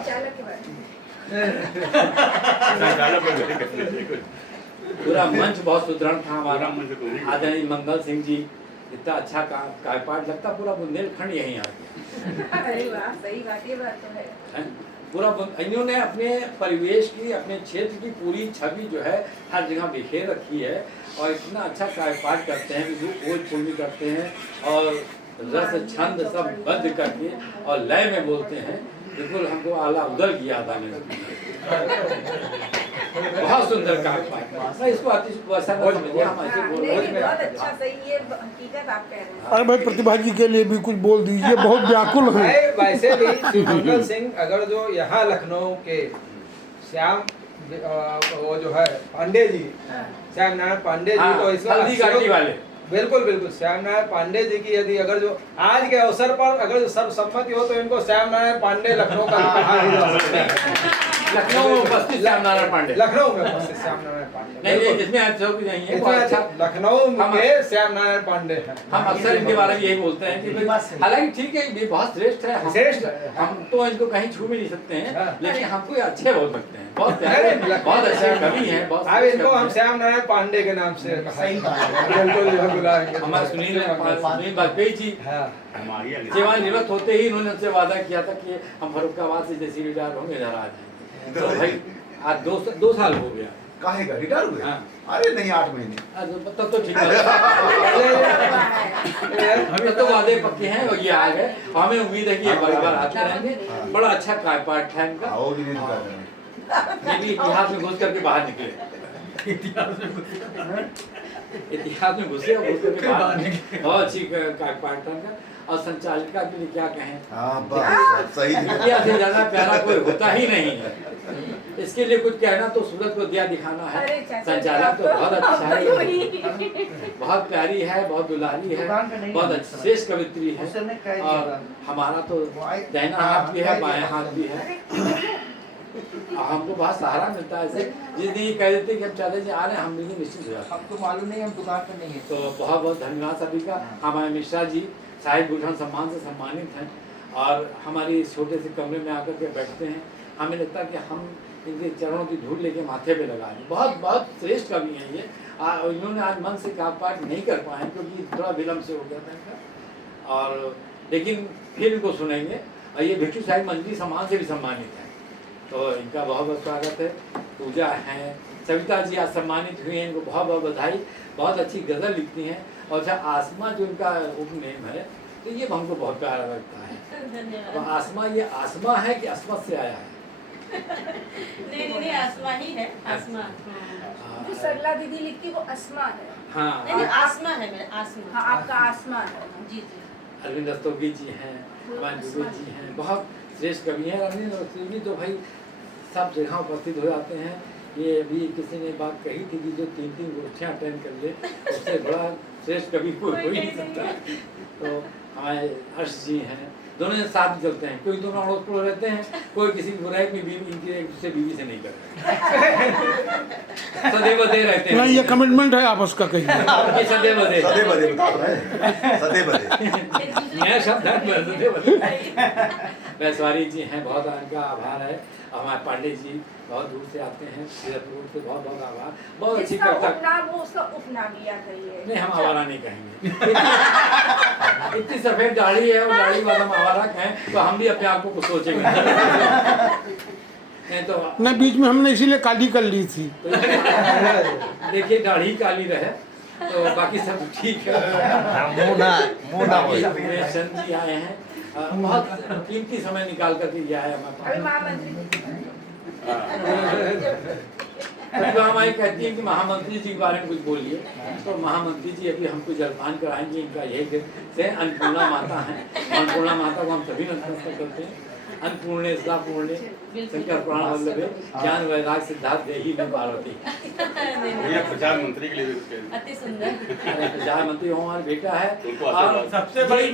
पूरा मंच बहुत सुदृढ़ था हमारा। आदरणीय मंगल सिंह जी, इतना अच्छा कार्यपाठ लगता पूरा बुंदेलखंड यहीं आ गया। अरे वाह, सही बात, ये बात तो है। पूरा इन्होंने अपने परिवेश की, अपने क्षेत्र की पूरी छवि जो है हर जगह बिखेर रखी है, और इतना अच्छा कार्यपाठ करते हैं, ओज पूर्वी करते हैं, और रस छंद सब बद्ध करके और लय में बोलते हैं। बिल्कुल हमको आला उदल की याद आने लगी। बहुत सुंदर कार्यपाठ। इसको वैसा न समझिए, हम ऐसे बोल रहे हैं। बहुत अच्छा, सही, ये हकीकत आप कह रहे हैं। अरे भाई प्रतिभा जी के लिए भी कुछ बोल दीजिए, बहुत व्याकुल है। वैसे भी मंगल सिंह अगर जो यहाँ लखनऊ के श्याम वो जो है पांडे जी, श्याम नारायण पांडे जी, तो इसमें बिल्कुल बिल्कुल श्याम नारायण पांडे जी की यदि अगर जो आज के अवसर पर अगर सर्वसम्मति हो तो इनको श्याम नारायण पांडे लखनऊ का कहा जा सकता है। लखनऊ में उपस्थित श्याम नारायण पांडे, लखनऊ में उपस्थित श्याम नारायण पांडे, नहीं जिसमें नहीं है वो अच्छा लखनऊ के श्याम नारायण पांडे हैं। हम अक्सर इनके बारे में यही बोलते हैं कि हालांकि ठीक है, ये बहुत श्रेष्ठ है, श्रेष्ठ, हम तो इनको कहीं छू भी नहीं सकते हैं, लेकिन हमको ये अच्छे बोल सकते हैं, बहुत प्यारे, बहुत अच्छे कवि हैं। बहुत अब इनको हम श्याम नारायण पांडे के नाम से बिल्कुल बुलाएंगे। हमारे सुनील वाजपेयी जी सेवा निवृत्त होते ही इन्होंने हमसे वादा किया था कि हम फर्रुखाबाद से जैसे रिटायर होंगे इधर आ जाएंगे। तो भाई आज 2 साल हो गया, काहे का रिटायर हुए? हाँ। अरे नहीं, 8 महीने। तब तो ठीक है। अभी तो वादे पक्के हैं और ये आ गए। हमें उम्मीद है कि ये बार बार आते रहेंगे। बड़ा अच्छा पार्ट है इनका। आओगे नहीं तो क्या करेंगे? ये भी इतिहास में घुस करके बाहर निकले। इतिहास में घुसे और घुस करके बाहर निकले। बहुत अच्छी पार्ट है इनका। और संचालिका के लिए क्या कहें? हाँ बस सही। बिटिया से ज्यादा प्यारा कोई होता ही नहीं है। इसके लिए कुछ कहना तो सूरत को दिया दिखाना है। संचालक तो बहुत अच्छा है, बहुत प्यारी है, बहुत दुलारी है, बहुत अच्छी श्रेष्ठ कवित्री है। और हमारा तो दाहिना हाथ भी है, बाएं हाथ भी है। हमको बहुत सहारा मिलता है। ऐसे जिस दिन ये कह देते कि हम चाहते जी आ रहे हैं, हम भी निश्चित हो जाते। आपको मालूम नहीं हम दुकान पर नहीं है। तो बहुत बहुत धन्यवाद सभी का। हमारे मिश्रा जी साहिब बुल्हन सम्मान से सम्मानित हैं और हमारी इस छोटे से कमरे में आकर के बैठते हैं। हमें लगता है कि हम इनके चरणों की धूल लेके माथे पे लगा दें। बहुत बहुत श्रेष्ठ कवि हैं ये। इन्होंने आज मन से काव्य नहीं कर पाए क्योंकि थोड़ा विलम्ब से हो गया था इनका, और लेकिन फिर इनको सुनेंगे। और ये भिक्षु साहिब मंजरी सम्मान से भी सम्मानित हैं, तो इनका बहुत बहुत स्वागत है। पूजा है, सविता जी आज सम्मानित हुई हैं, इनको बहुत बहुत बधाई। बहुत अच्छी गज़ल लिखती हैं। और अच्छा आसमा जो इनका उपनेम है, तो ये हमको बहुत प्यारा लगता है। अब आसमा, ये आसमा है कि अस्मत से आया है? नहीं आसमा ही है। आसमा जो सरला दीदी लिखती वो अस्मा है। हाँ, नहीं आसमा है मेरा, आसमा। हाँ, आपका आसमा है। जी। अरविंद रस्तोगी जी हैं, हमारे दुबे जी हैं, बहुत श्रेष्ठ कवि हैं। अरविंद रस्तोगी तो भाई सब जगह उपस्थित हो जाते हैं। ये अभी किसी ने बात कही थी कि जो 3-3 गोष्ठियाँ अटेंड कर ले, उससे बड़ा श्रेष्ठ कवि कोई हो ही नहीं सकता। तो हमारे हर्ष जी हैं, दोनों साथ चलते हैं। कोई दोनों अड़ोस पड़ोस रहते हैं, कोई किसी बुराई में बीवी, इनके एक दूसरे बीवी से नहीं करते, सदैव दे रहते हैं। नहीं, ये कमिटमेंट है आपस का कहीं। सदैव दे, सदैव दे बता रहे हैं, सदैव दे। नया शब्द है सदैव दे। वैश्वारी जी हैं, बहुत इनका आभार है। हमारे पांडे जी बहुत दूर से आते हैं, सीरतपुर से, बहुत बहुत आभार। बहुत अच्छी कविता। वो उसका उपनाम लिया कहिए। नहीं, हम आवारा नहीं कहेंगे। इतनी सफेद दाढ़ी है और दाढ़ी वाला हम आवारा कहें तो हम भी अपने आप को कुछ सोचेंगे। नहीं तो नहीं, बीच में हमने इसीलिए काली कर ली थी। देखिए दाढ़ी काली रहे तो बाकी सब ठीक है। चंद जी आए हैं, बहुत कीमती समय निकाल करके ये आए हमारे पास। हमारी कहती है कि महामंत्री जी के बारे में कुछ बोलिए, तो महामंत्री जी अभी हमको जलपान कराएंगे। इनका यही से अन्नपूर्णा माता है। अन्नपूर्णा माता को हम सभी नमस्कार करते हैं। अन्नपूर्णे सदापूर्णे शंकर प्राण वल्लभे ज्ञान वैराग्य सिद्धार्थ देहि में पार्वती। प्रधानमंत्री के लिए अति सुंदर। प्रधानमंत्री हमारा बेटा है, और सबसे बड़ी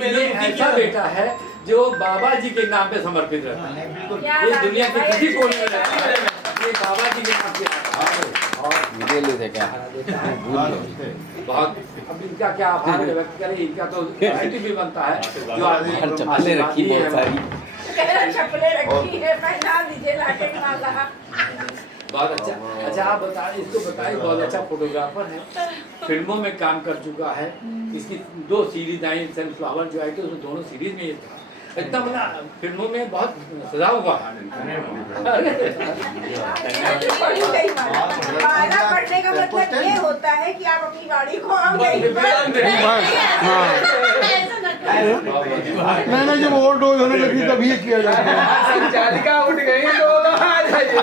ऐसा बेटा है जो बाबा जी के नाम पे समर्पित रहता है। ये दुनिया के किसी कोने में रहता है, ये बाबा जी के नाम पे बहुत। अब इनका क्या आभार व्यक्त करें, इनका तो भी बनता है जो आदमी चप्पलें रखी बहुत सारी, चप्पलें रखी है, पहना दीजिए लाके माला। बहुत अच्छा। अच्छा आप बताएं, इसको बताएं, बहुत अच्छा फोटोग्राफर है, फिल्मों में काम कर चुका है। इसकी 2 सीरीज आई, सनफ्लावर जो आई थी उसमें दोनों सीरीज में ये था। इतना बड़ा फिल्मों में बहुत सजा हुआ है। माला पढ़ने का मतलब ये होता है कि आप अपनी गाड़ी को नहीं, जब ओवरडोज होने लगी तब ये किया जाता है। संचालिका उठ गई तो आ जाइए।